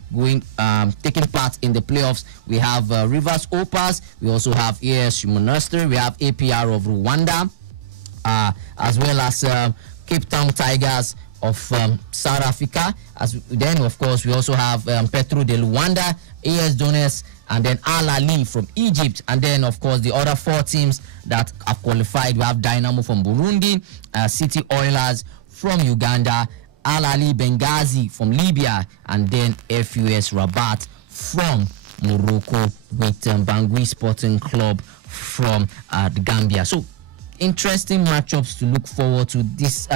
part in the playoffs. We have Rivers Opals, we also have AS Monastery, we have APR of Rwanda, as well as Cape Town Tigers of South Africa. Then, of course, we also have Petro de Luanda, AS Donetsk, and then Al Ahly from Egypt, and then of course the other 4 teams that have qualified. We have Dynamo from Burundi, City Oilers from Uganda, Al Ahly Benghazi from Libya, and then FUS Rabat from Morocco, with Bangui Sporting Club from the Gambia. So interesting matchups to look forward to this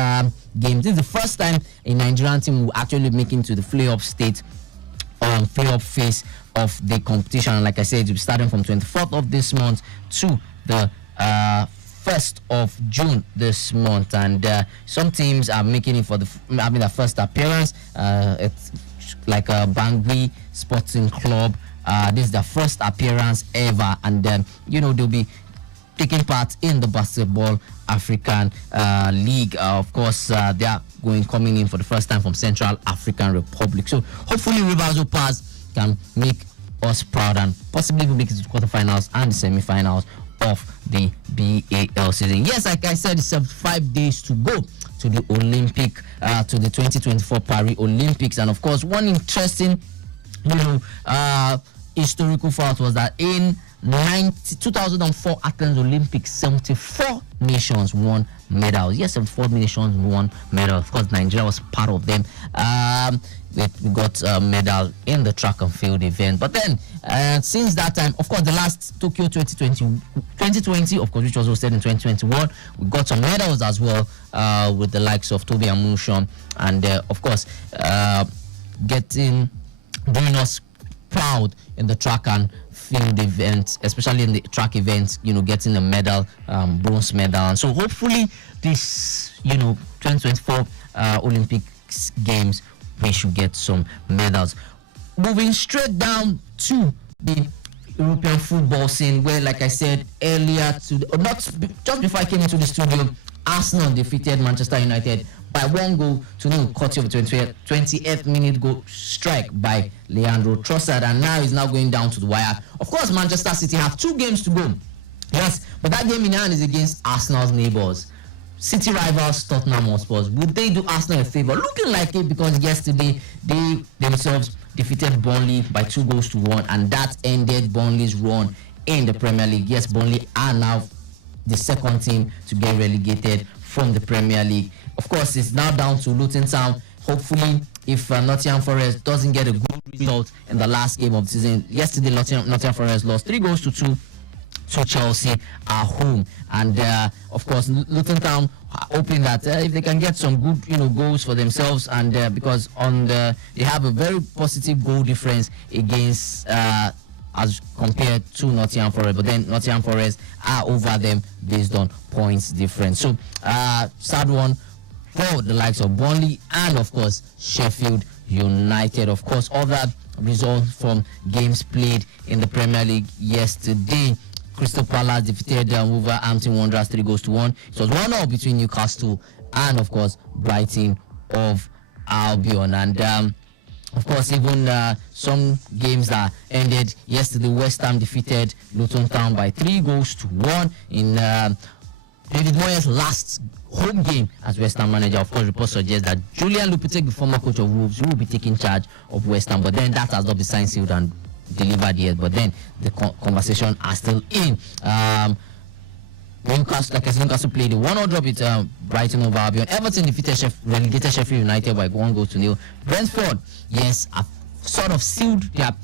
game. This is the first time a Nigerian team will actually make it to the playoff state, playoff phase of the competition. And like I said, it will be starting from 24th of this month to the 1st of June this month. And some teams are making it for their first appearance. It's like a Bangui Sporting Club. This is their first appearance ever, and then they'll be taking part in the Basketball African League. Of course, they are coming in for the first time from Central African Republic. So hopefully Rivers Opals can make us proud and possibly make it to the quarterfinals and the semi-finals of the BAL season. Yes, like I said, it's 5 days to go to the Olympic, to the 2024 Paris Olympics. And of course, one interesting historical fact was that in 2004 Athens Olympics, 74 nations won medals. Yes, 74 nations won medals. Of course, Nigeria was part of them. We got a medal in the track and field event. But then, since that time, of course, the last Tokyo 2020, of course, which was hosted in 2021, we got some medals as well, with the likes of Toby Amushon, and of course, doing us proud in the track and field events, especially in the track events, getting a medal, bronze medal. And so hopefully this, 2024 Olympics Games, we should get some medals. Moving straight down to the European football scene, where, like I said earlier, just before I came into the studio, Arsenal defeated Manchester United by 1-0, courtesy of a 28th minute goal strike by Leandro Trossard, and now he's going down to the wire. Of course, Manchester City have 2 games to go. Yes, but that game in hand is against Arsenal's neighbours, City rivals Tottenham Hotspur. Would they do Arsenal a favour? Looking like it, because yesterday they themselves defeated Burnley by 2-1, and that ended Burnley's run in the Premier League. Yes, Burnley are now the second team to get relegated from the Premier League. Of course, it's now down to Luton Town. Hopefully, if Nottingham Forest doesn't get a good result in the last game of the season. Yesterday, Nottingham Forest lost 3-2 to Chelsea at home. And of course, Luton Town hoping that if they can get some good goals for themselves, and because they have a very positive goal difference against as compared to Nottingham Forest, but then Nottingham Forest are over them based on points difference. So sad one for the likes of Burnley and of course Sheffield United. Of course, other results from games played in the Premier League yesterday: Crystal Palace defeated Wolverhampton Wanderers 3-1. It was 1-0 between Newcastle and of course Brighton of Albion. And of course, even some games that ended yesterday, West Ham defeated Luton Town by 3-1 in David Moyes' last home game as West Ham manager. Of course, reports suggest that Julian Lopetegui, the former coach of Wolves, will be taking charge of West Ham, but then that has not been signed, sealed, and delivered yet. But then the conversation are still in. Newcastle played a 1-0 draw with Brighton over Albion. Everton defeated relegated Sheffield United by 1-0. Brentford, yes, have sort of sealed their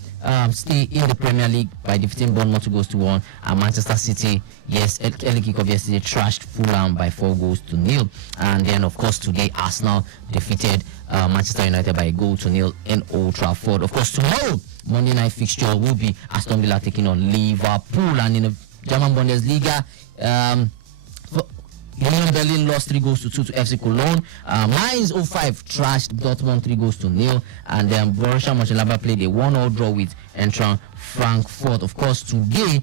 stay in the Premier League by defeating Bournemouth 2-1. And Manchester City, yes, early kick-off yesterday trashed Fulham by 4-0. And then, of course, today Arsenal defeated Manchester United by 1-0 in Old Trafford. Of course, tomorrow, Monday night fixture will be Aston Villa taking on Liverpool. And in the German Bundesliga, Union Berlin lost 3-2 to FC Cologne. Mainz 05 trashed Dortmund 3-0. And then Borussia Mönchengladbach played a 1-0 draw with Eintracht Frankfurt. Of course, today,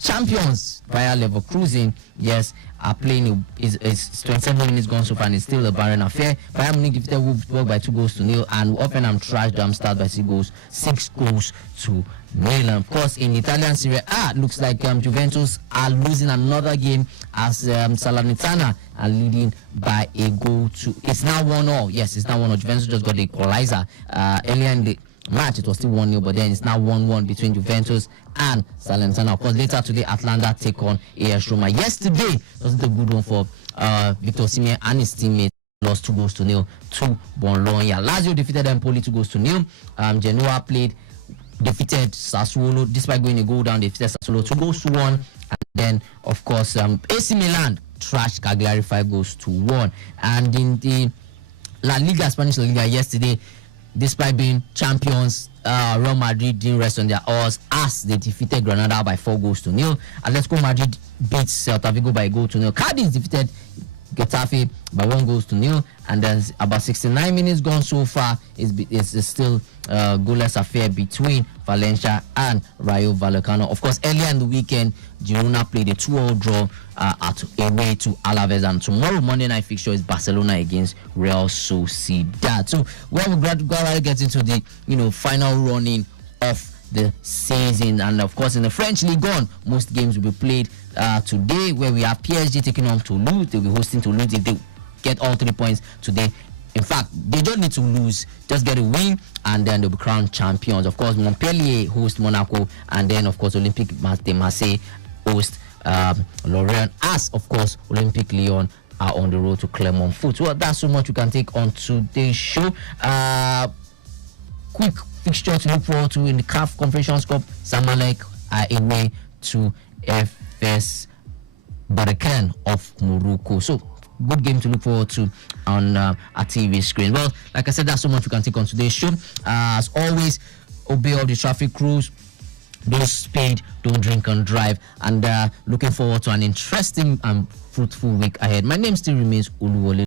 champions Bayer Leverkusen, yes, are playing. It's 27 minutes gone so far, and it's still a barren affair. Bayern Munich defeated Wolfsburg by 2-0, and Hoffenheim trashed Darmstadt by 6-0. And of course, in Italian Serie A, looks like Juventus are losing another game as Salernitana are leading by a goal to. It's now 1-0. Yes, it's now 1-0. Juventus just got the equalizer earlier in the match, it was still 1-0, but then it's now 1-1 between Juventus and Salernitana. Of course, later today, Atlanta take on AS Roma. Yesterday, it wasn't a good one for Victor Osimhen and his teammates. Lost 2-0 to Bologna. Lazio defeated Empoli 2-0. Genoa defeated Sassuolo, despite going a goal down. They defeated Sassuolo 2-1. And then, of course, AC Milan trashed Cagliari 5-1. And in the La Liga, Spanish La Liga, yesterday, despite being champions, Real Madrid didn't rest on their oars as they defeated Granada by 4-0. Atletico Madrid beat Celta Vigo by 1-0. Cadiz defeated Getafe by 1-0, and then about 69 minutes gone so far. It's still goalless affair between Valencia and Rayo Vallecano. Of course, earlier in the weekend, Girona played a 2-2 draw away to Alaves, and tomorrow Monday night fixture is Barcelona against Real Sociedad. So we'll gradually get into the final running of the season, and of course in the French League One, most games will be played today, where we have PSG taking on Toulouse. They'll be hosting Toulouse if they get all 3 points today. In fact, they don't need to lose, just get a win, and then they'll be crowned champions. Of course, Montpellier host Monaco, and then of course Olympique de Marseille host Lorient, as of course Olympique Lyon are on the road to Clermont Foot. Well, that's so much we can take on today's show. Quick fixture to look forward to in the CAF Confederations Cup. Zamalek are away to FS Barakan of Morocco. So, good game to look forward to on our TV screen. Well, like I said, that's so much we can take on today's show. As always, obey all the traffic rules. Don't speed, don't drink and drive. And looking forward to an interesting and fruitful week ahead. My name still remains Uluwole.